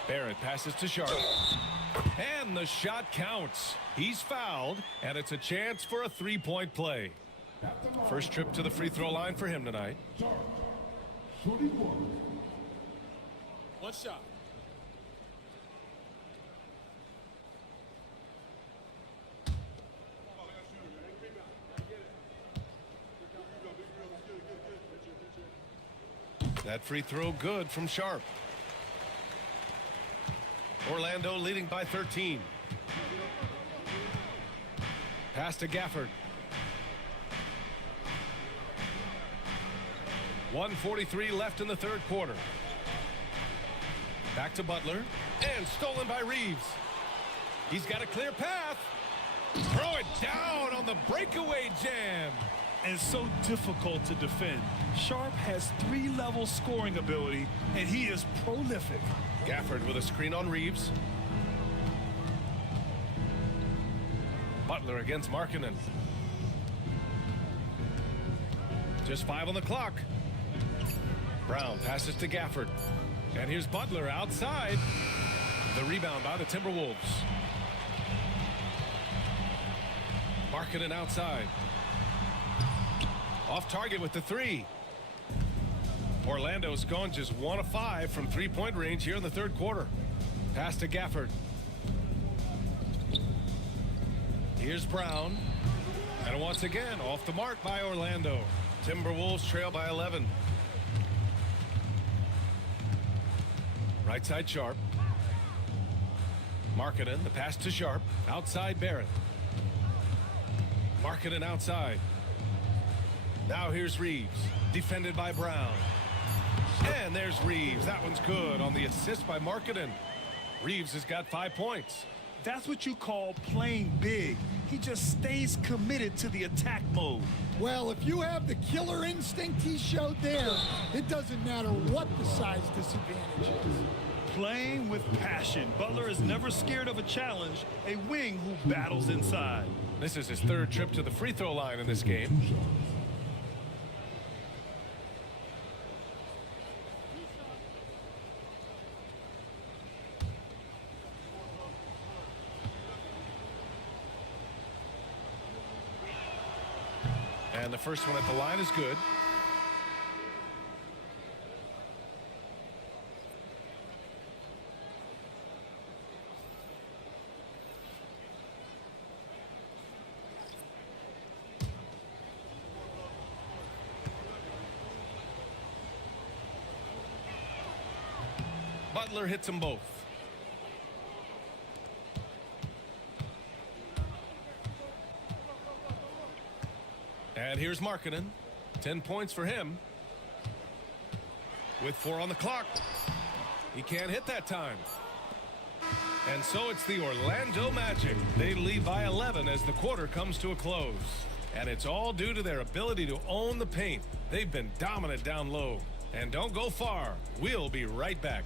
Barrett passes to Sharp. And the shot counts. He's fouled, and it's a chance for a 3-point play. First trip to the free throw line for him tonight. 1 shot. That free throw good from Sharp. Orlando leading by 13. Pass to Gafford. 1:43 left in the third quarter. Back to Butler. And stolen by Reeves. He's got a clear path. Throw it down on the breakaway jam. and so difficult to defend. Sharp has 3-level scoring ability, and he is prolific. Gafford with a screen on Reeves. Butler against Markkanen. Just 5 on the clock. Brown passes to Gafford. And here's Butler outside. The rebound by the Timberwolves. Markkanen outside. Off target with the 3. Orlando's gone just 1 of 5 from 3-point range here in the third quarter. Pass to Gafford. Here's Brown. And once again, off the mark by Orlando. Timberwolves trail by 11. Right side Sharp. Markkanen, the pass to Sharp. Outside Barrett. Markkanen outside. Now here's Reeves. Defended by Brown. And there's Reeves. That one's good on the assist by Markkanen. Reeves has got 5 points. That's what you call playing big. He just stays committed to the attack mode. Well, if you have the killer instinct he showed there, it doesn't matter what the size disadvantage is. Playing with passion. Butler is never scared of a challenge, a wing who battles inside. This is his 3rd trip to the free throw line in this game. And the first one at the line is good. Butler hits them both. And here's Markkanen. 10 points for him. With 4 on the clock. He can't hit that time. And so it's the Orlando Magic. They lead by 11 as the quarter comes to a close. And it's all due to their ability to own the paint. They've been dominant down low. And don't go far. We'll be right back.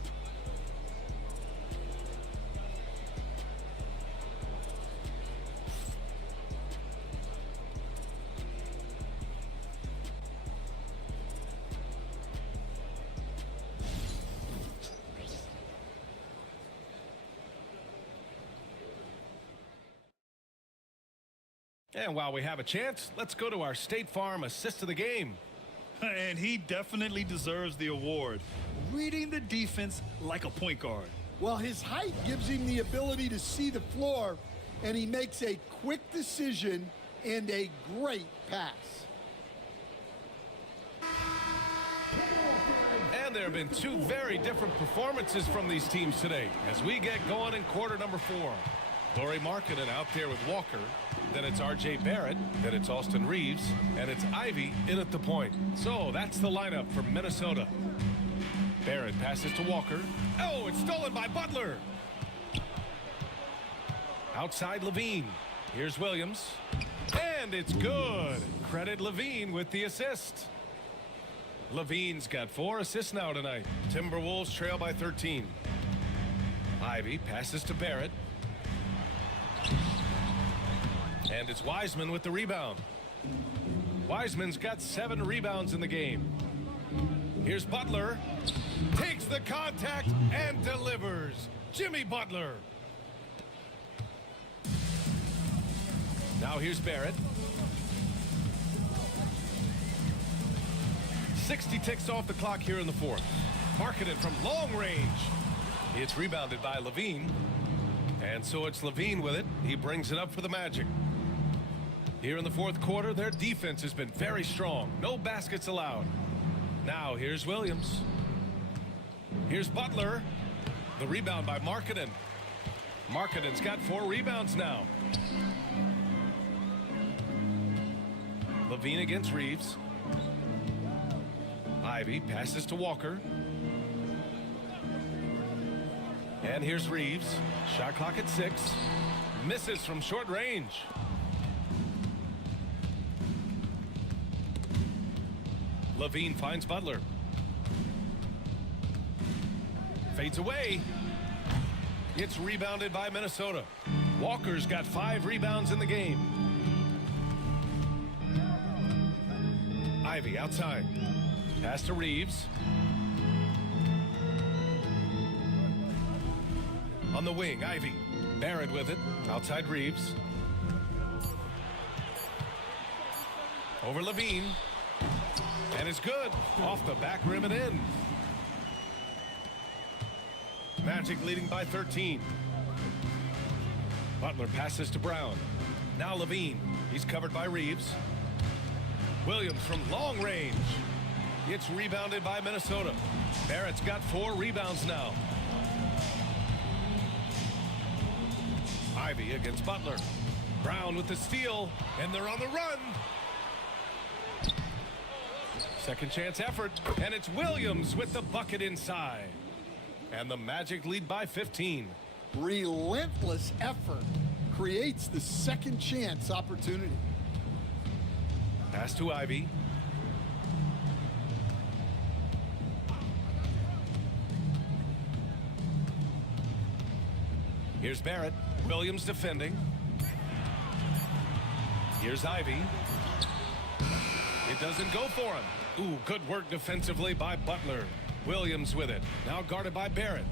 And while we have a chance, let's go to our State Farm assist of the game. And he definitely deserves the award. Reading the defense like a point guard. Well, his height gives him the ability to see the floor, and he makes a quick decision and a great pass. And there have been 2 very different performances from these teams today as we get going in quarter number 4. Lauri Markkanen out there with Walker. Then it's R.J. Barrett. Then it's Austin Reeves. And it's Ivy in at the point. So that's the lineup for Minnesota. Barrett passes to Walker. Oh, it's stolen by Butler. Outside Levine. Here's Williams. And it's good. Credit Levine with the assist. Levine's got 4 assists now tonight. Timberwolves trail by 13. Ivy passes to Barrett. And it's Wiseman with the rebound. Wiseman's got 7 rebounds in the game. Here's Butler. Takes the contact and delivers. Jimmy Butler. Now here's Barrett. 60 ticks off the clock here in the 4th. Markkanen from long range. It's rebounded by Levine. And so it's Levine with it. He brings it up for the Magic. Here in the 4th quarter, their defense has been very strong. No baskets allowed. Now here's Williams. Here's Butler. The rebound by Markkanen. Markkanen's got 4 rebounds now. Levine against Reeves. Ivy passes to Walker. And here's Reeves. Shot clock at 6. Misses from short range. Levine finds Butler. Fades away. It's rebounded by Minnesota. Walker's got 5 rebounds in the game. Ivy outside. Pass to Reeves. On the wing, Ivy. Barrett with it. Outside Reeves. Over Levine. And it's good. Off the back rim and in. Magic leading by 13. Butler passes to Brown. Now Levine. He's covered by Reeves. Williams from long range. It's rebounded by Minnesota. Barrett's got 4 rebounds now. Ivy against Butler. Brown with the steal, and they're on the run. Second chance effort, and it's Williams with the bucket inside. And the Magic lead by 15. Relentless effort creates the second chance opportunity. Pass to Ivy. Here's Barrett. Williams defending. Here's Ivy. It doesn't go for him. Ooh, good work defensively by Butler. Williams with it. Now guarded by Barrett.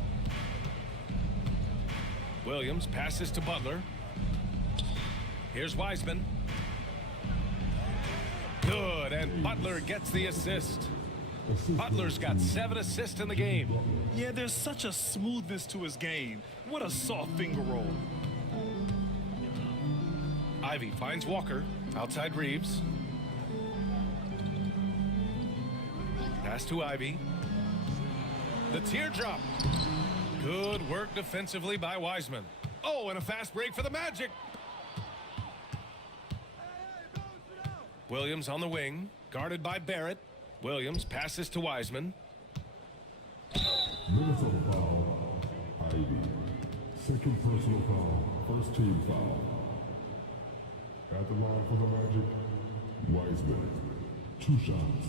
Williams passes to Butler. Here's Wiseman. Good, and Butler gets the assist. Butler's got 7 assists in the game. Yeah, there's such a smoothness to his game. What a soft finger roll. Ivy finds Walker. Outside Reeves. Pass to Ivy. The teardrop. Good work defensively by Wiseman. Oh, and a fast break for the Magic. Williams on the wing, guarded by Barrett. Williams passes to Wiseman. Minnesota foul, Ivy. Second personal foul, first team foul. At the line for the Magic, Wiseman. 2 shots.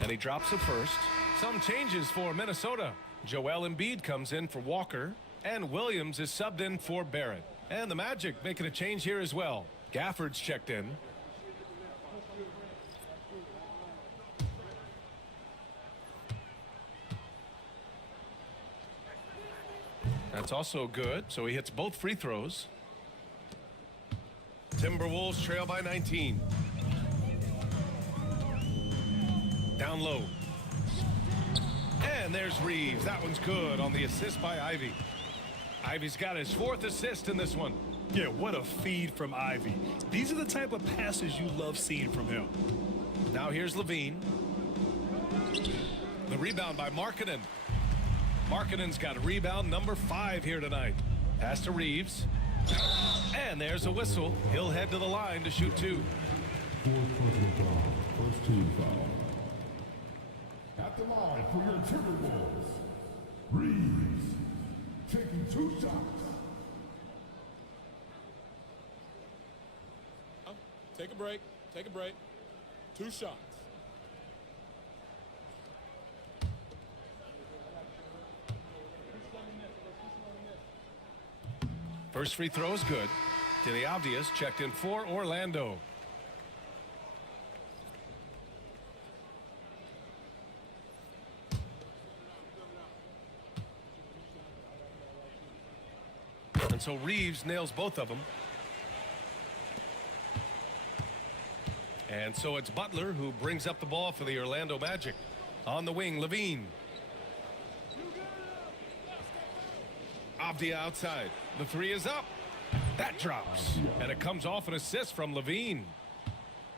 And he drops it first. Some changes for Minnesota. Joel Embiid comes in for Walker, and Williams is subbed in for Barrett. And the Magic making a change here as well. Gafford's checked in. That's also good, so he hits both free throws. Timberwolves trail by 19. Down low. And there's Reeves. That one's good on the assist by Ivy. Ivy's got his 4th assist in this one. Yeah, what a feed from Ivy. These are the type of passes you love seeing from him. Now here's Levine. The rebound by Markkanen. Markkanen's got a rebound number 5 here tonight. Pass to Reeves. And there's a whistle. He'll head to the line to shoot 2. 4th personal foul, first team foul. At the line for your Timberwolves, Reeves, taking 2 shots. Take a break. Take a break. 2 shots. First free throw is good. Denny Avdia's checked in for Orlando. And so Reeves nails both of them. And so it's Butler who brings up the ball for the Orlando Magic. On the wing, Levine. Avdia outside. The 3 is up. That drops. And it comes off an assist from Levine.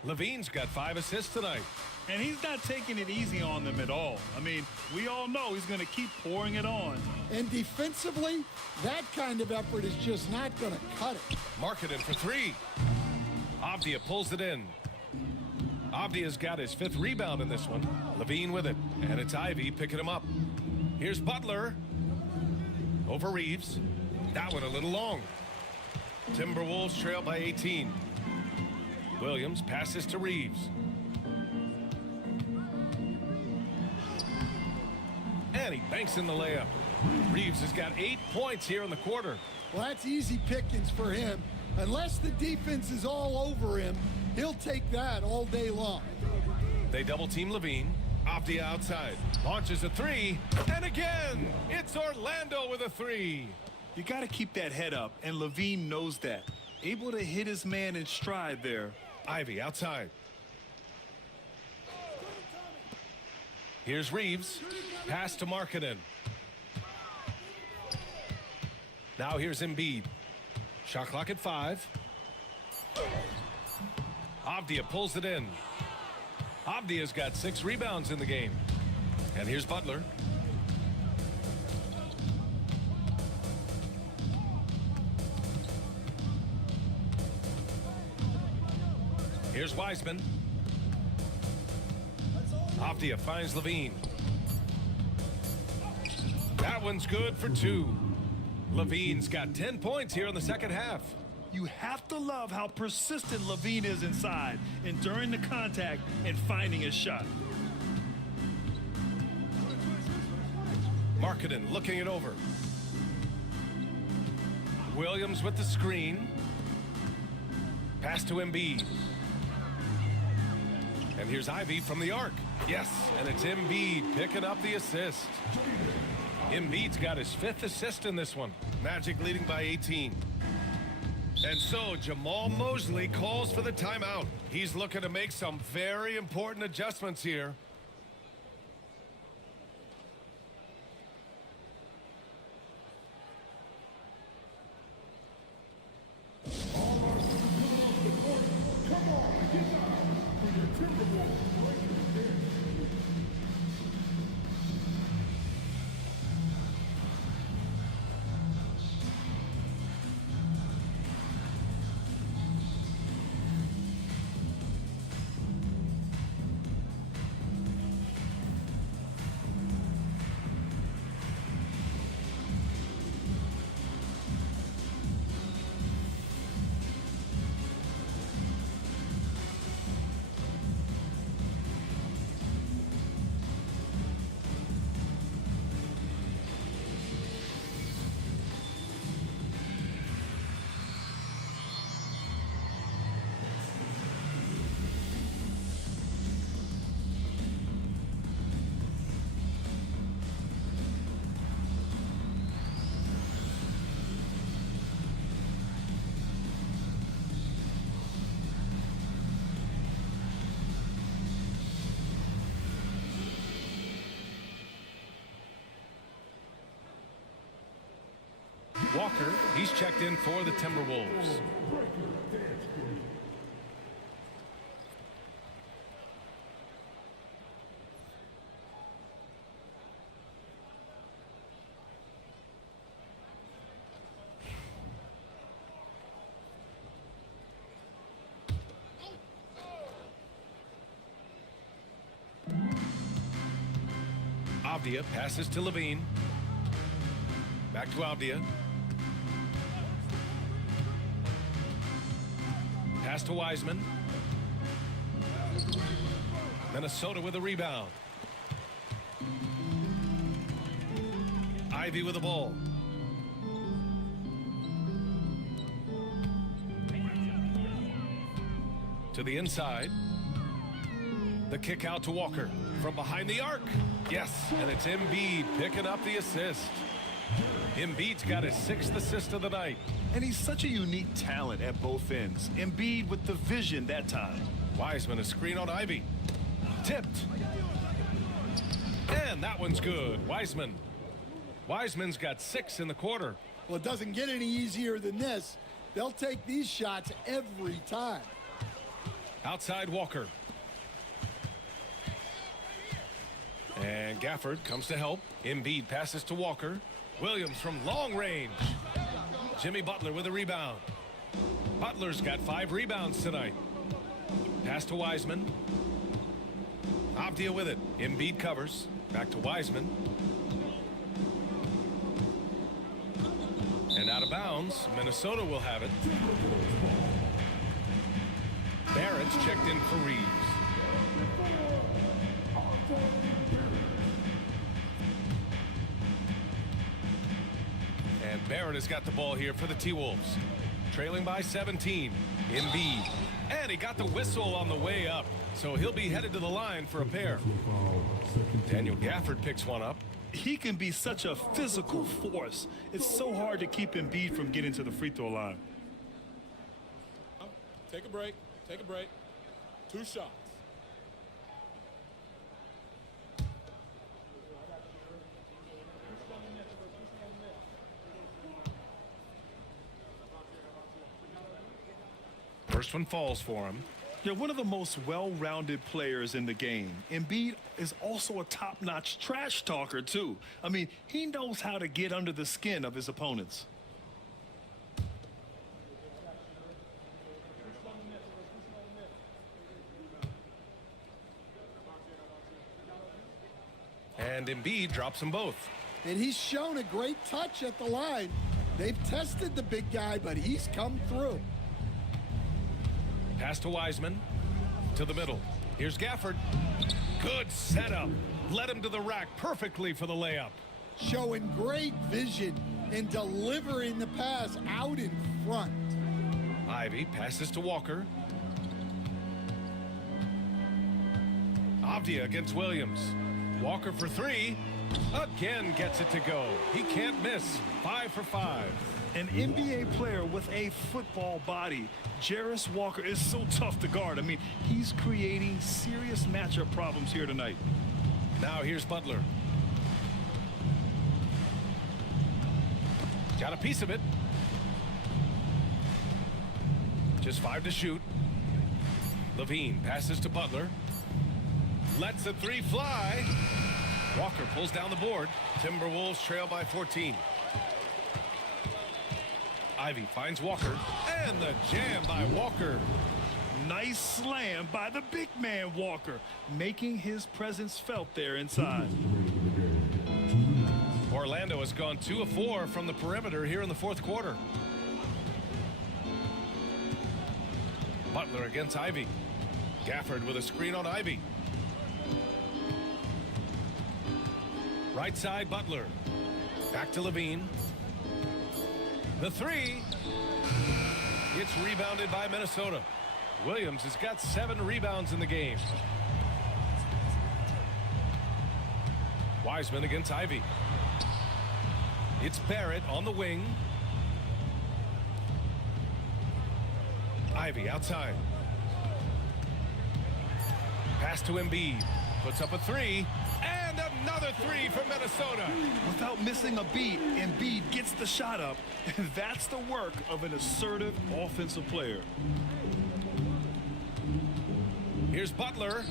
Levine's got 5 assists tonight. And he's not taking it easy on them at all. I mean, we all know he's going to keep pouring it on. And defensively, that kind of effort is just not going to cut it. Markkanen for 3. Avdia pulls it in. Avdia's got his 5th rebound in this one. Levine with it, and it's Ivy picking him up. Here's Butler. Over Reeves. That one a little long. Timberwolves trail by 18. Williams passes to Reeves. And he banks in the layup. Reeves has got 8 points here in the quarter. Well, that's easy pickings for him. Unless the defense is all over him, he'll take that all day long. They double team Levine. Avdia outside. Launches a 3. And again, it's Orlando with a 3. You got to keep that head up, and Levine knows that. Able to hit his man in stride there. Ivy outside. Here's Reeves. Pass to Markkanen. Now here's Embiid. Shot clock at 5. Avdia pulls it in. Avdia's got 6 rebounds in the game. And here's Butler. Here's Wiseman. Avdia finds Levine. That one's good for 2. Levine's got 10 points here in the second half. You have to love how persistent Levine is inside, enduring the contact and finding his shot. Markkanen looking it over. Williams with the screen. Pass to Embiid. And here's Ivy from the arc. Yes, and it's Embiid picking up the assist. Embiid's got his 5th assist in this one. Magic leading by 18. And so Jamal Mosley calls for the timeout. He's looking to make some very important adjustments here. Walker, he's checked in for the Timberwolves. Avdia passes to Levine. Back to Avdia. Pass to Wiseman. Minnesota with a rebound. Ivy with the ball. To the inside. The kick out to Walker. From behind the arc. Yes, and it's Embiid picking up the assist. Embiid's got his 6th assist of the night. And he's such a unique talent at both ends. Embiid with the vision that time. Wiseman a screen on Ivy. Tipped. And that one's good. Wiseman's got 6 in the quarter. Well, it doesn't get any easier than this. They'll take these shots every time. Outside Walker. And Gafford comes to help. Embiid passes to Walker. Williams from long range. Jimmy Butler with a rebound. Butler's got 5 rebounds tonight. Pass to Wiseman. Avdia with it. Embiid covers. Back to Wiseman. And out of bounds. Minnesota will have it. Barrett's checked in for Reeves. And Barrett has got the ball here for the T-Wolves. Trailing by 17. Embiid. And he got the whistle on the way up. So he'll be headed to the line for a pair. Daniel Gafford picks one up. He can be such a physical force. It's so hard to keep Embiid from getting to the free throw line. Take a break. Take a break. 2 shots. First one falls for him. They're one of the most well-rounded players in the game. Embiid is also a top-notch trash talker, too. I mean, he knows how to get under the skin of his opponents. And Embiid drops them both. And he's shown a great touch at the line. They've tested the big guy, but he's come through. Pass to Wiseman. To the middle. Here's Gafford. Good setup. Led him to the rack perfectly for the layup. Showing great vision and delivering the pass out in front. Ivy passes to Walker. Avdia against Williams. Walker for 3. Again gets it to go. He can't miss. 5 for 5. An NBA player with a football body. Jarris Walker is so tough to guard. I mean, he's creating serious matchup problems here tonight. Now here's Butler. Got a piece of it. Just 5 to shoot. Levine passes to Butler. Lets the 3 fly. Walker pulls down the board. Timberwolves trail by 14. Ivy finds Walker. And the jam by Walker. Nice slam by the big man Walker, making his presence felt there inside. Orlando has gone 2 of 4 from the perimeter here in the 4th quarter. Butler against Ivy. Gafford with a screen on Ivy. Right side, Butler. Back to Levine. The 3. It's rebounded by Minnesota. Williams has got 7 rebounds in the game. Wiseman against Ivy. It's Barrett on the wing. Ivy outside. Pass to Embiid. Puts up a 3. And another 3 for Minnesota. Without missing a beat, Embiid gets the shot up. And that's the work of an assertive offensive player. Here's Butler.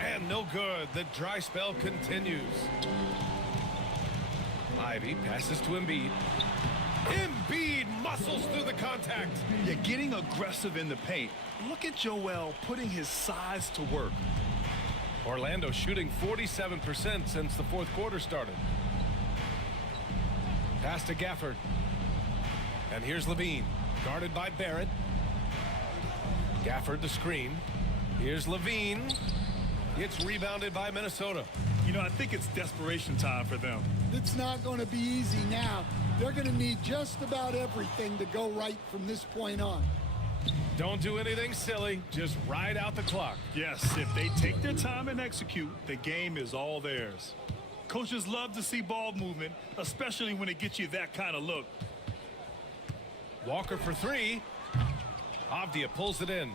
And no good. The dry spell continues. Ivy passes to Embiid. Embiid muscles through the contact. Yeah, getting aggressive in the paint. Look at Joel putting his size to work. Orlando shooting 47% since the 4th quarter started. Pass to Gafford. And here's Levine, guarded by Barrett. Gafford the screen. Here's Levine. It's rebounded by Minnesota. You know, I think it's desperation time for them. It's not going to be easy now. They're going to need just about everything to go right from this point on. Don't do anything silly. Just ride out the clock. Yes, if they take their time and execute, the game is all theirs. Coaches love to see ball movement, especially when it gets you that kind of look. Walker for 3. Avdia pulls it in.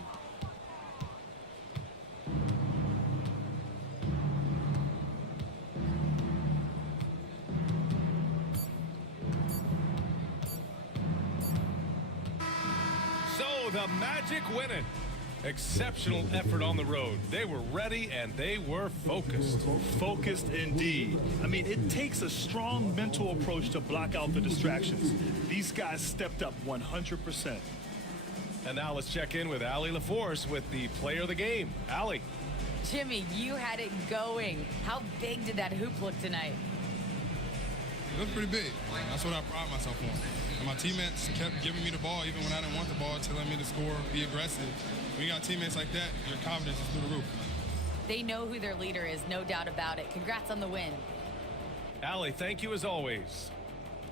The Magic win it. Exceptional effort on the road. They were ready and they were focused. Focused indeed. I mean, it takes a strong mental approach to block out the distractions. These guys stepped up 100%. And now let's check in with Allie LaForce with the player of the game. Allie. Jimmy, you had it going. How big did that hoop look tonight? It looked pretty big. That's what I pride myself on. And my teammates kept giving me the ball even when I didn't want the ball, telling me to score, be aggressive. When you got teammates like that, your confidence is through the roof. They know who their leader is, no doubt about it. Congrats on the win. Allie, thank you as always.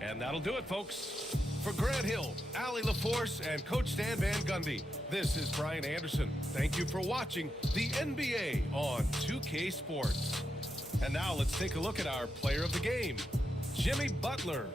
And that'll do it, folks. For Grant Hill, Allie LaForce, and Coach Stan Van Gundy, this is Brian Anderson. Thank you for watching the NBA on 2K Sports. And now let's take a look at our player of the game, Jimmy Butler.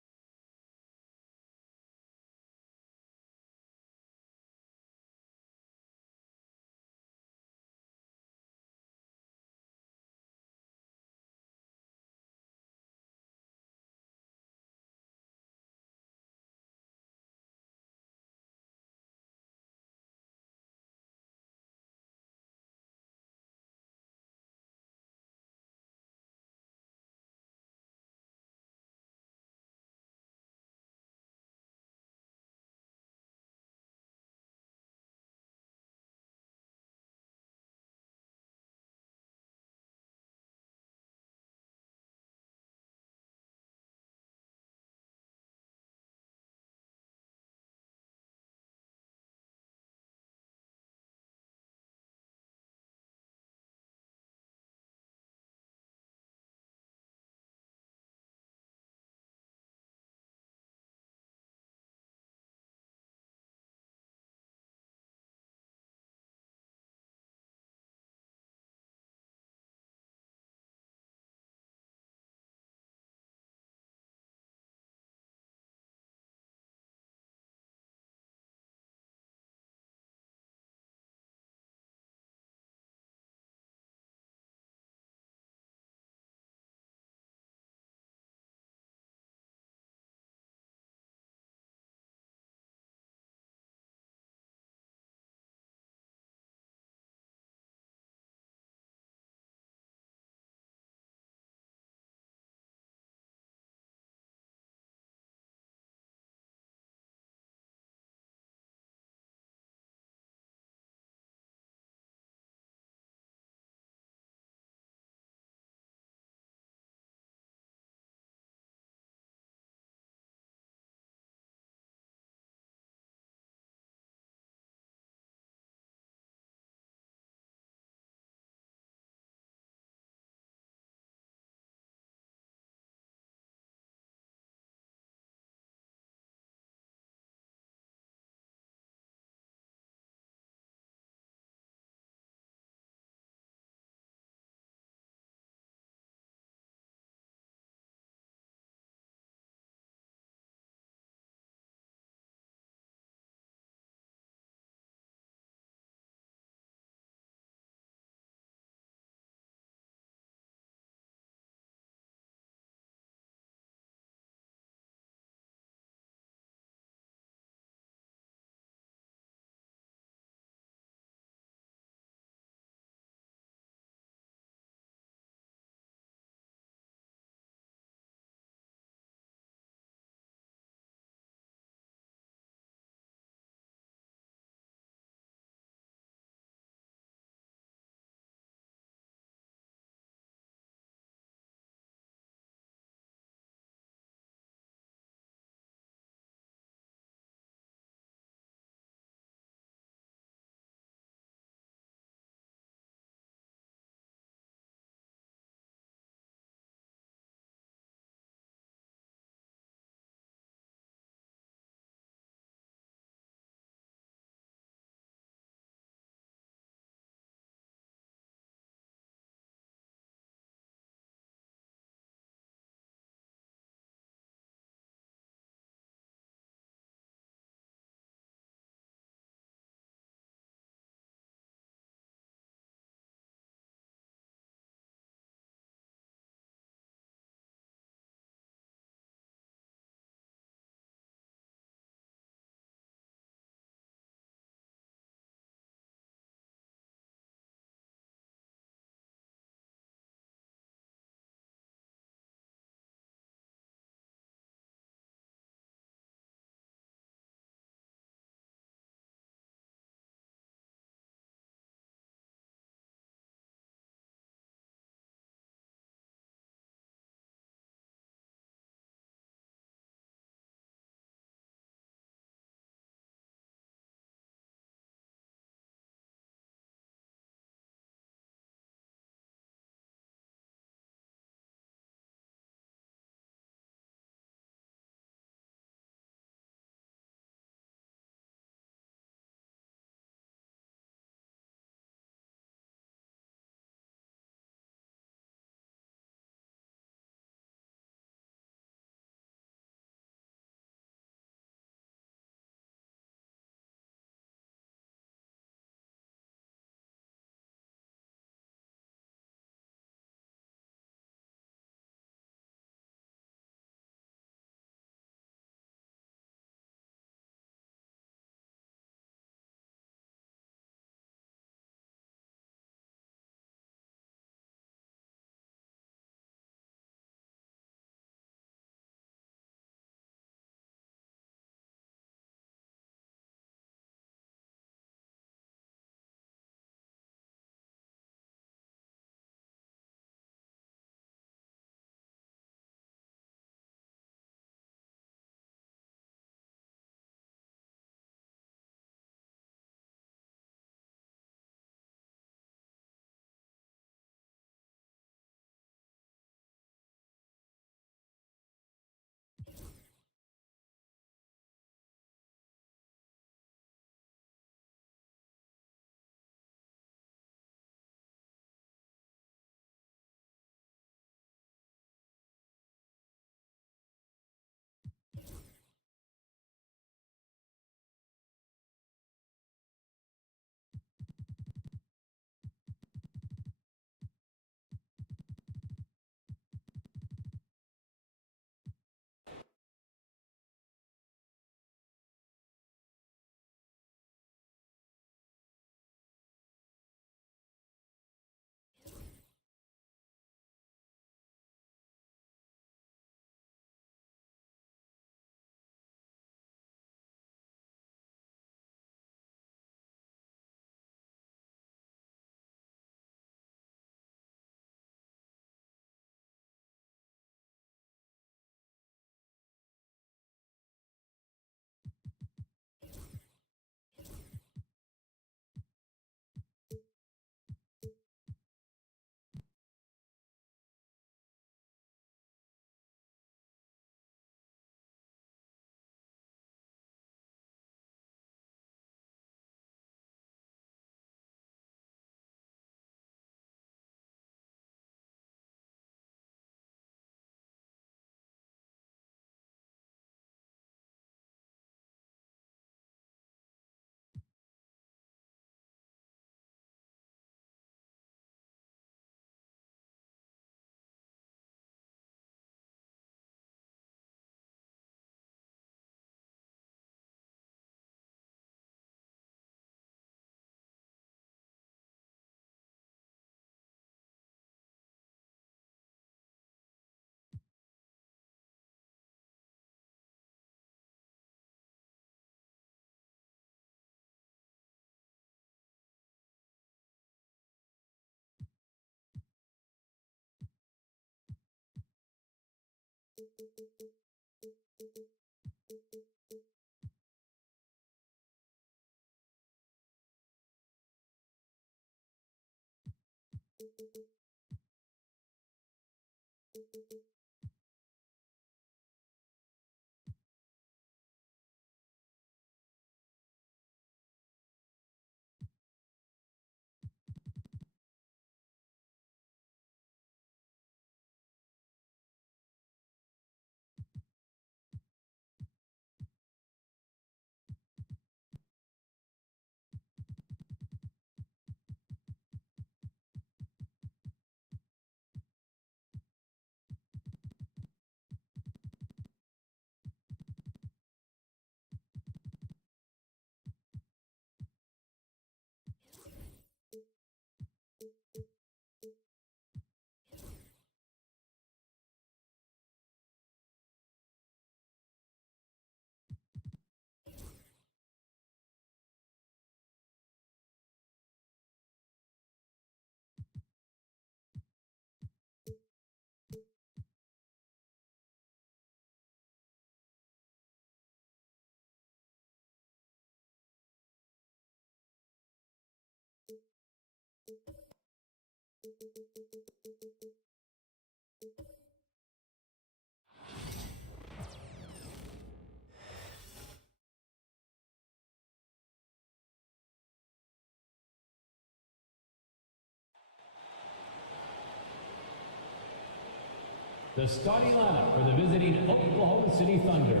The starting lineup for the visiting Oklahoma City Thunder.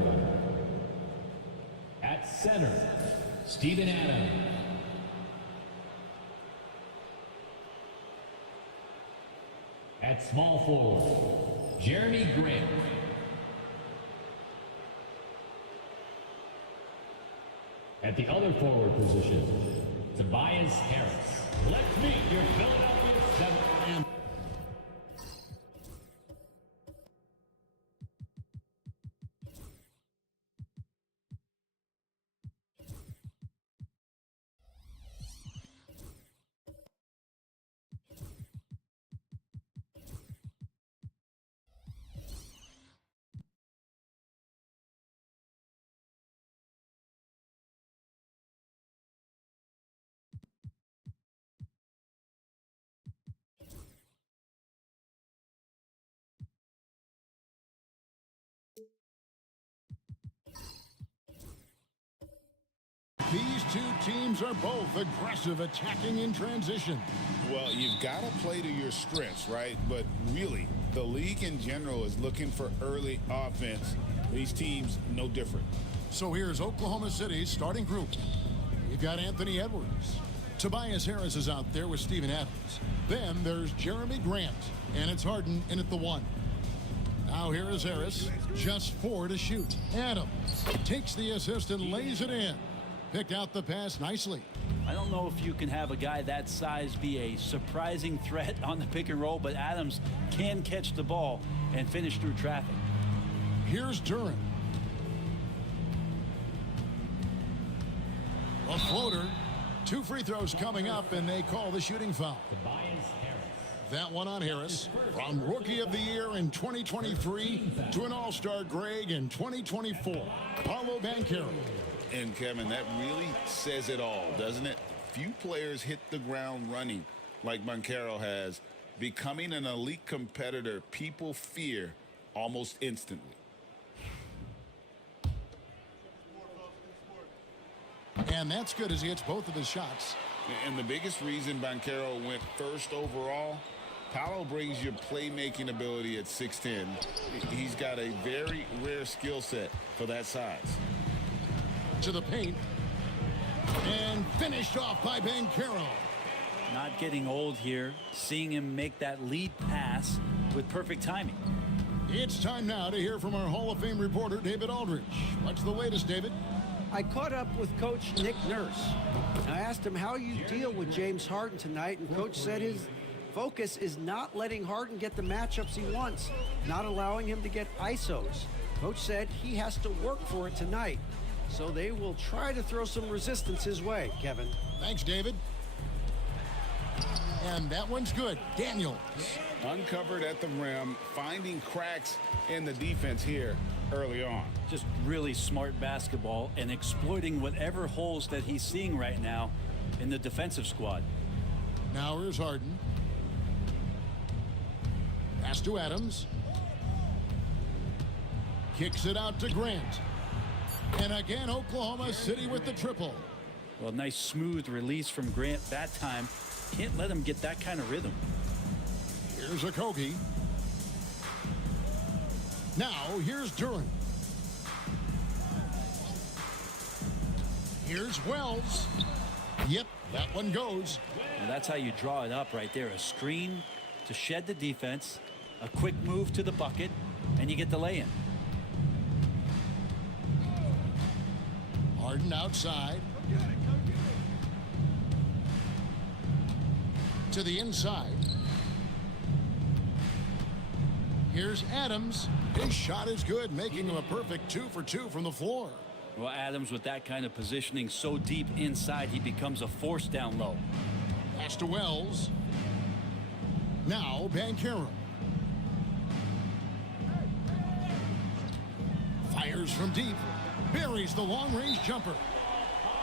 At center, Steven Adams. At small forward, Jeremy Grant. At the other forward position, Tobias Harris. Let's meet your Philadelphia 7th. These two teams are both aggressive, attacking in transition. Well, you've got to play to your strengths, right? But really, the league in general is looking for early offense. These teams, no different. So here's Oklahoma City's starting group. You've got Anthony Edwards. Tobias Harris is out there with Steven Adams. Then there's Jeremy Grant, and it's Harden in at the 1. Now here is Harris, just 4 to shoot. Adams takes the assist and lays it in. Picked out the pass nicely. I don't know if you can have a guy that size be a surprising threat on the pick and roll, but Adams can catch the ball and finish through traffic. Here's Duran. A floater. 2 free throws coming up, and they call the shooting foul. That one on Harris. From Rookie of the Year in 2023 to an All-Star Greg in 2024. Paolo Banchero. And Kevin, that really says it all, doesn't it? Few players hit the ground running like Banchero has. Becoming an elite competitor, people fear almost instantly. And that's good as he hits both of his shots. And the biggest reason Banchero went first overall, Paolo brings your playmaking ability at 6'10". He's got a very rare skill set for that size. To the paint. And finished off by Banchero. Not getting old here. Seeing him make that lead pass with perfect timing. It's time now to hear from our Hall of Fame reporter, David Aldridge. What's the latest, David? I caught up with Coach Nick Nurse. I asked him how you deal with James Harden tonight, and Coach said his focus is not letting Harden get the matchups he wants, not allowing him to get ISOs. Coach said he has to work for it tonight. So they will try to throw some resistance his way, Kevin. Thanks, David. And that one's good. Daniels. Uncovered at the rim, finding cracks in the defense here early on. Just really smart basketball and exploiting whatever holes that he's seeing right now in the defensive squad. Now here's Harden. Pass to Adams. Kicks it out to Grant. And again, Oklahoma City with the triple. Well, nice smooth release from Grant that time. Can't let him get that kind of rhythm. Here's Okogie. Now here's Duran. Here's Wells. Yep, that one goes. And that's how you draw it up right there. A screen to shed the defense, a quick move to the bucket, and you get the lay-in. Harden outside. To the inside. Here's Adams. His shot is good, making him a perfect 2 for 2 from the floor. Well, Adams, with that kind of positioning so deep inside, he becomes a force down low. Pass to Wells. Now Banchero. Fires from deep. Buries the long-range jumper.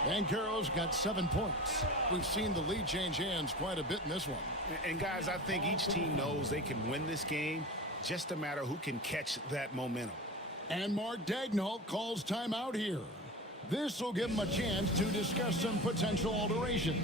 Banchero's got 7 points. We've seen the lead change hands quite a bit in this one. And guys, I think each team knows they can win this game. Just a matter who can catch that momentum. And Mark Daigneault calls timeout here. This will give him a chance to discuss some potential alterations.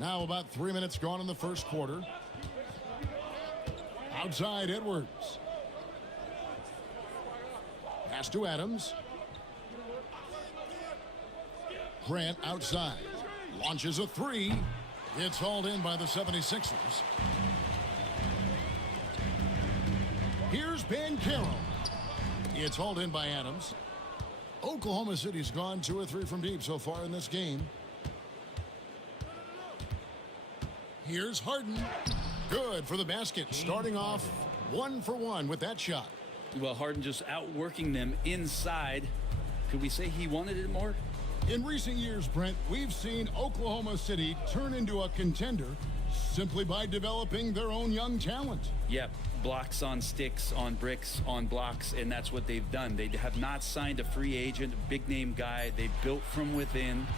Now about 3 minutes gone in the first quarter. Outside Edwards. Pass to Adams. Grant outside. Launches a 3. It's hauled in by the 76ers. Here's Banchero. It's hauled in by Adams. Oklahoma City's gone 2 or 3 from deep so far in this game. Here's Harden. Good for the basket. Starting off 1 for 1 with that shot. Well, Harden just outworking them inside. Could we say he wanted it more? In recent years, Brent, we've seen Oklahoma City turn into a contender simply by developing their own young talent. Yep, blocks on sticks, on bricks, on blocks, and that's what they've done. They have not signed a free agent, a big-name guy. They built from within.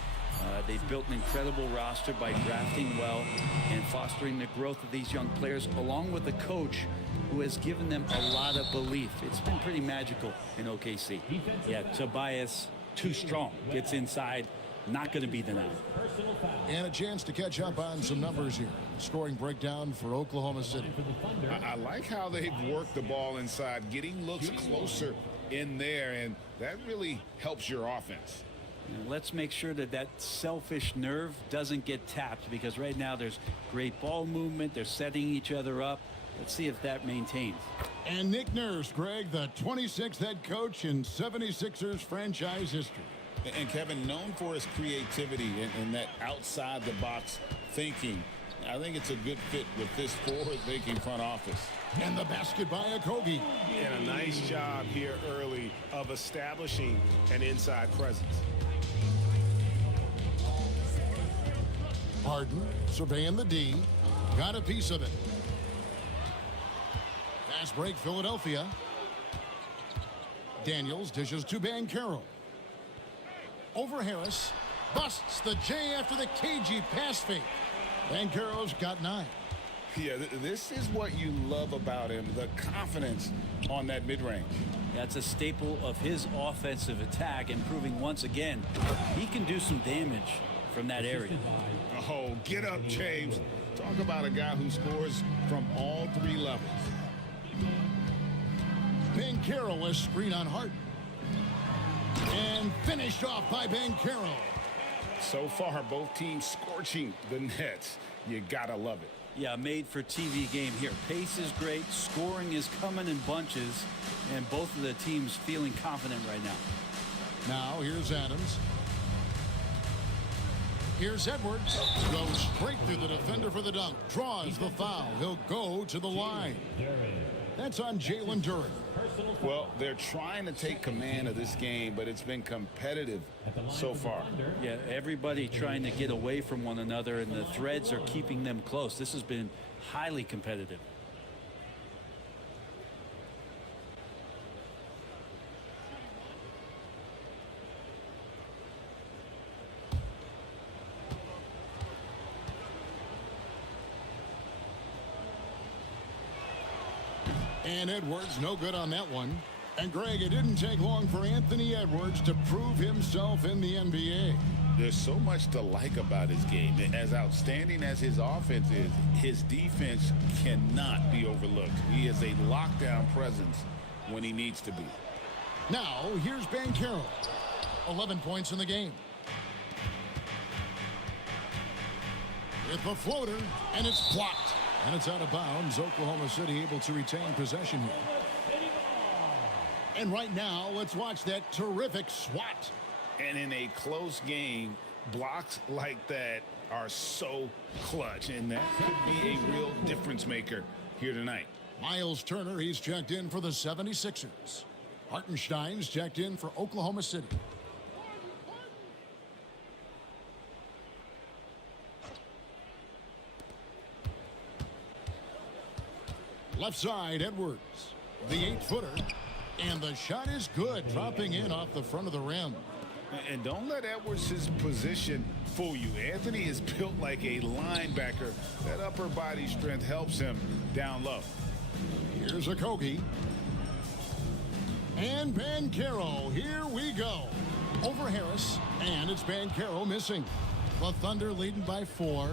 They've built an incredible roster by drafting well and fostering the growth of these young players, along with a coach who has given them a lot of belief. It's been pretty magical in OKC. Yeah, Tobias, too strong. Gets inside, not going to be denied. And a chance to catch up on some numbers here. Scoring breakdown for Oklahoma City. I like how they've worked the ball inside, getting looks closer in there, and that really helps your offense. Let's make sure that that selfish nerve doesn't get tapped, because right now there's great ball movement. They're setting each other up. Let's see if that maintains. And Nick Nurse, Greg, the 26th head coach in 76ers franchise history. And Kevin, known for his creativity and that outside-the-box thinking. I think it's a good fit with this forward-thinking front office. And the basket by Okogie. And a nice job here early of establishing an inside presence. Harden surveying the D. Got a piece of it. Fast break, Philadelphia. Daniels dishes to Banchero. Over Harris. Busts the J after the cagey pass fake. Banchero's got 9. Yeah, this is what you love about him, the confidence on that mid-range. That's a staple of his offensive attack, and proving once again he can do some damage from that area. Oh, get up, James. Talk about a guy who scores from all 3 levels. Banchero, a screen on Hart. And finished off by Banchero. So far, both teams scorching the Nets. You gotta love it. Yeah, made for TV game here. Pace is great, scoring is coming in bunches, and both of the teams feeling confident right now. Now here's Adams. Here's Edwards. Goes straight through the defender for the dunk. Draws the foul. He'll go to the line. That's on Jalen Duren. Well, they're trying to take command of this game, but it's been competitive so far. Yeah, everybody trying to get away from one another, and the threads are keeping them close. This has been highly competitive. And Edwards, no good on that one. And Greg, it didn't take long for Anthony Edwards to prove himself in the NBA. There's so much to like about his game. As outstanding as his offense is, his defense cannot be overlooked. He is a lockdown presence when he needs to be. Now, here's Banchero. 11 points in the game. With the floater, and it's blocked. And it's out of bounds. Oklahoma City able to retain possession here. And right now, let's watch that terrific swat. And in a close game, blocks like that are so clutch. And that could be a real difference maker here tonight. Miles Turner, he's checked in for the 76ers. Hartenstein's checked in for Oklahoma City. Left side, Edwards. The 8-footer. And the shot is good, dropping in off the front of the rim. And don't let Edwards' position fool you. Anthony is built like a linebacker. That upper body strength helps him down low. Here's Okogie. And Banchero. Here we go. Over Harris. And it's Banchero missing. The Thunder leading by 4.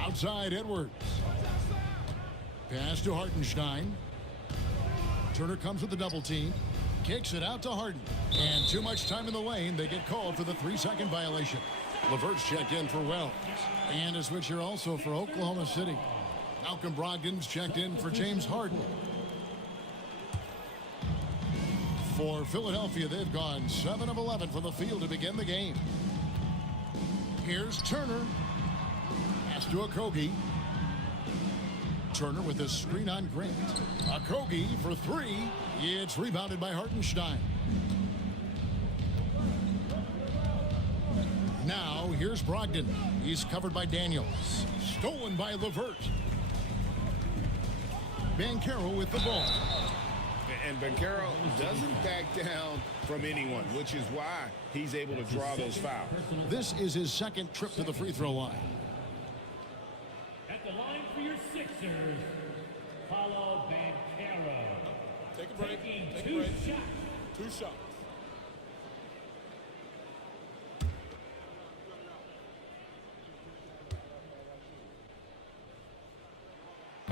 Outside Edwards. Pass to Hartenstein. Turner comes with the double team. Kicks it out to Harden. And too much time in the lane. They get called for the 3-second violation. LeVert's checked in for Wells. And a switch here also for Oklahoma City. Malcolm Brogdon's checked in for James Harden. For Philadelphia, they've gone 7 of 11 from the field to begin the game. Here's Turner. Pass to Okogie. Turner with a screen on Grant. Okogie for 3. It's rebounded by Hartenstein. Now here's Brogdon. He's covered by Daniels. Stolen by LeVert. Banchero with the ball. And Banchero doesn't back down from anyone, which is why he's able to draw those fouls. This is his second trip to the free throw line. At the line for your Sixers, Paulo Banchero. Take a break. Take Two a break. shots. 2 shots.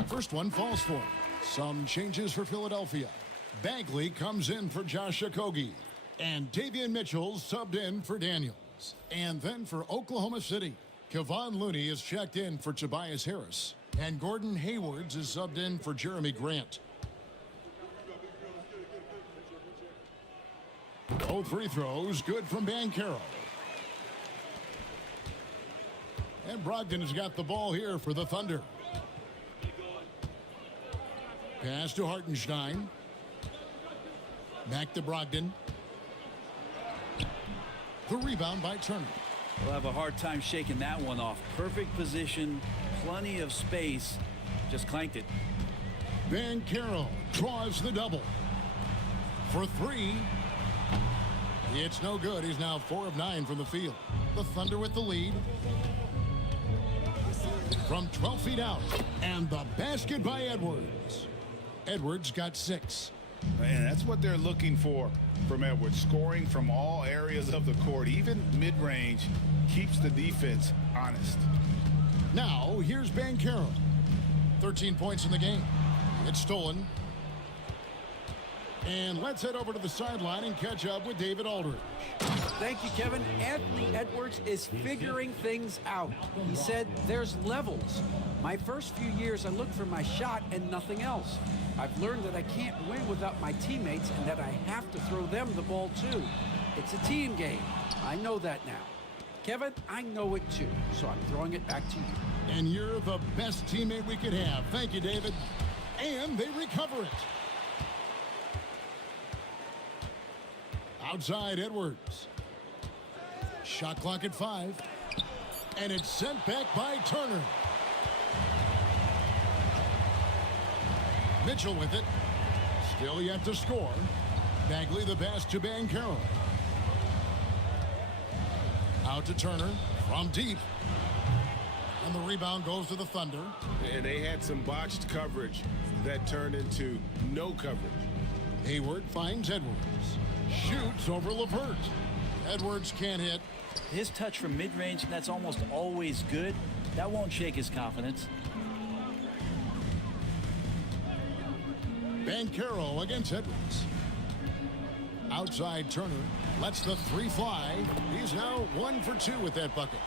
First one falls for him. Some changes for Philadelphia. Bagley comes in for Josh Okogie. And Davion Mitchell subbed in for Daniels. And then for Oklahoma City, Kevon Looney is checked in for Tobias Harris. And Gordon Haywards is subbed in for Jeremy Grant. Both free throws good from Banchero. And Brogdon has got the ball here for the Thunder. Pass to Hartenstein. Back to Brogdon. The rebound by Turner. We'll have a hard time shaking that one off. Perfect position, plenty of space. Just clanked it. Van Carroll draws the double. For three. It's no good. He's now 4 of 9 from the field. The Thunder with the lead. From 12 feet out. And the basket by Edwards. Edwards got 6. Man, that's what they're looking for from Edwards. Scoring from all areas of the court, even mid-range, keeps the defense honest. Now, here's Van Carroll. 13 points in the game. It's stolen. And let's head over to the sideline and catch up with David Aldridge. Thank you, Kevin. Anthony Edwards is figuring things out. He said there's levels. My first few years, I looked for my shot and nothing else. I've learned that I can't win without my teammates and that I have to throw them the ball too. It's a team game. I know that now. Kevin, I know it too, so I'm throwing it back to you. And you're the best teammate we could have. Thank you, David. And they recover it. Outside Edwards. Shot clock at 5. And it's sent back by Turner. Mitchell with it. Still yet to score. Bagley the pass to Van Carroll. Out to Turner from deep. And the rebound goes to the Thunder. And they had some botched coverage that turned into no coverage. Hayward finds Edwards. Shoots over LeVert. Edwards can't hit. His touch from mid-range, and that's almost always good. That won't shake his confidence. Van Carroll against Edwards. Outside Turner lets the 3 fly. He's now 1 for 2 with that bucket.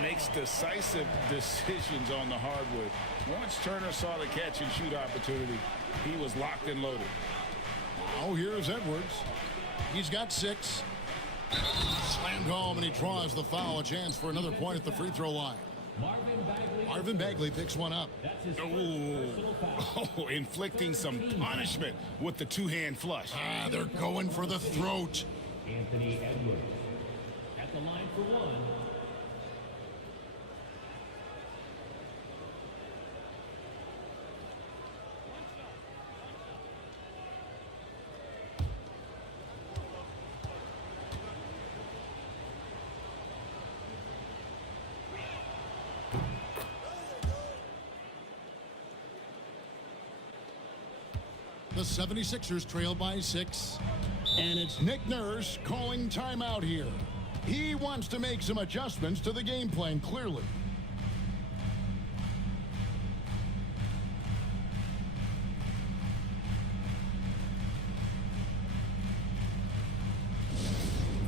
Makes decisive decisions on the hardwood. Once Turner saw the catch and shoot opportunity, he was locked and loaded. Now here's Edwards. He's got 6. Slammed home, and he draws the foul. A chance for another point at the free throw line. Marvin Bagley picks one up. Oh, inflicting some punishment with the 2-hand flush. They're going for the throat. Anthony Edwards at the line for 1. The 76ers trail by 6. And it's Nick Nurse calling timeout here. He wants to make some adjustments to the game plan, clearly.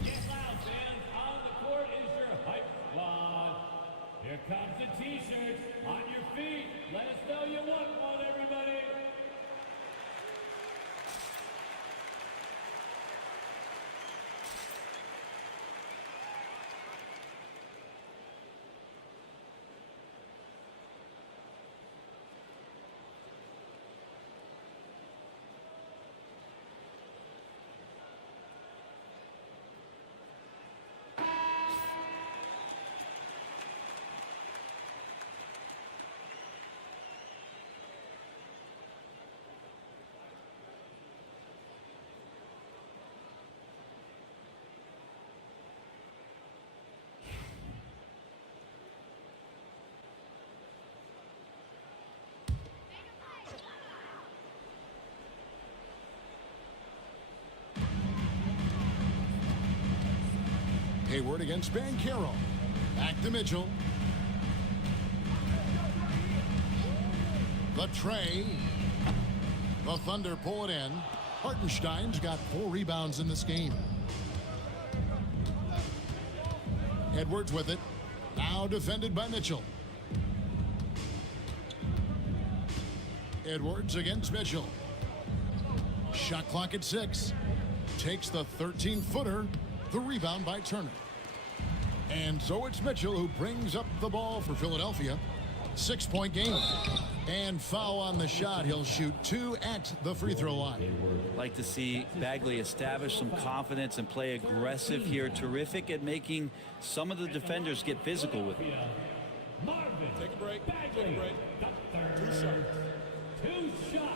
Get loud, fans. On the court is your hype squad. Here comes the T-shirts. On your feet. Let us know you want one, everybody. Hayward against Van Carroll. Back to Mitchell. The tray. The Thunder pull it in. Hartenstein's got 4 rebounds in this game. Edwards with it. Now defended by Mitchell. Edwards against Mitchell. Shot clock at 6. Takes the 13-footer. The rebound by Turner. And so it's Mitchell who brings up the ball for Philadelphia. 6-point game. And foul on the shot. He'll shoot 2 at the free throw line. Like to see Bagley establish some confidence and play aggressive here. Terrific at making some of the defenders get physical with him. Marvin. Take a break. Bagley. Take a break. The 2 third. shots. 2 shots.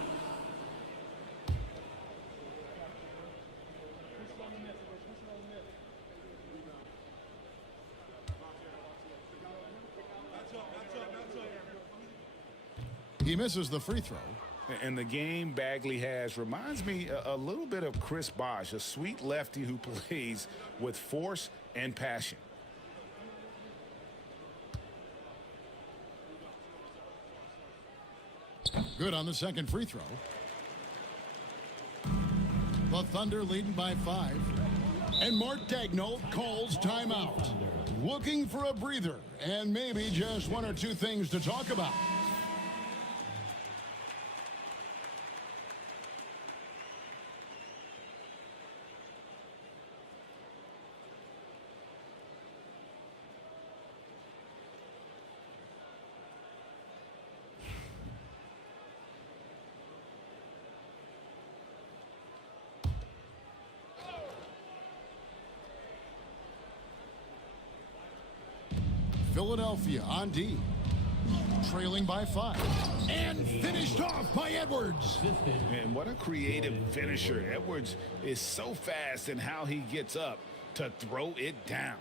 He misses the free throw. And the game Bagley has reminds me a little bit of Chris Bosh, a sweet lefty who plays with force and passion. Good on the second free throw. The Thunder leading by 5. And Mark Daigneault calls timeout. Looking for a breather and maybe just 1 or 2 things to talk about. Philadelphia on D, trailing by 5, and finished off by Edwards. And what a creative finisher. Edwards is so fast in how he gets up to throw it down.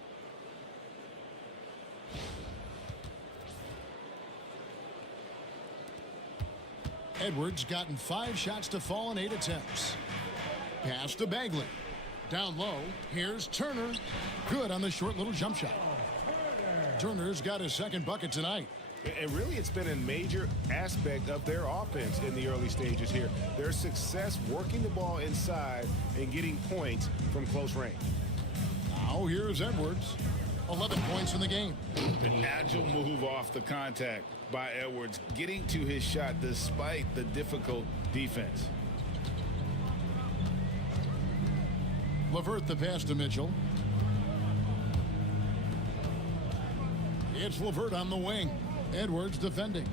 Edwards gotten 5 shots to fall in 8 attempts. Pass to Bagley. Down low, here's Turner. Good on the short little jump shot. Turner's got his second bucket tonight. And really, it's been a major aspect of their offense in the early stages here. Their success working the ball inside and getting points from close range. Now here's Edwards. 11 points in the game. An agile move off the contact by Edwards, getting to his shot despite the difficult defense. LeVert the pass to Mitchell. It's LeVert on the wing. Edwards defending.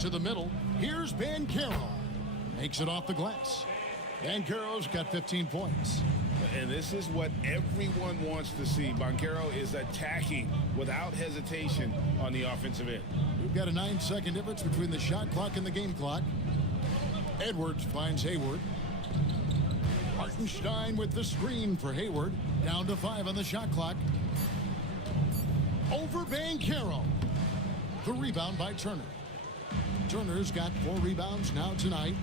To the middle. Here's Banchero. Makes it off the glass. Banchero's got 15 points. And this is what everyone wants to see. Banchero is attacking without hesitation on the offensive end. We've got a 9-second difference between the shot clock and the game clock. Edwards finds Hayward. Hartenstein with the screen for Hayward. Down to 5 on the shot clock. Over Banchero. The rebound by Turner. Turner's got 4 rebounds now tonight.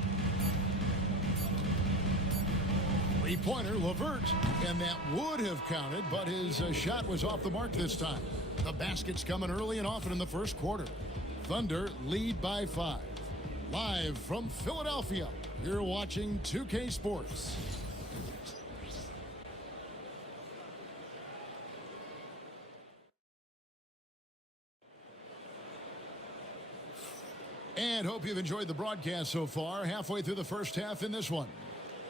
Three-pointer, LeVert, and that would have counted, but his shot was off the mark this time. The basket's coming early and often in the first quarter. Thunder lead by 5. Live from Philadelphia, you're watching 2K Sports. And hope you've enjoyed the broadcast so far. Halfway through the first half in this one.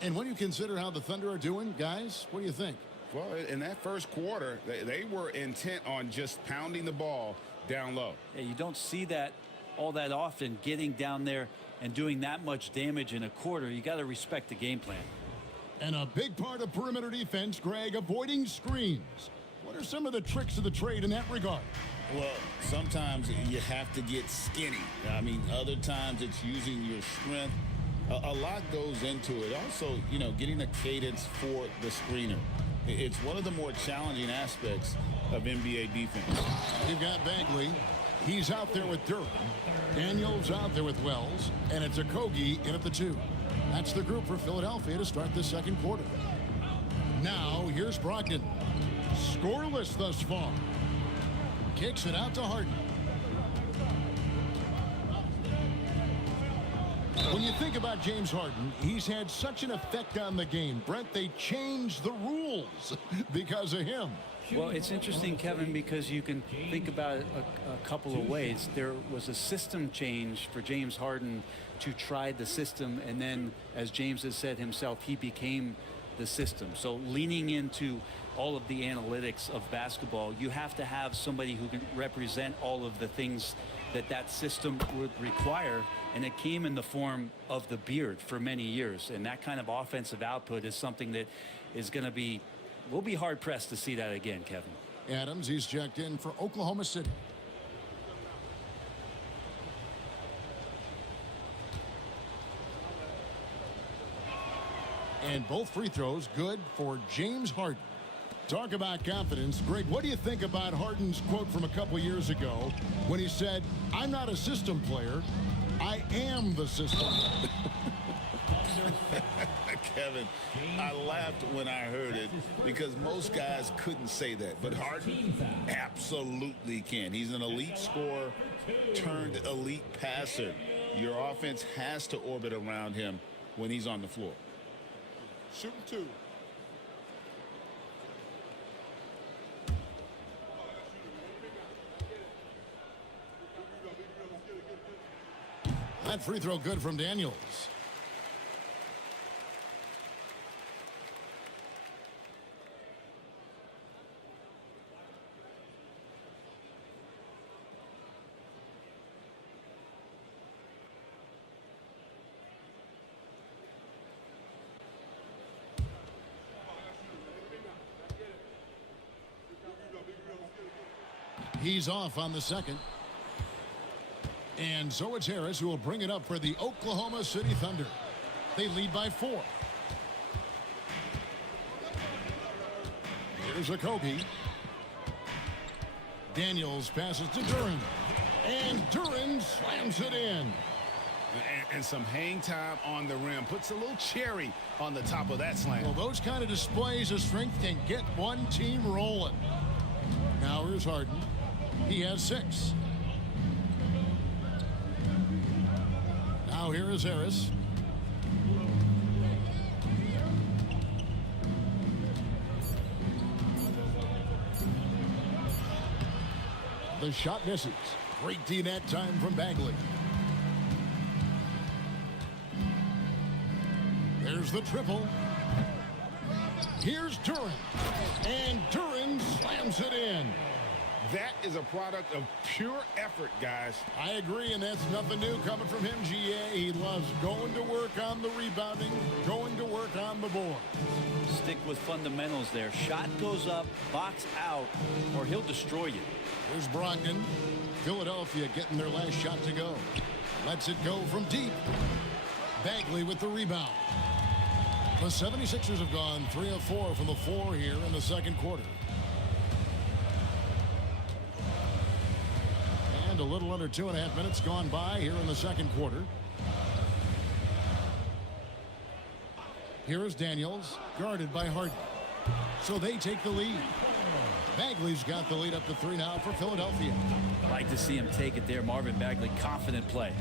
And when you consider how the Thunder are doing, guys, what do you think? Well, in that first quarter, they were intent on just pounding the ball down low. Yeah, you don't see that all that often, getting down there and doing that much damage in a quarter. You got to respect the game plan. And a big part of perimeter defense, Greg, avoiding screens. What are some of the tricks of the trade in that regard? Well, sometimes you have to get skinny. I mean, other times it's using your strength. A lot goes into it. Also, you know, getting a cadence for the screener. It's one of the more challenging aspects of NBA defense. You've got Bagley. He's out there with Durham. Daniels out there with Wells. And it's Okogie in at the 2. That's the group for Philadelphia to start the second quarter. Now, here's Brogdon. Scoreless thus far. Kicks it out to Harden. When you think about James Harden, he's had such an effect on the game. Brent, they changed the rules because of him. Well, it's interesting, Kevin, because you can think about it a couple of ways. There was a system change for James Harden to try the system, and then, as James has said himself, he became the system. So leaning into all of the analytics of basketball, you have to have somebody who can represent all of the things that system would require, and it came in the form of the beard for many years. And that kind of offensive output is something that is going to be, we'll be hard pressed to see that again, Kevin. Adams, he's checked in for Oklahoma City. And both free throws good for James Harden. Talk about confidence. Greg, what do you think about Harden's quote from a couple years ago when he said, "I'm not a system player, I am the system"? Kevin, I laughed when I heard it because most guys couldn't say that, but Harden absolutely can. He's an elite scorer turned elite passer. Your offense has to orbit around him when he's on the floor. Shooting 2. That free throw good from Daniels. He's off on the second. And so it's Harris who will bring it up for the Oklahoma City Thunder. They lead by 4. Here's a Kobe. Daniels passes to Duran. And Duran slams it in. And some hang time on the rim. Puts a little cherry on the top of that slam. Well, those kind of displays of strength can get one team rolling. Now here's Harden. He has 6. Now here is Harris. The shot misses. Great D that time from Bagley. There's the triple. Here's Duran. And Duran slams it in. That is a product of pure effort, guys. I agree, and that's nothing new coming from him, GA. He loves going to work on the rebounding, going to work on the board. Stick with fundamentals there. Shot goes up, box out, or he'll destroy you. Here's Brogdon. Philadelphia getting their last shot to go. Lets it go from deep. Bagley with the rebound. The 76ers have gone 3 of 4 from the floor here in the second quarter. And a little under 2.5 minutes gone by here in the second quarter. Here is Daniels, guarded by Harden. So they take the lead. Bagley's got the lead up to 3 now for Philadelphia. Like to see him take it there. Marvin Bagley, confident play.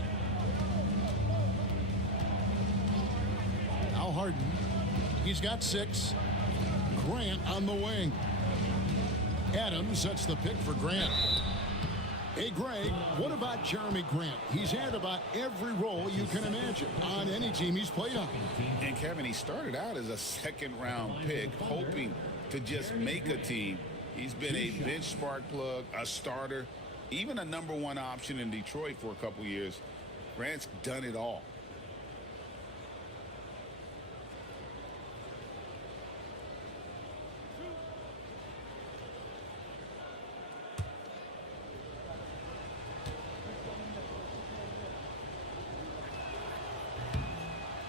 Now Harden. He's got 6. Grant on the wing. Adams sets the pick for Grant. Hey, Greg, what about Jeremy Grant? He's had about every role you can imagine on any team he's played on. And, Kevin, he started out as a second-round pick, hoping to just make a team. He's been a bench spark plug, a starter, even a #1 option in Detroit for a couple years. Grant's done it all.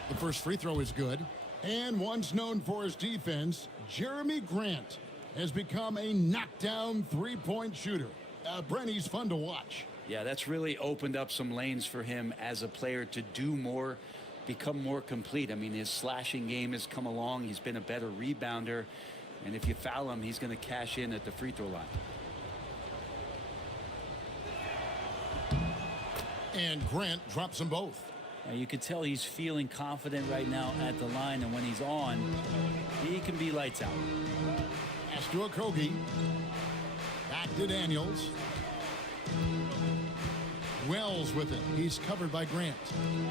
The first free throw is good. And once known for his defense, Jeremy Grant has become a knockdown three-point shooter. Brent, he's fun to watch. Yeah, that's really opened up some lanes for him as a player to do more, become more complete. I mean, his slashing game has come along. He's been a better rebounder. And if you foul him, he's going to cash in at the free throw line. And Grant drops them both. You can tell he's feeling confident right now at the line, and when he's on, he can be lights out. Pass to Okogie. Back to Daniels. Wells with it. He's covered by Grant.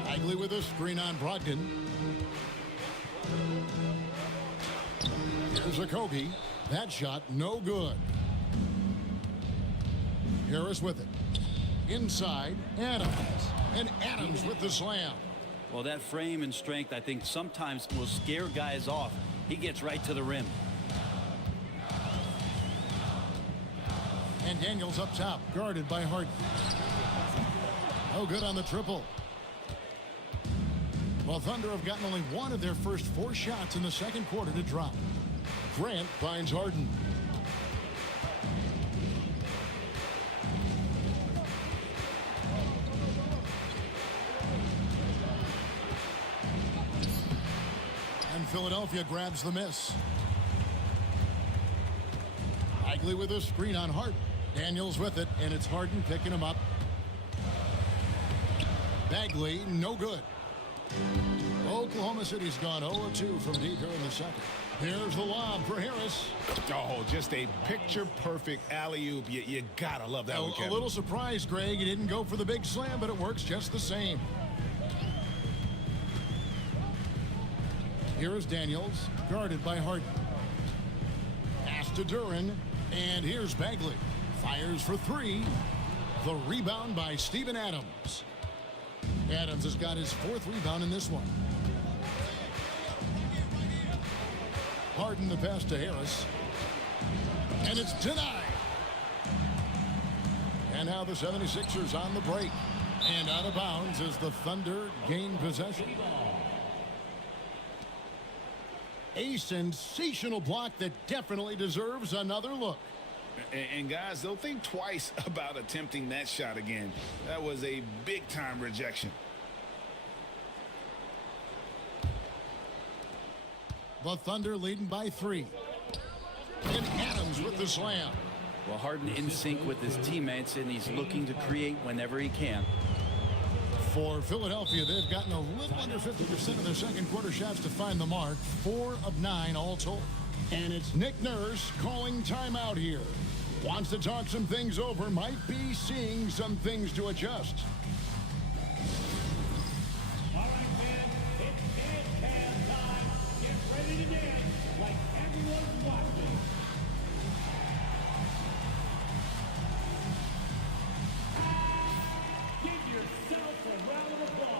Bagley with a screen on Brogdon. Here's Okogie. That shot no good. Harris with it. Inside, Adams. And Adams with the slam. Well, that frame and strength, I think, sometimes will scare guys off. He gets right to the rim. And Daniels up top, guarded by Harden. No good on the triple. Well, Thunder have gotten only one of their first 4 shots in the second quarter to drop. Grant finds Harden. And Philadelphia grabs the miss. Bagley with a screen on Hart. Daniels with it, and it's Harden picking him up. Bagley, no good. Oklahoma City's gone 0-2 from deep here in the second. Here's the lob for Harris. Oh, just a picture-perfect alley-oop. You gotta love that one, Kevin. A little surprised, Greg. He didn't go for the big slam, but it works just the same. Here is Daniels, guarded by Harden. Pass to Duran, and here's Bagley. Fires for 3. The rebound by Steven Adams. Adams has got his 4th rebound in this one. Harden the pass to Harris. And it's denied. And now the 76ers on the break. And out of bounds as the Thunder gain possession. A sensational block that definitely deserves another look. And guys, they'll think twice about attempting that shot again. That was a big-time rejection. The Thunder leading by 3. And Adams with the slam. Well, Harden in sync with his teammates, and he's looking to create whenever he can. For Philadelphia, they've gotten a little under 50% of their second quarter shots to find the mark. 4 of 9 all told. And it's Nick Nurse calling timeout here. Wants to talk some things over, might be seeing some things to adjust. All right, fans, it's dance time. Get ready to dance like everyone's watching. Give yourself a round of applause.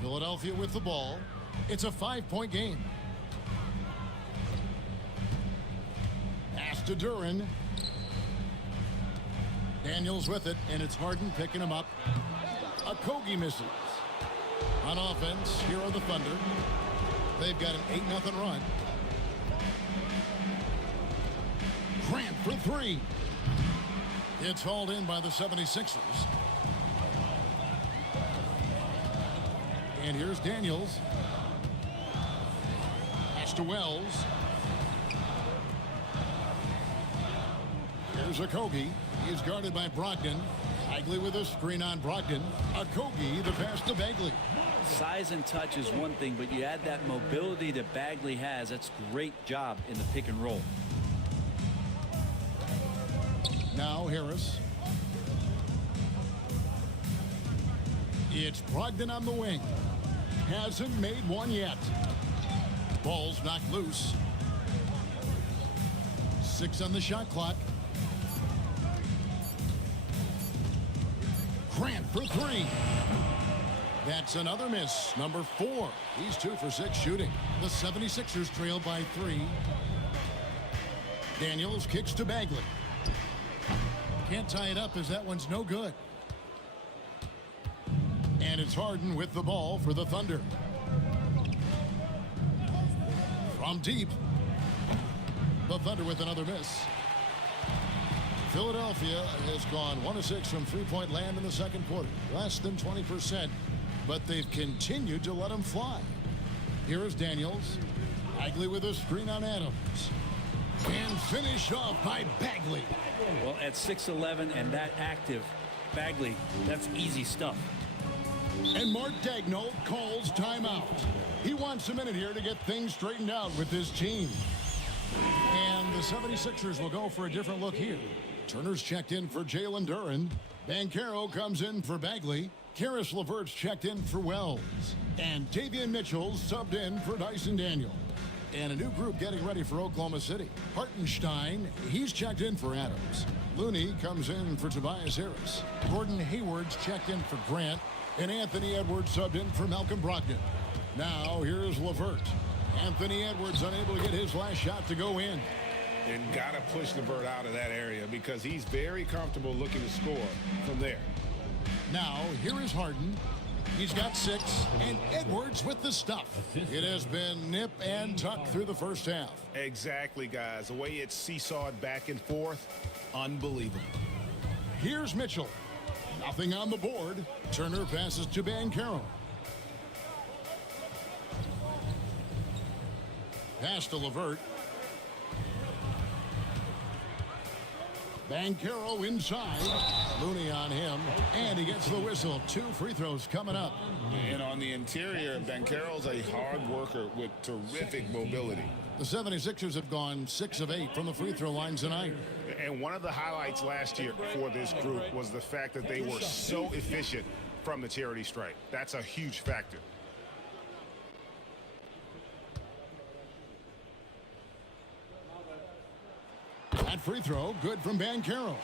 Philadelphia with the ball. It's a 5-point game. Pass to Duran. Daniels with it, and it's Harden picking him up. Okogie misses. On offense, here are the Thunder. They've got an 8-0 run. Grant for 3. It's hauled in by the 76ers. And here's Daniels. Pass to Wells. Here's Okogie. He's guarded by Brogdon. Bagley with a screen on Brogdon. Okogie, the pass to Bagley. Size and touch is one thing, but you add that mobility that Bagley has. That's a great job in the pick and roll. Now Harris. It's Brogdon on the wing. Hasn't made one yet. Ball's knocked loose. 6 on the shot clock. Grant for 3. That's another miss. Number 4. He's 2 for 6 shooting. The 76ers trail by 3. Daniels kicks to Bagley. Can't tie it up as that one's no good. And it's Harden with the ball for the Thunder. From deep. The Thunder with another miss. Philadelphia has gone 1 of 6 from three-point land in the second quarter. Less than 20%, but they've continued to let them fly. Here is Daniels. Bagley with a screen on Adams. And finished off by Bagley. Well, at 6'11" and that active, Bagley, that's easy stuff. And Mark Daigneault calls timeout. He wants a minute here to get things straightened out with his team. And the 76ers will go for a different look here. Turner's checked in for Jalen Duran. Banchero comes in for Bagley. Karis LeVert's checked in for Wells. And Davion Mitchell subbed in for Dyson Daniel. And a new group getting ready for Oklahoma City. Hartenstein, he's checked in for Adams. Looney comes in for Tobias Harris. Gordon Hayward's checked in for Grant. And Anthony Edwards subbed in for Malcolm Brogdon. Now here's LeVert. Anthony Edwards unable to get his last shot to go in. And got to push LeVert out of that area because he's very comfortable looking to score from there. Now here is Harden. He's got 6, and Edwards with the stuff. It has been nip and tuck through the first half. Exactly, guys. The way it's seesawed back and forth, unbelievable. Here's Mitchell. Nothing on the board. Turner passes to Banchero. Pass to LeVert. Banchero inside. Looney on him. And he gets the whistle. 2 free throws coming up. And on the interior, Banchero's a hard worker with terrific mobility. The 76ers have gone 6 of 8 from the free throw line tonight. And one of the highlights last year for this group was the fact that they were so efficient from the charity stripe. That's a huge factor. That free throw, good from Banchero.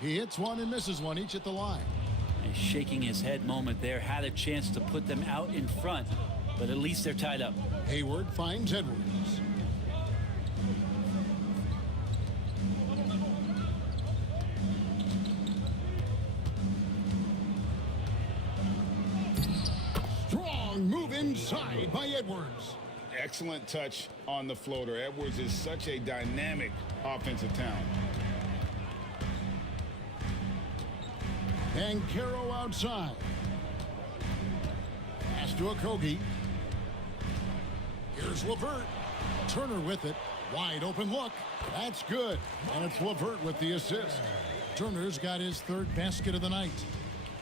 He hits one and misses one, each at the line. A shaking his head moment there. Had a chance to put them out in front, but at least they're tied up. Hayward finds Edwards. Strong move inside by Edwards. Excellent touch on the floater. Edwards is such a dynamic offensive talent. Banchero outside. Pass to Okogie. Here's LeVert. Turner with it. Wide open look. That's good. And it's LeVert with the assist. Turner's got his 3rd basket of the night.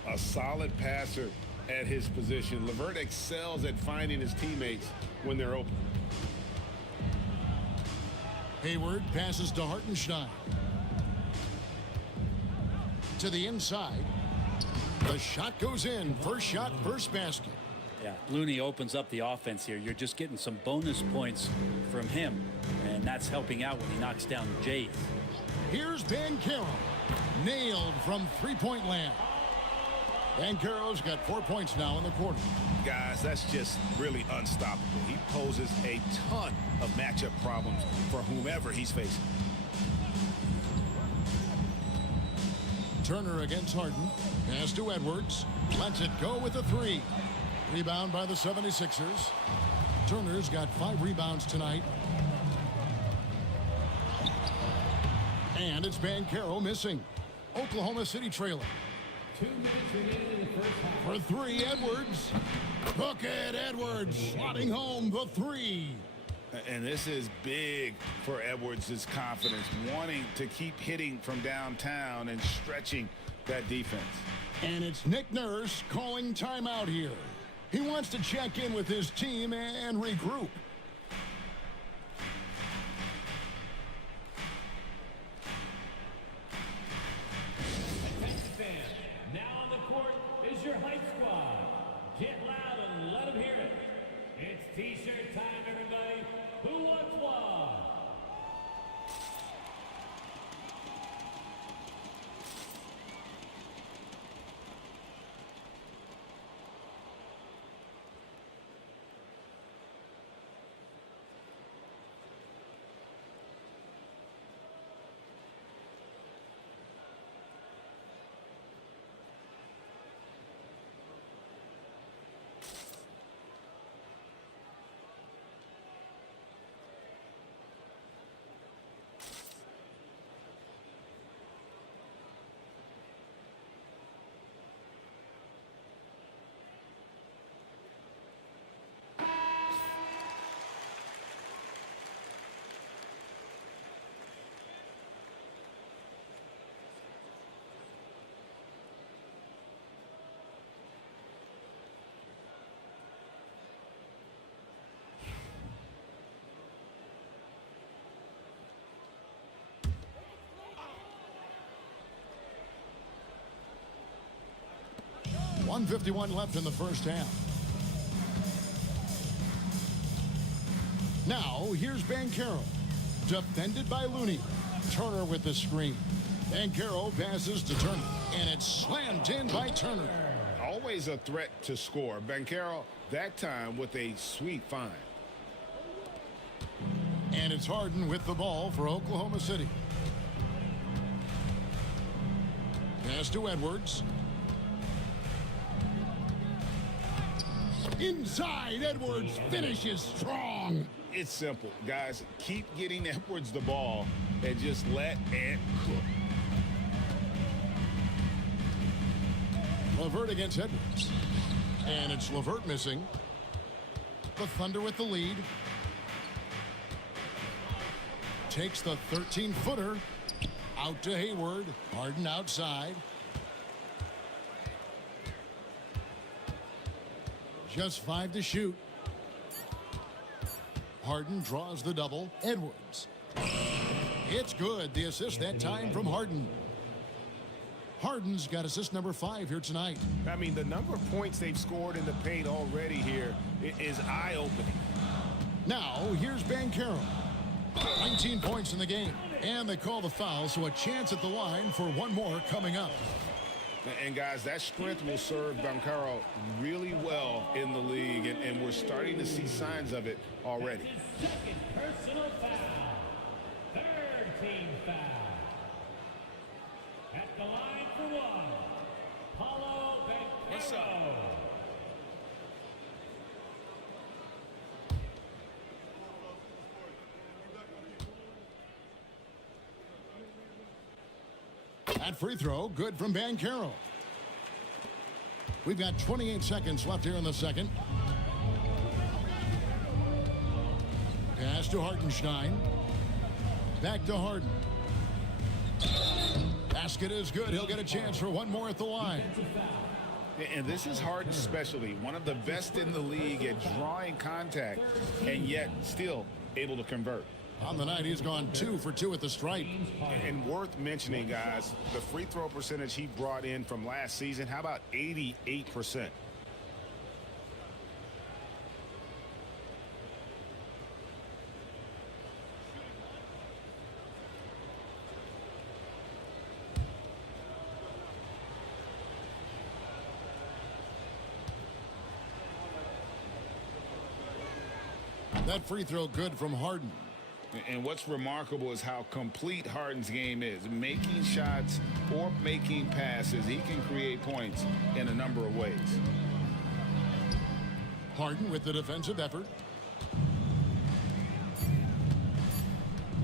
A solid passer at his position. LeVert excels at finding his teammates when they're open. Hayward passes to Hartenstein. To the inside. The shot goes in. First shot, first basket. Yeah, Looney opens up the offense here. You're just getting some bonus points from him, and that's helping out when he knocks down Jay. Here's Banchero. Nailed from three-point land. Banchero's got 4 points now in the quarter. Guys, that's just really unstoppable. He poses a ton of matchup problems for whomever he's facing. Turner against Harden. Pass to Edwards. Lets it go with a 3. Rebound by the 76ers. Turner's got 5 rebounds tonight. And it's Banchero missing. Oklahoma City trailing. 2 minutes remaining in the first half. For 3, Edwards. Look at Edwards slotting home the 3. And this is big for Edwards' confidence, wanting to keep hitting from downtown and stretching that defense. And it's Nick Nurse calling timeout here. He wants to check in with his team and regroup. Now on the court is your hype squad. Get loud and let them hear it. It's T-shirt time, everybody. Who wants one? 2:51 left in the first half. Now, here's Banchero. Defended by Looney. Turner with the screen. Banchero passes to Turner. And it's slammed in by Turner. Always a threat to score. Banchero, that time with a sweet find. And it's Harden with the ball for Oklahoma City. Pass to Edwards. Inside, Edwards finishes strong. It's simple, guys. Keep getting Edwards the ball and just let Ant cook. LeVert against Edwards. And it's LeVert missing. The Thunder with the lead. Takes the 13-footer. Out to Hayward. Harden outside. Just 5 to shoot. Harden draws the double. Edwards. It's good. The assist that time from Harden. Harden's got assist number 5 here tonight. I mean, the number of points they've scored in the paint already here is eye-opening. Now, here's Banchero. 19 points in the game. And they call the foul, so a chance at the line for one more coming up. And guys, that strength will serve Banchero really well in the league, and we're starting to see signs of it already. Second personal foul. Third team foul. At the line for one, Paulo Banchero. What's up? That free throw, good from Banchero. We've got 28 seconds left here in the second. Pass to Hartenstein. Back to Harden. Basket is good. He'll get a chance for one more at the line. And this is Harden's specialty. One of the best in the league at drawing contact, and yet still able to convert. On the night, he's gone 2 for 2 at the stripe. And worth mentioning, guys, the free throw percentage he brought in from last season, how about 88%? That free throw good from Harden. And what's remarkable is how complete Harden's game is. Making shots or making passes, he can create points in a number of ways. Harden with the defensive effort.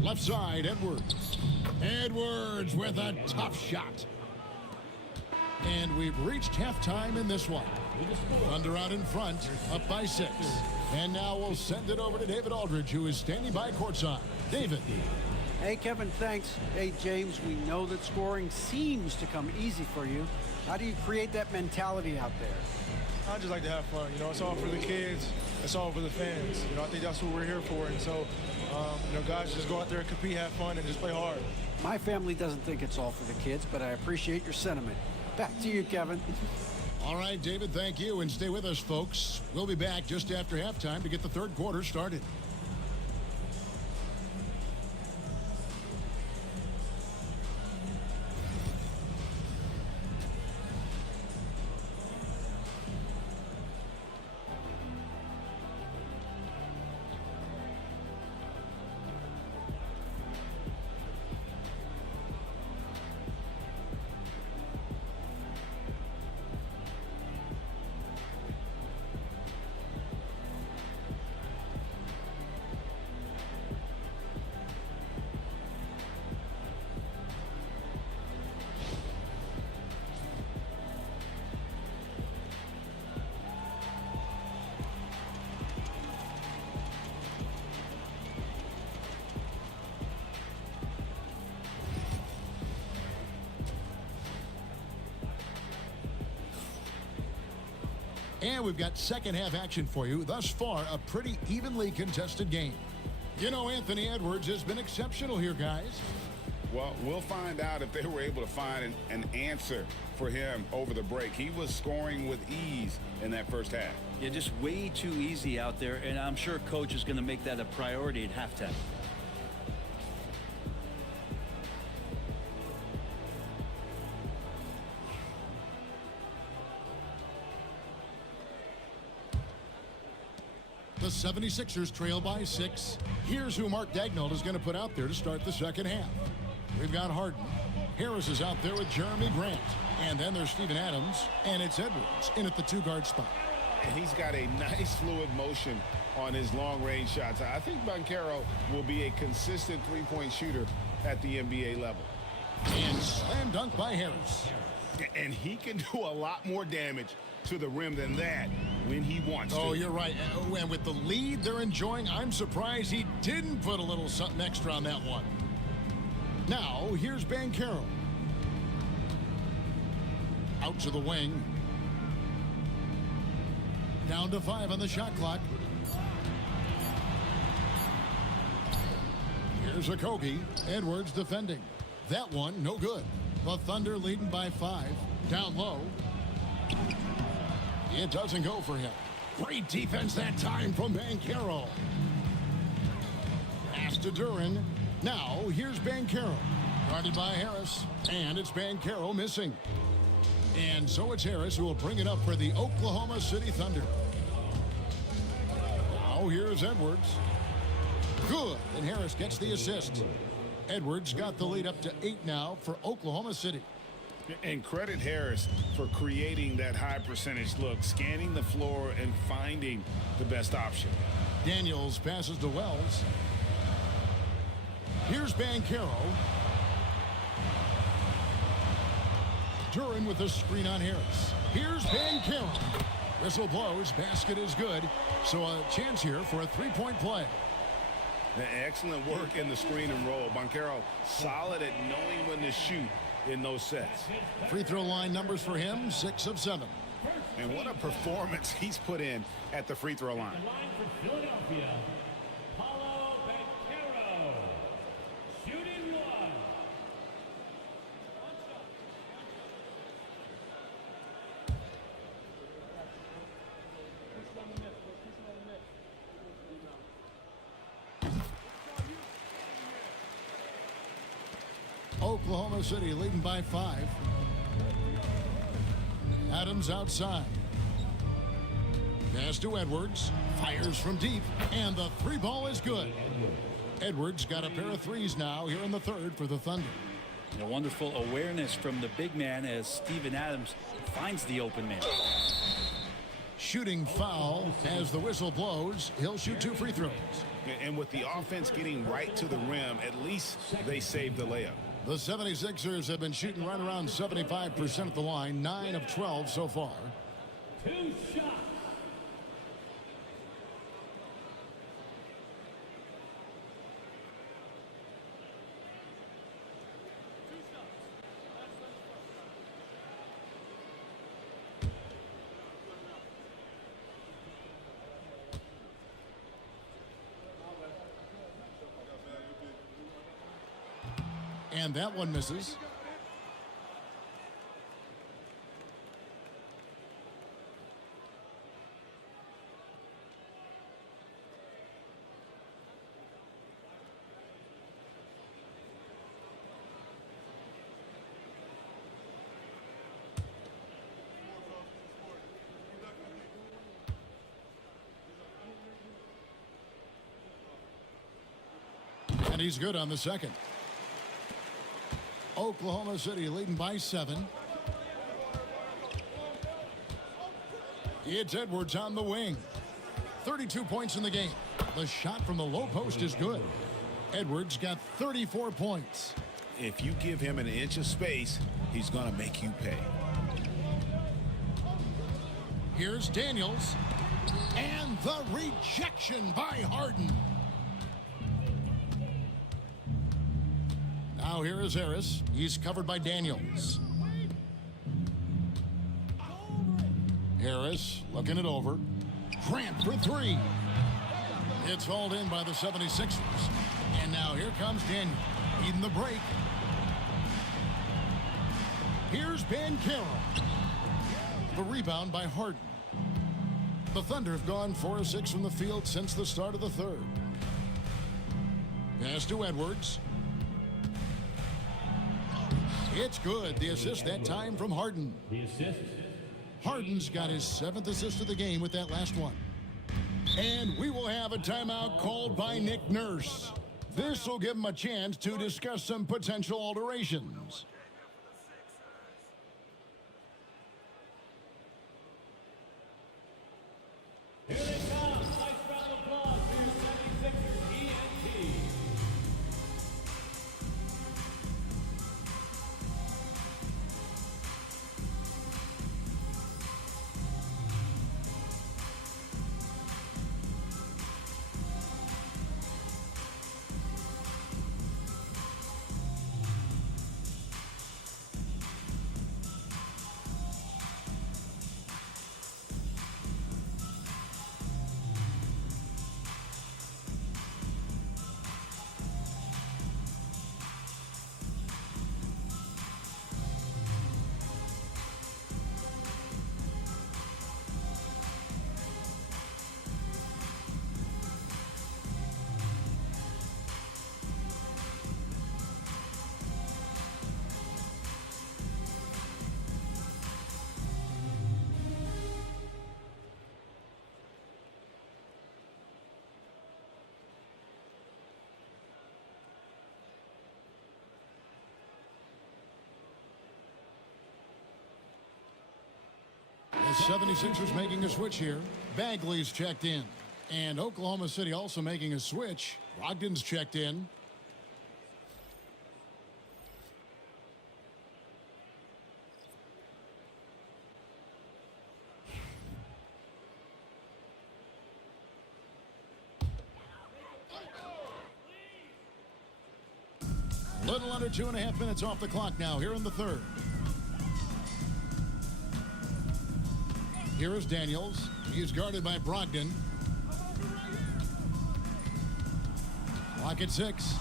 Left side, Edwards. Edwards with a tough shot. And we've reached halftime in this one. Thunder out in front, up by 6. And now we'll send it over to David Aldridge, who is standing by courtside. David. Hey, Kevin, thanks. Hey, James, we know that scoring seems to come easy for you. How do you create that mentality out there? I just like to have fun. You know, it's all for the kids. It's all for the fans. You know, I think that's what we're here for. And so, you know, guys, just go out there and compete, have fun, and just play hard. My family doesn't think it's all for the kids, but I appreciate your sentiment. Back to you, Kevin. All right, David, thank you. And stay with us, folks. We'll be back just after halftime to get the third quarter started. And we've got second half action for you. Thus far, a pretty evenly contested game. You know, Anthony Edwards has been exceptional here, guys. Well, we'll find out if they were able to find an answer for him over the break. He was scoring with ease in that first half. Yeah, just way too easy out there, and I'm sure coach is going to make that a priority at halftime. The 76ers trail by 6. Here's who Mark Daigneault is going to put out there to start the second half. We've got Harden. Harris is out there with Jeremy Grant. And then there's Steven Adams, and it's Edwards in at the 2-guard spot. And he's got a nice fluid motion on his long-range shots. I think Banchero will be a consistent three-point shooter at the NBA level. And slam dunk by Harris. And he can do a lot more damage to the rim than that when he wants to. Oh, you're right. And with the lead they're enjoying, I'm surprised he didn't put a little something extra on that one. Now, here's Banchero. Out to the wing. Down to 5 on the shot clock. Here's Okogie. Edwards defending. That one, no good. The Thunder leading by 5. Down low. It doesn't go for him. Great defense that time from Banchero. Pass to Duren. Now, here's Banchero. Guarded by Harris. And it's Banchero missing. And so it's Harris who will bring it up for the Oklahoma City Thunder. Now, here's Edwards. Good. And Harris gets the assist. Edwards got the lead up to 8 now for Oklahoma City. And credit Harris for creating that high percentage look, scanning the floor and finding the best option. Daniels passes to Wells. Here's Banchero. Duren with a screen on Harris. Here's Banchero. Whistle blows. Basket is good. So a chance here for a three-point play. Excellent work in the screen and roll. Banchero solid at knowing when to shoot in those sets. Free throw line numbers for him, 6 of 7. And what a performance he's put in at the free throw line. The line for Philadelphia, Paulo Banchero, shooting 1. Oklahoma City leading by 5. Adams outside. Pass to Edwards. Fires from deep. And the 3 ball is good. Edwards got a pair of threes now here in the third for the Thunder. A wonderful awareness from the big man as Steven Adams finds the open man. Shooting foul as the whistle blows. He'll shoot 2 free throws. And with the offense getting right to the rim, at least they saved the layup. The 76ers have been shooting right around 75% at the line, 9 of 12 so far. 2 shots. And that one misses. And he's good on the second. Oklahoma City leading by 7. It's Edwards on the wing. 32 points in the game. The shot from the low post is good. Edwards got 34 points. If you give him an inch of space, he's going to make you pay. Here's Daniels. And the rejection by Harden. Now here is Harris. He's covered by Daniels. Harris looking it over. Grant for 3. It's hauled in by the 76ers. And now here comes Daniel. Needing the break. Here's Banchero. The rebound by Harden. The Thunder have gone 4 of 6 from the field since the start of the third. Pass to Edwards. It's good. The assist that time from Harden. The assist. Harden's got his 7th assist of the game with that last one. And we will have a timeout called by Nick Nurse. This will give him a chance to discuss some potential alterations. Here they come. Nice round of applause for your 76ers ENT. The 76ers making a switch here. Bagley's checked in. And Oklahoma City also making a switch. Brogdon's checked in. Little under 2.5 minutes off the clock now here in the third. Here is Daniels. He's guarded by Brogdon. Clock at 6.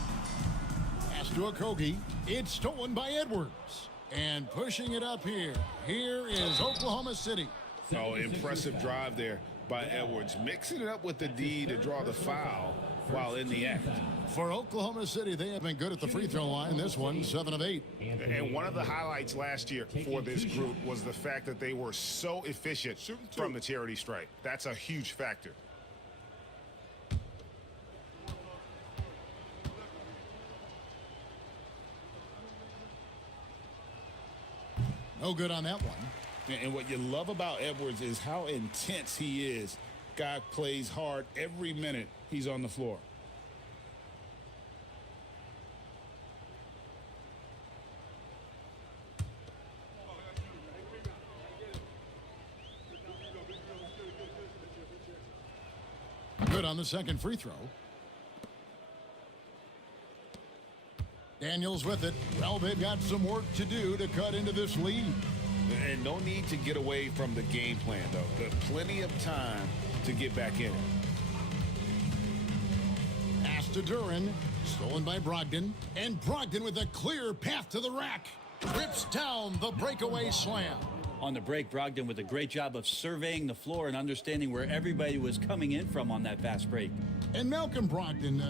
Pass to Okogie. It's stolen by Edwards. And pushing it up here. Here is Oklahoma City. Oh, impressive drive there by Edwards. Mixing it up with the D to draw the foul while in the act. For Oklahoma City, they have been good at the free throw line. This one, 7 of 8. And one of the highlights last year for this group was the fact that they were so efficient from the charity stripe. That's a huge factor. No good on that one. And what you love about Edwards is how intense he is. Guy plays hard every minute he's on the floor. Good on the second free throw. Daniels with it. Well, they've got some work to do to cut into this lead. And no need to get away from the game plan, though. There's plenty of time to get back in it. Pass to Duran. Stolen by Brogdon. And Brogdon with a clear path to the rack. Rips down the breakaway slam. On the break, Brogdon with a great job of surveying the floor and understanding where everybody was coming in from on that fast break. And Malcolm Brogdon,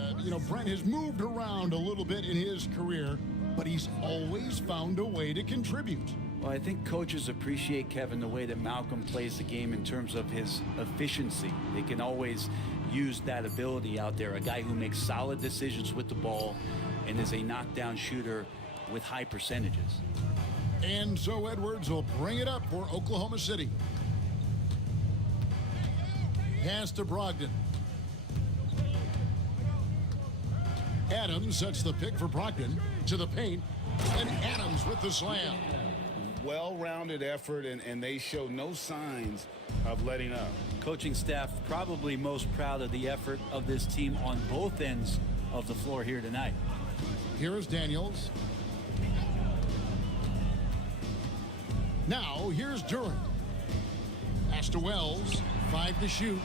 Brent has moved around a little bit in his career, but he's always found a way to contribute. Well, I think coaches appreciate, Kevin, the way that Malcolm plays the game in terms of his efficiency. They can always use that ability out there. A guy who makes solid decisions with the ball and is a knockdown shooter with high percentages. And so Edwards will bring it up for Oklahoma City. Pass to Brogdon. Adams sets the pick for Brogdon to the paint. And Adams with the slam. Well-rounded effort, and they show no signs of letting up. Coaching staff probably most proud of the effort of this team on both ends of the floor here tonight. Here is Daniels. Now, here's Duran. Pass to Wells. 5 to shoot.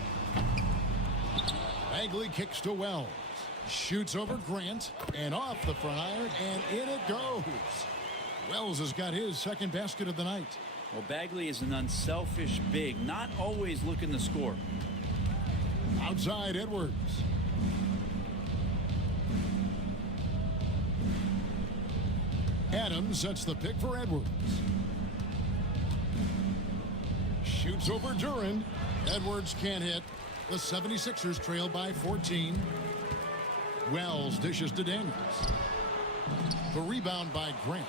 Bagley kicks to Wells. Shoots over Grant. And off the front iron. And in it goes. Wells has got his second basket of the night. Well, Bagley is an unselfish big, not always looking to score. Outside Edwards. Adams sets the pick for Edwards. Shoots over Duran. Edwards can't hit. The 76ers trail by 14. Wells dishes to Daniels. The rebound by Grant.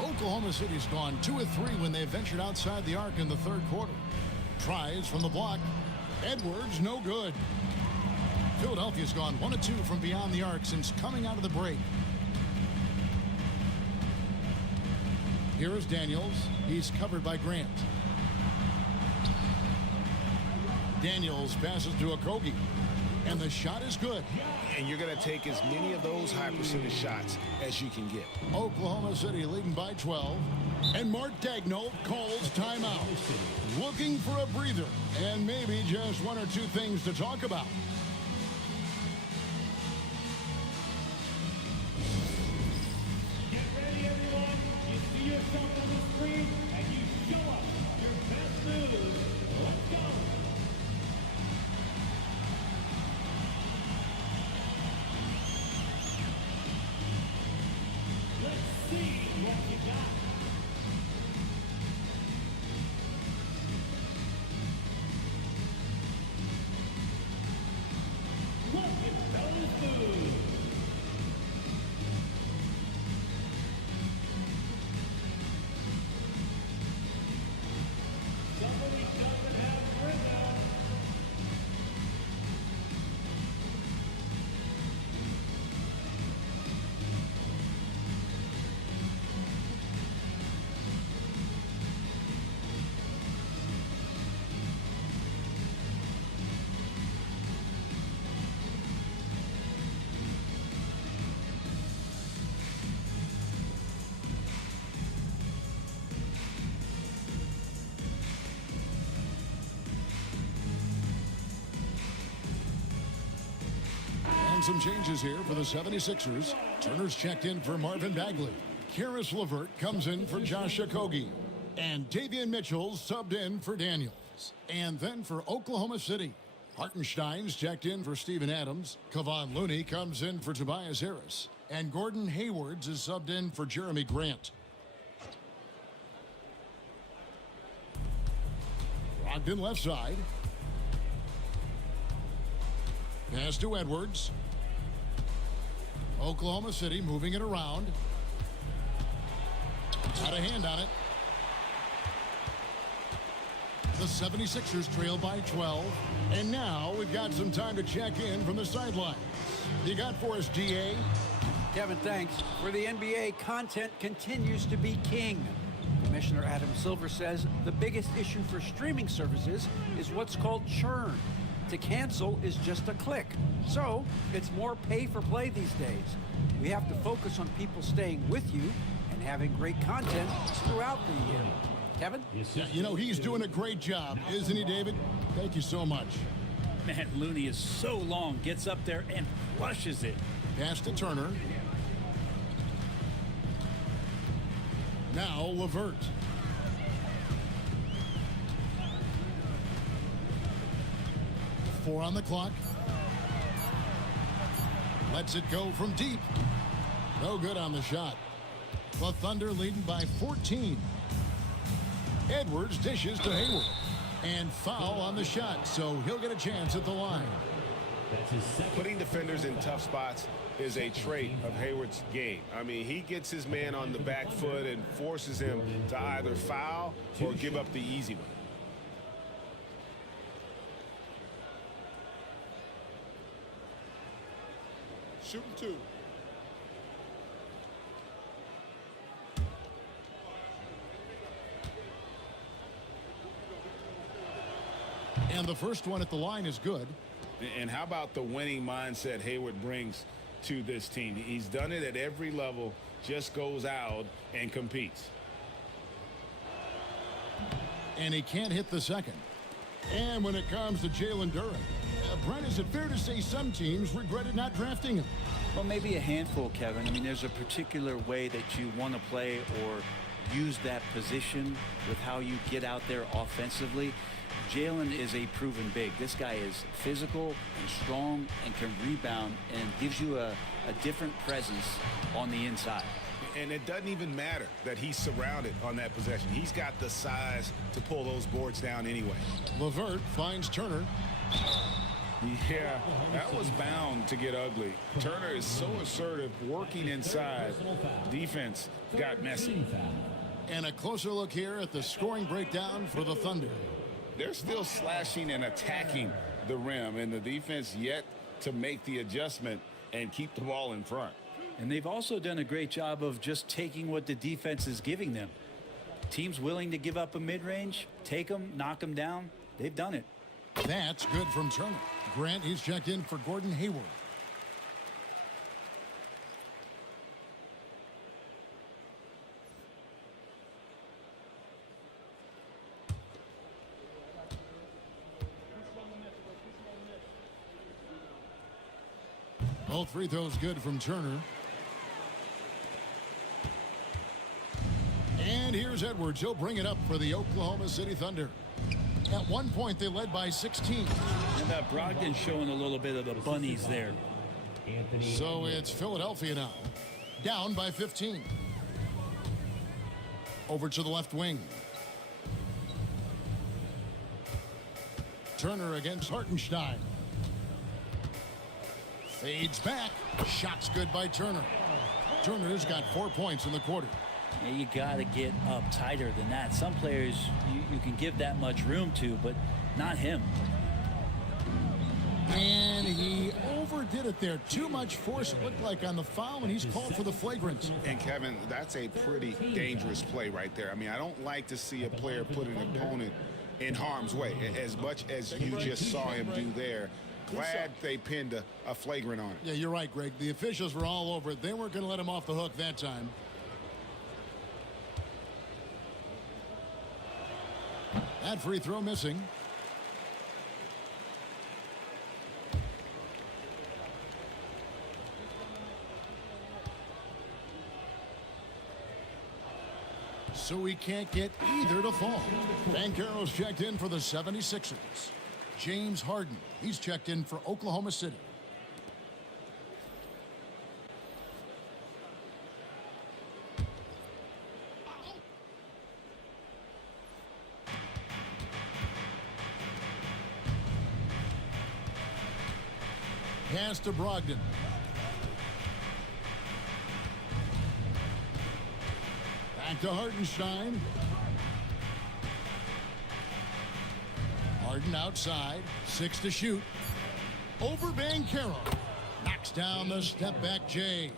Oklahoma City's gone 2 of 3 when they ventured outside the arc in the third quarter. Tries from the block. Edwards, no good. Philadelphia's gone 1 of 2 from beyond the arc since coming out of the break. Here is Daniels. He's covered by Grant. Daniels passes to Okogie. And the shot is good. And you're going to take as many of those high percentage shots as you can get. Oklahoma City leading by 12. And Mark Daigneault calls timeout. Looking for a breather. And maybe just 1 or 2 things to talk about. Get ready, everyone. You see yourself on the screen, and you show us your best moves. Let's go. Let's see what you got. Look at those moves. Somebody doesn't have rhythm. And some changes here for the 76ers. Turner's checked in for Marvin Bagley. Karis LeVert comes in for Josh Okogie. And Davion Mitchell subbed in for Daniels. And then for Oklahoma City, Hartenstein's checked in for Steven Adams. Kevon Looney comes in for Tobias Harris. And Gordon Haywards is subbed in for Jeremy Grant. Brogdon left side. Pass to Edwards. Oklahoma City moving it around. Got a hand on it. The 76ers trail by 12. And now we've got some time to check in from the sidelines. You got for us, GA? Kevin, thanks. For the NBA, content continues to be king. Commissioner Adam Silver says the biggest issue for streaming services is what's called churn. To cancel is just a click. So it's more pay for play these days. We have to focus on people staying with you and having great content throughout the year. Kevin? Yeah, you know, he's doing a great job, isn't he, David? Thank you so much. Man, Looney is so long, gets up there and flushes it. Pass to Turner. Now LeVert. Four on the clock. Lets it go from deep. No good on the shot. The Thunder leading by 14. Edwards dishes to Hayward. And foul on the shot, so he'll get a chance at the line. Putting defenders in tough spots is a trait of Hayward's game. I mean, he gets his man on the back foot and forces him to either foul or give up the easy one. Shooting 2. And the first one at the line is good. And how about the winning mindset Hayward brings to this team? He's done it at every level, just goes out and competes. And he can't hit the second. And when it comes to Jalen Duran, Brent, is it fair to say some teams regretted not drafting him? Well, maybe a handful, Kevin. I mean, there's a particular way that you want to play or use that position with how you get out there offensively. Jalen is a proven big. This guy is physical and strong and can rebound and gives you a different presence on the inside. And it doesn't even matter that he's surrounded on that possession. He's got the size to pull those boards down anyway. LeVert finds Turner. Yeah, that was bound to get ugly. Turner is so assertive, working inside. Defense got messy. And a closer look here at the scoring breakdown for the Thunder. They're still slashing and attacking the rim, and the defense yet to make the adjustment and keep the ball in front. And they've also done a great job of just taking what the defense is giving them. Teams willing to give up a mid-range, take them, knock them down. They've done it. That's good from Turner. Grant, he's checked in for Gordon Hayward. Both free throws good from Turner. And here's Edwards. He'll bring it up for the Oklahoma City Thunder. At one point, they led by 16. And Brogdon showing a little bit of the bunnies there. So it's Philadelphia now, down by 15. Over to the left wing. Turner against Hartenstein. Fades back. Shots good by Turner. Turner's got 4 points in the quarter. Yeah, you got to get up tighter than that. Some players you can give that much room to, but not him. And he overdid it there. Too much force, it looked like, on the foul, and he's called for the flagrant. And, Kevin, that's a pretty dangerous play right there. I mean, I don't like to see a player put an opponent in harm's way, as much as you just saw him do there. Glad they pinned a flagrant on it. Yeah, you're right, Greg. The officials were all over it. They weren't going to let him off the hook that time. That free throw missing. So we can't get either to fall. Banchero's checked in for the 76ers. James Harden, he's checked in for Oklahoma City. Pass to Brogdon. Back to Hartenstein. Harden outside. 6 to shoot. Over Banchero. Knocks down the step back J.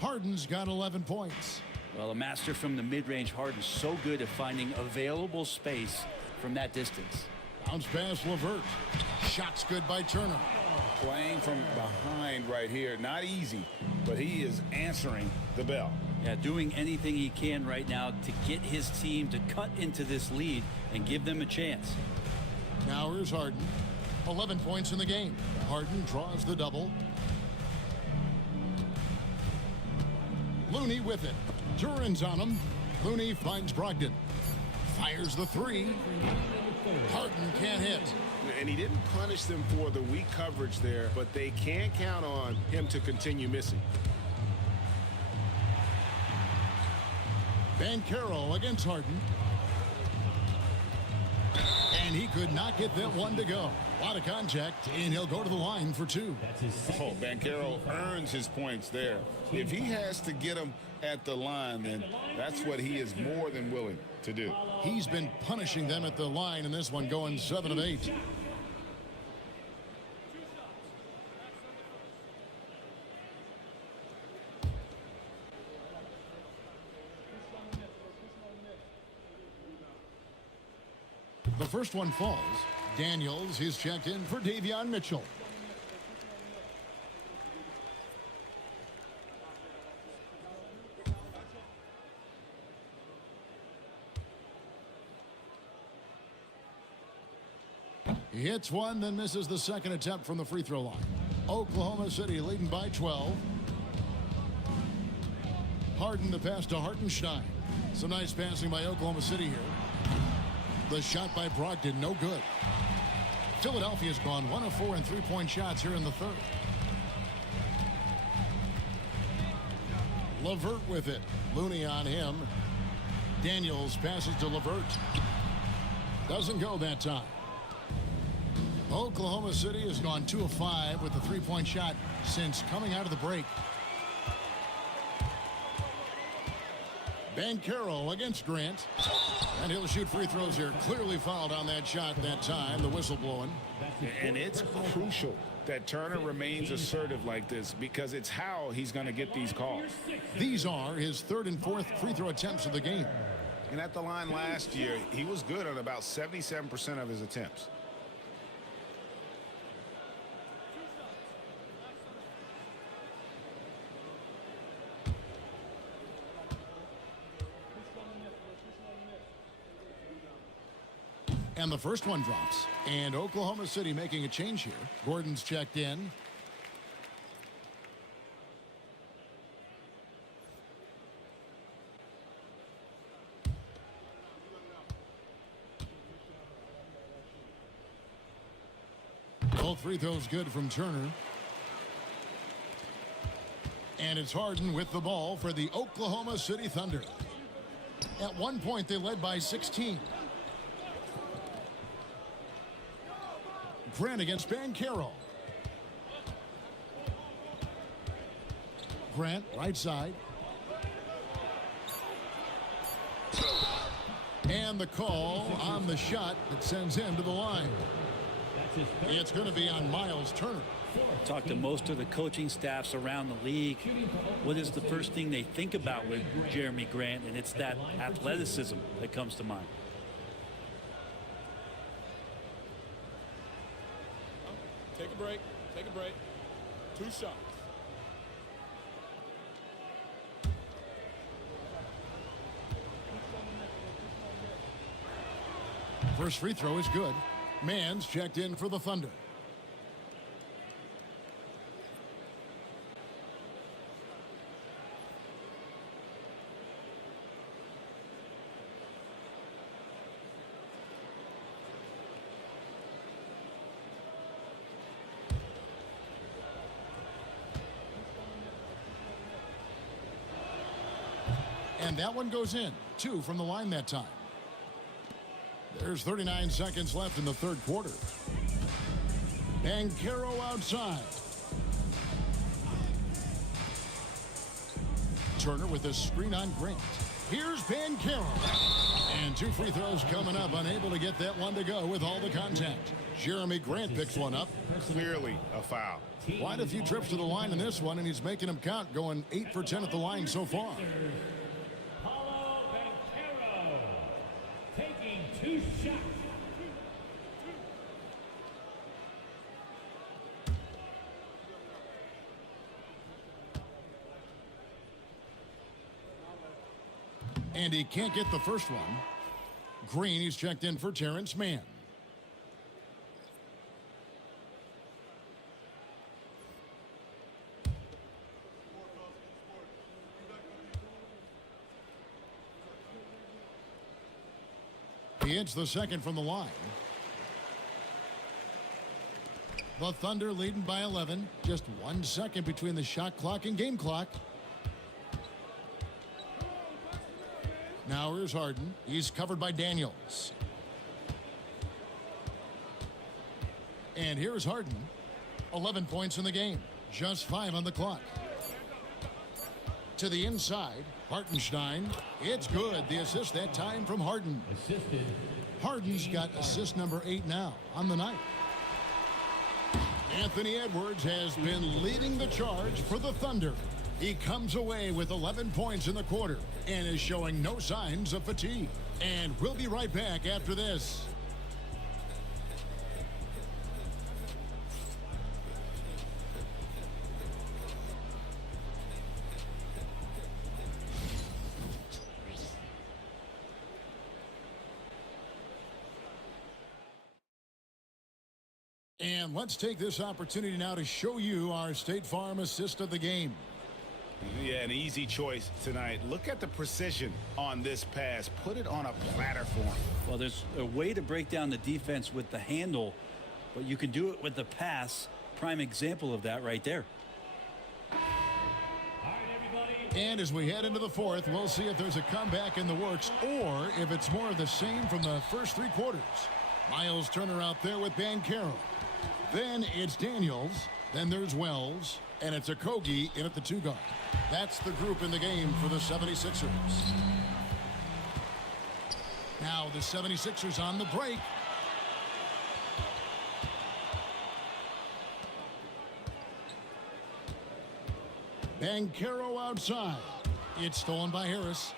Harden's got 11 points. Well, a master from the mid-range. Harden's so good at finding available space from that distance. Bounce pass LeVert. Shots good by Turner. Playing from behind right here. Not easy, but he is answering the bell. Yeah, doing anything he can right now to get his team to cut into this lead and give them a chance. Now here's Harden. 11 points in the game. Harden draws the double. Looney with it. Duran's on him. Looney finds Brogdon. Fires the three. Harden can't hit. And he didn't punish them for the weak coverage there, but they can't count on him to continue missing. Banchero against Harden. And he could not get that one to go. A lot of contact, and he'll go to the line for 2. Oh, Banchero earns his points there. If he has to get them at the line, then that's what he is more than willing to do. He's been punishing them at the line in this one, going 7 of 8. The first one falls. Daniels is checked in for Davion Mitchell. He hits one, then misses the second attempt from the free throw line. Oklahoma City leading by 12. Harden the pass to Hartenstein. Some nice passing by Oklahoma City here. The shot by Brogdon, no good. Philadelphia's gone 1 of 4 in three-point shots here in the third. LeVert with it. Looney on him. Daniels passes to LeVert. Doesn't go that time. Oklahoma City has gone 2 of 5 with the three-point shot since coming out of the break. Banchero against Grant. And he'll shoot free throws here. Clearly fouled on that shot that time. The whistle blowing. And it's crucial that Turner remains assertive like this because it's how he's going to get these calls. These are his third and fourth free throw attempts of the game. And at the line last year, he was good on about 77% of his attempts. And the first one drops. And Oklahoma City making a change here. Gordon's checked in. Both free throws good from Turner. And it's Harden with the ball for the Oklahoma City Thunder. At one point, they led by 16. Grant against Banchero. Grant, right side. And the call on the shot that sends him to the line. It's going to be on Miles Turner. Talk to most of the coaching staffs around the league. What is the first thing they think about with Jeremy Grant? And it's that athleticism that comes to mind. Take a break. Take a break. 2 shots. First free throw is good. Mann's checked in for the Thunder. And that one goes in. 2 from the line that time. There's 39 seconds left in the third quarter. Banchero outside. Turner with a screen on Grant. Here's Banchero. And 2 free throws coming up. Unable to get that one to go with all the contact. Jeremy Grant picks one up. Clearly a foul. Quite a few trips to the line in this one, and he's making them count, going 8 for 10 at the line so far. Taking 2 shots. And he can't get the first one. Green, he's checked in for Terrence Mann. He hits the second from the line. The Thunder leading by 11. Just 1 second between the shot clock and game clock. Now here's Harden. He's covered by Daniels. And here's Harden. 11 points in the game. Just 5 on the clock. To the inside. Hartenstein. It's good. The assist that time from Harden. Assisted. Harden's got assist number 8 now on the night. Anthony Edwards has been leading the charge for the Thunder. He comes away with 11 points in the quarter and is showing no signs of fatigue. And we'll be right back after this. And let's take this opportunity now to show you our State Farm assist of the game. Yeah, an easy choice tonight. Look at the precision on this pass. Put it on a platter for him. Well, there's a way to break down the defense with the handle, but you can do it with the pass. Prime example of that right there. And as we head into the fourth, we'll see if there's a comeback in the works or if it's more of the same from the first 3 quarters. Miles Turner out there with Banchero. Then it's Daniels. Then there's Wells. And it's Okogie in at the 2 guard. That's the group in the game for the 76ers. Now the 76ers on the break. Banchero outside. It's stolen by Harris.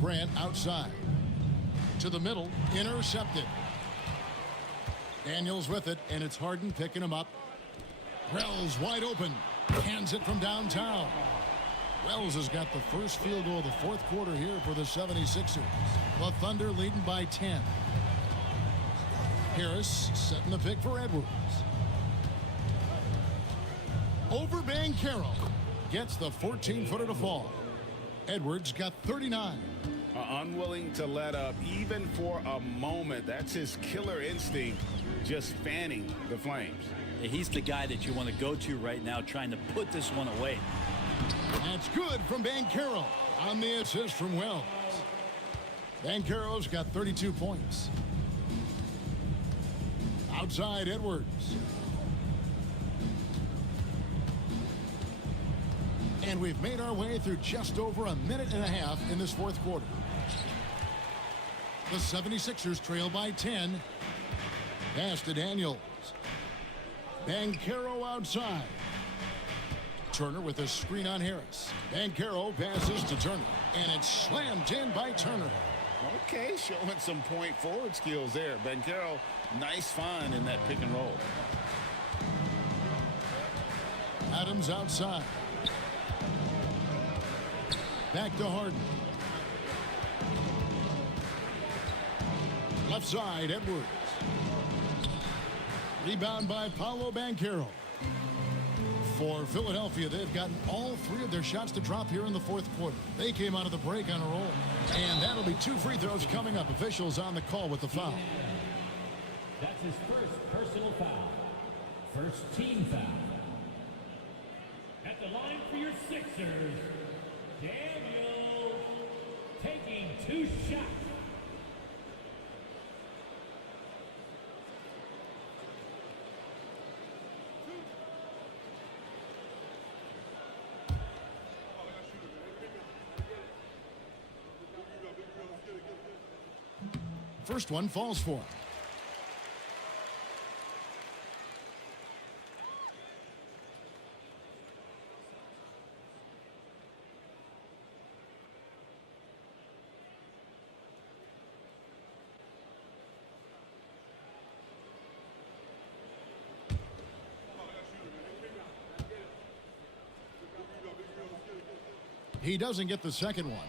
Grant outside. To the middle. Intercepted. Daniels with it, and it's Harden picking him up. Wells wide open. Hands it from downtown. Wells has got the first field goal of the fourth quarter here for the 76ers. The Thunder leading by 10. Harris setting the pick for Edwards. Over Banchero. Gets the 14-footer to fall. Edwards got 39. Unwilling to let up even for a moment. That's his killer instinct, just fanning the flames. He's the guy that you want to go to right now, trying to put this one away. That's good from Banchero on the assist from Wells. Banchero's got 32 points. Outside Edwards. And we've made our way through just over a minute and a half in this fourth quarter. The 76ers trail by 10. Pass to Daniels. Banchero outside. Turner with a screen on Harris. Banchero passes to Turner. And it's slammed in by Turner. Okay, showing some point forward skills there. Banchero, nice find in that pick and roll. Adams outside. Back to Harden. Left side, Edwards. Rebound by Paolo Banchero. For Philadelphia, they've gotten all 3 of their shots to drop here in the fourth quarter. They came out of the break on a roll. And that'll be 2 free throws coming up. Officials on the call with the foul. That's his first personal foul. First team foul. At the line for your Sixers, Daniels taking 2 shots. First one falls for him. He doesn't get the second one.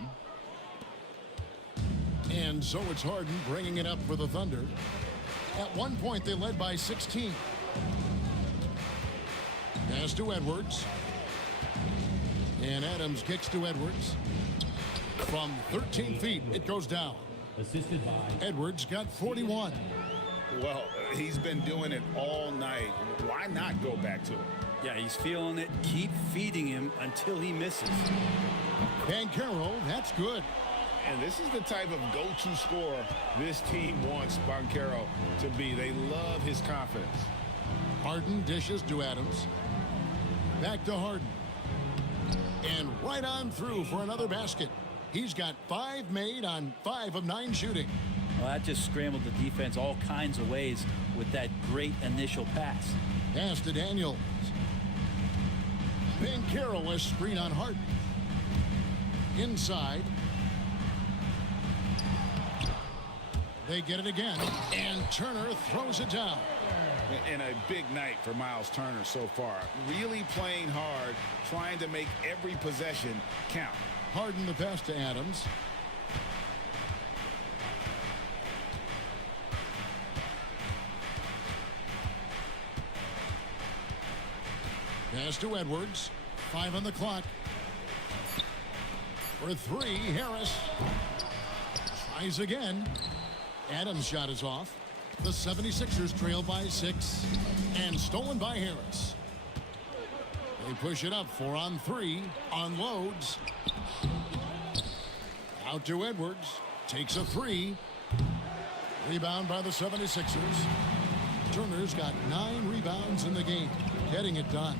And so it's Harden bringing it up for the Thunder. At one point, they led by 16. Pass to Edwards. And Adams kicks to Edwards. From 13 feet, it goes down. Assisted by Edwards got 41. Well, he's been doing it all night. Why not go back to it? Yeah, he's feeling it. Keep feeding him until he misses. Banchero, that's good. And this is the type of go-to scorer this team wants Banchero to be. They love his confidence. Harden dishes to Adams. Back to Harden. And right on through for another basket. He's got 5 made on 5 of 9 shooting. Well, that just scrambled the defense all kinds of ways with that great initial pass. Pass to Daniels. Banchero a screen on Harden. Inside. They get it again, and Turner throws it down. And a big night for Miles Turner so far. Really playing hard, trying to make every possession count. Harden the pass to Adams. Pass to Edwards. 5 on the clock. For 3, Harris. Tries again. Adams' shot is off. The 76ers trail by 6. And stolen by Harris. They push it up 4 on 3. Unloads. Out to Edwards. Takes a 3. Rebound by the 76ers. Turner's got 9 rebounds in the game. Getting it done.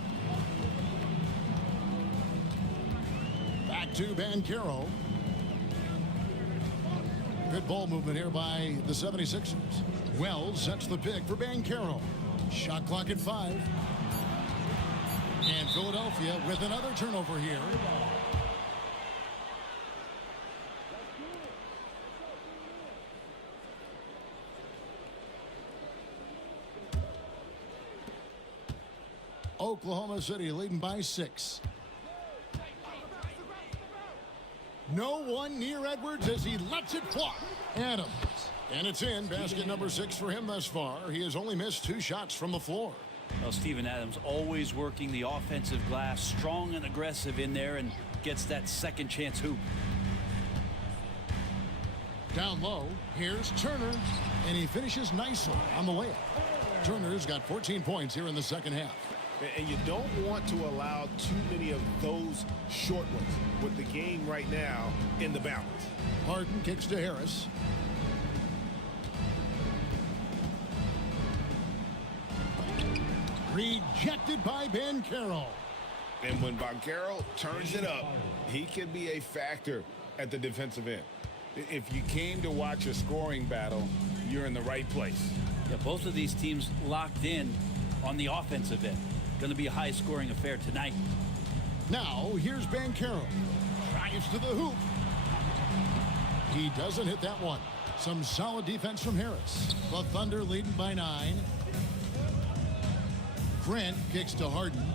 Back to Banchero. Good ball movement here by the 76ers. Wells sets the pick for Banchero. Shot clock at 5. And Philadelphia with another turnover here. Oklahoma City leading by 6. No one near Edwards as he lets it fly. Adams. And it's in. Basket number 6 for him thus far. He has only missed 2 shots from the floor. Well, Steven Adams always working the offensive glass, strong and aggressive in there, and gets that second chance hoop. Down low, here's Turner, and he finishes nicely on the layup. Turner's got 14 points here in the second half. And you don't want to allow too many of those short ones with the game right now in the balance. Harden kicks to Harris. Rejected by Banchero. And when Banchero turns it up, he can be a factor at the defensive end. If you came to watch a scoring battle, you're in the right place. Yeah, both of these teams locked in on the offensive end. Going to be a high-scoring affair tonight. Now, here's Banchero. Drives to the hoop. He doesn't hit that one. Some solid defense from Harris. The Thunder leading by 9. Grant kicks to Harden.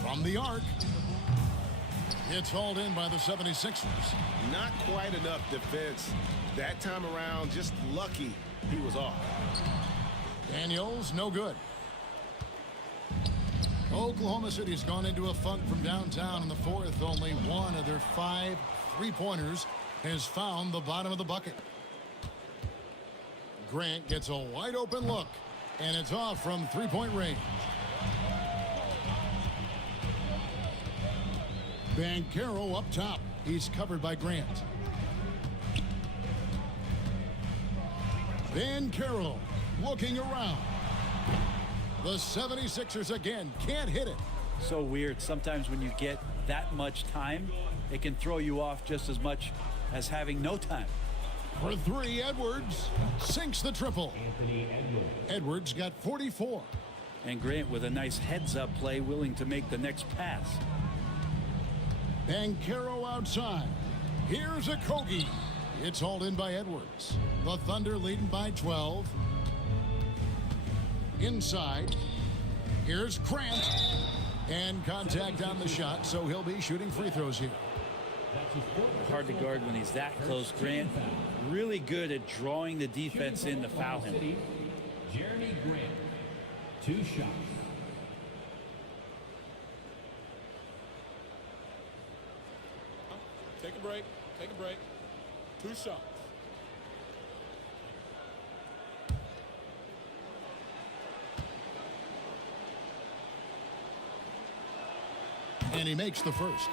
From the arc. It's hauled in by the 76ers. Not quite enough defense. That time around, just lucky he was off. Daniels, no good. Oklahoma City's gone into a funk from downtown in the fourth. Only one of their 5 three-pointers has found the bottom of the bucket. Grant gets a wide open look, and it's off from three-point range. Banchero up top. He's covered by Grant. Banchero looking around. The 76ers again can't hit it. So weird. Sometimes when you get that much time, it can throw you off just as much as having no time. For 3, Edwards sinks the triple. Edwards got 44. And Grant with a nice heads-up play, willing to make the next pass. Banchero outside. Here's a Kogi. It's hauled in by Edwards. The Thunder leading by 12. Inside. Here's Grant. And contact on the shot, so he'll be shooting free throws here. Hard to guard when he's that close. Grant really good at drawing the defense in to foul him. Jeremy Grant, 2 shots. Take a break. Take a break. 2 shots. And he makes the first.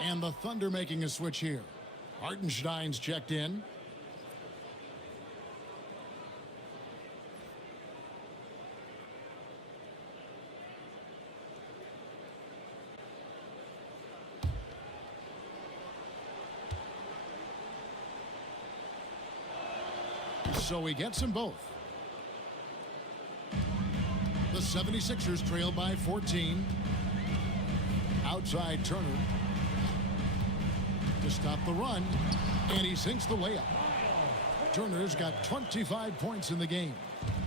And the Thunder making a switch here. Hartenstein's checked in. So he gets them both. The 76ers trail by 14. Outside Turner to stop the run, and he sinks the layup. Turner's got 25 points in the game.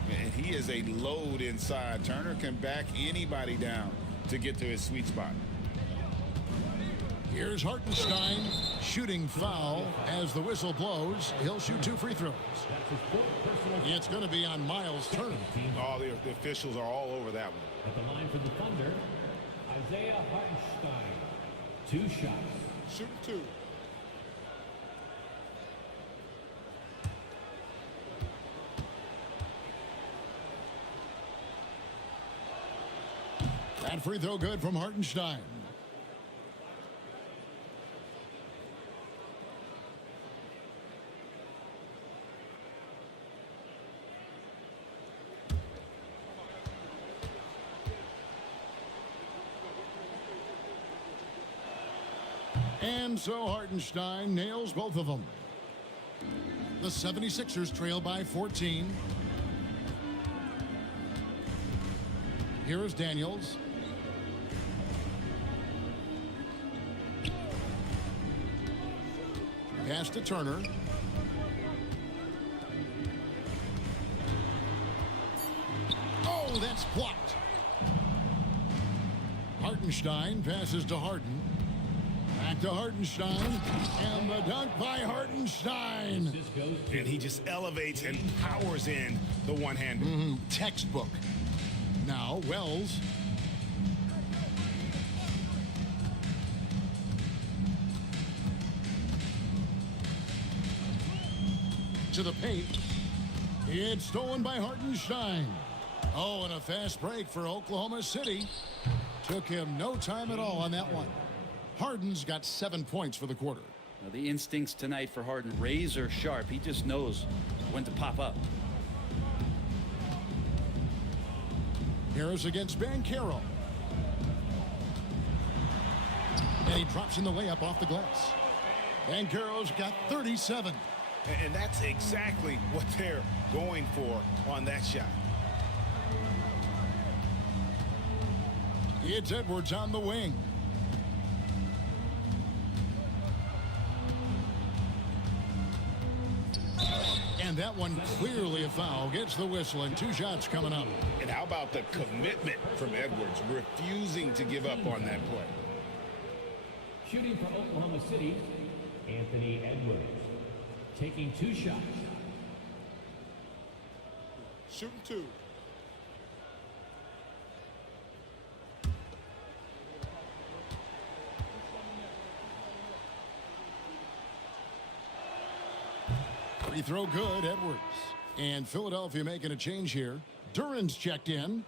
And he is a load inside. Turner can back anybody down to get to his sweet spot. Here's Hartenstein. Shooting foul as the whistle blows. He'll shoot 2 free throws. It's going to be on Miles Turner. Oh, the officials are all over that one. At the line for the Thunder, Isaiah Hartenstein. 2 shots. Shoot 2. That free throw good from Hartenstein. And so Hartenstein nails both of them. The 76ers trail by 14. Here is Daniels. Pass to Turner. Oh, that's blocked. Hartenstein passes to Harden. Back to Hartenstein. And the dunk by Hartenstein. And he just elevates and powers in the one-hander. Textbook. Now, Wells. To the paint. It's stolen by Hartenstein. Oh, and a fast break for Oklahoma City. Took him no time at all on that one. Harden's got 7 points for the quarter. Now, the instincts tonight for Harden, razor sharp. He just knows when to pop up. Harris against Banchero. And he drops in the layup off the glass. Banchero's got 37. And that's exactly what they're going for on that shot. It's Edwards on the wing. And that one clearly a foul. Gets the whistle and 2 shots coming up. And how about the commitment from Edwards, refusing to give up on that play? Shooting for Oklahoma City, Anthony Edwards. Taking 2 shots. Shooting 2. Free throw good, Edwards. And Philadelphia making a change here. Duran's checked in.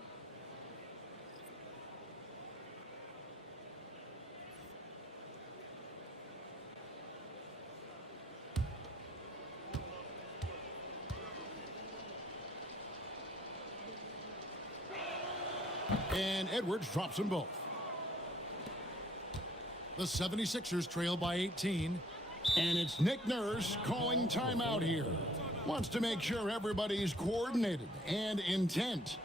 And Edwards drops them both. The 76ers trail by 18. And it's Nick Nurse calling timeout here. Wants to make sure everybody's coordinated and intent.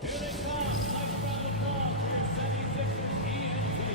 Here they come. Nice round of applause for your 76ers ENT.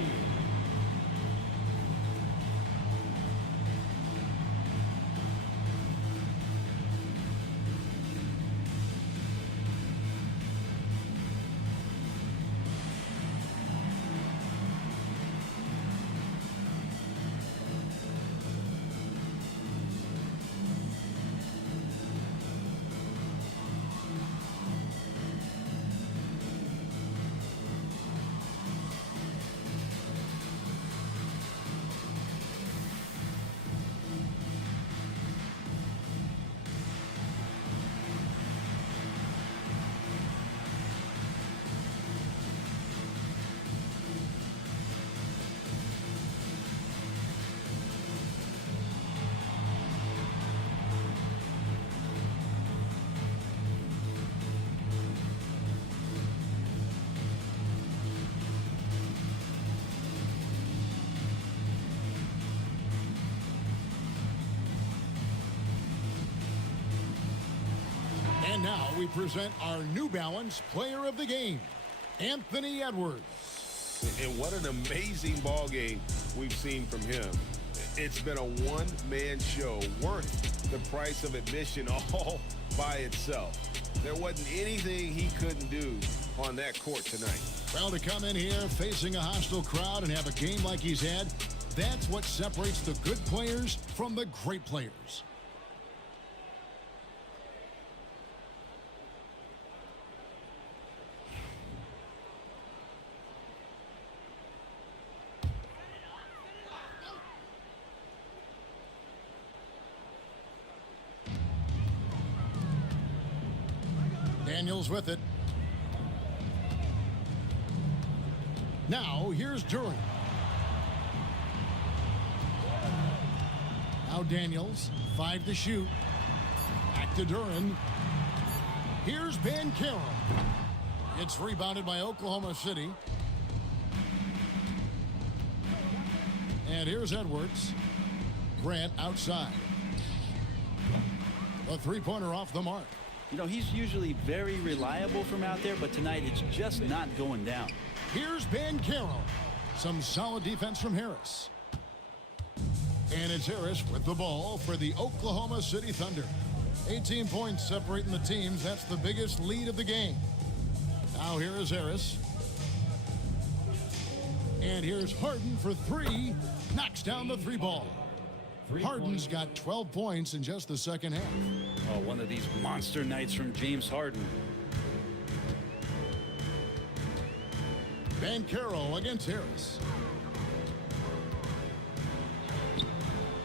And now we present our New Balance Player of the Game, Anthony Edwards. And what an amazing ball game we've seen from him. It's been a one-man show worth the price of admission all by itself. There wasn't anything he couldn't do on that court tonight. Well, to come in here facing a hostile crowd and have a game like he's had, that's what separates the good players from the great players. Daniels with it. Now, here's Duran. Now Daniels, 5 to shoot. Back to Duran. Here's Banchero. It's rebounded by Oklahoma City. And here's Edwards. Grant outside. A three-pointer off the mark. You know, he's usually very reliable from out there, but tonight it's just not going down. Here's Banchero. Some solid defense from Harris. And it's Harris with the ball for the Oklahoma City Thunder. 18 points separating the teams. That's the biggest lead of the game. Now here is Harris. And here's Harden for 3. Knocks down the 3 ball. Harden's got 12 points in just the second half. Oh, one of these monster nights from James Harden. Banchero against Harris.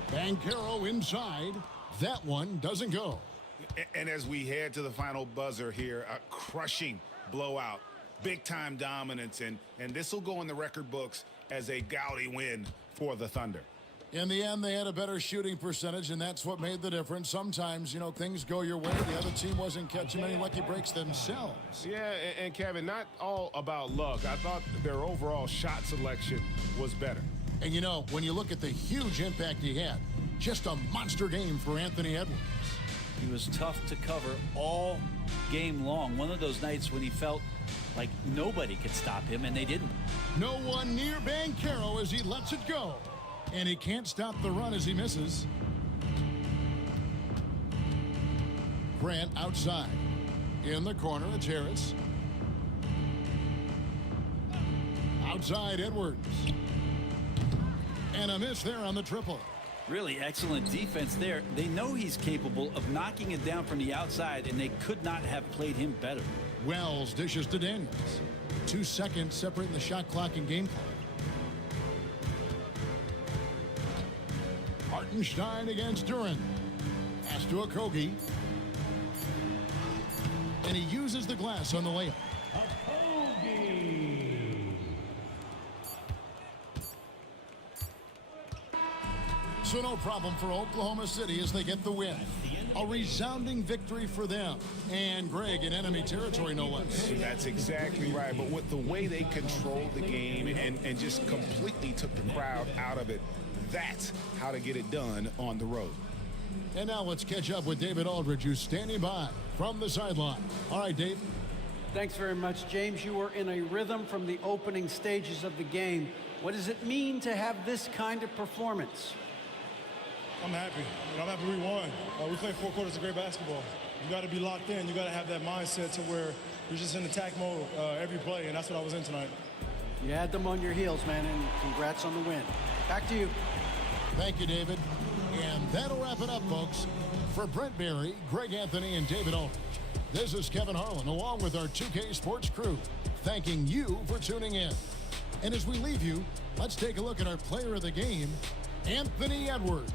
Banchero inside. That one doesn't go. And as we head to the final buzzer here, a crushing blowout, big-time dominance, and this will go in the record books as a gaudy win for the Thunder. In the end, they had a better shooting percentage, and that's what made the difference. Sometimes, you know, things go your way. The other team wasn't catching many lucky breaks themselves. Yeah, and Kevin, not all about luck. I thought their overall shot selection was better. And, you know, when you look at the huge impact he had, just a monster game for Anthony Edwards. He was tough to cover all game long. One of those nights when he felt like nobody could stop him, and they didn't. No one near Banchero as he lets it go. And he can't stop the run as he misses. Grant outside. In the corner, it's Harris. Outside, Edwards. And a miss there on the triple. Really excellent defense there. They know he's capable of knocking it down from the outside, and they could not have played him better. Wells dishes to Daniels. 2 seconds separating the shot clock and game clock. Hartenstein against Duran. Pass to Okogie. And he uses the glass on the layup. So no problem for Oklahoma City as they get the win. A resounding victory for them. And Greg in enemy territory, no less. That's exactly right. But with the way they controlled the game and just completely took the crowd out of it, that's how to get it done on the road. And now let's catch up with David Aldridge, who's standing by from the sideline. All right, Dave. Thanks very much, James. You were in a rhythm from the opening stages of the game. What does it mean to have this kind of performance? I'm happy. I'm happy we won. We played 4 quarters of great basketball. You got to be locked in. You got to have that mindset to where you're just in attack mode every play, and that's what I was in tonight. You had them on your heels, man, and congrats on the win. Back to you. Thank you, David. And that'll wrap it up, folks. For Brent Barry, Greg Anthony, and David Aldridge, this is Kevin Harlan, along with our 2K Sports crew, thanking you for tuning in. And as we leave you, let's take a look at our player of the game, Anthony Edwards.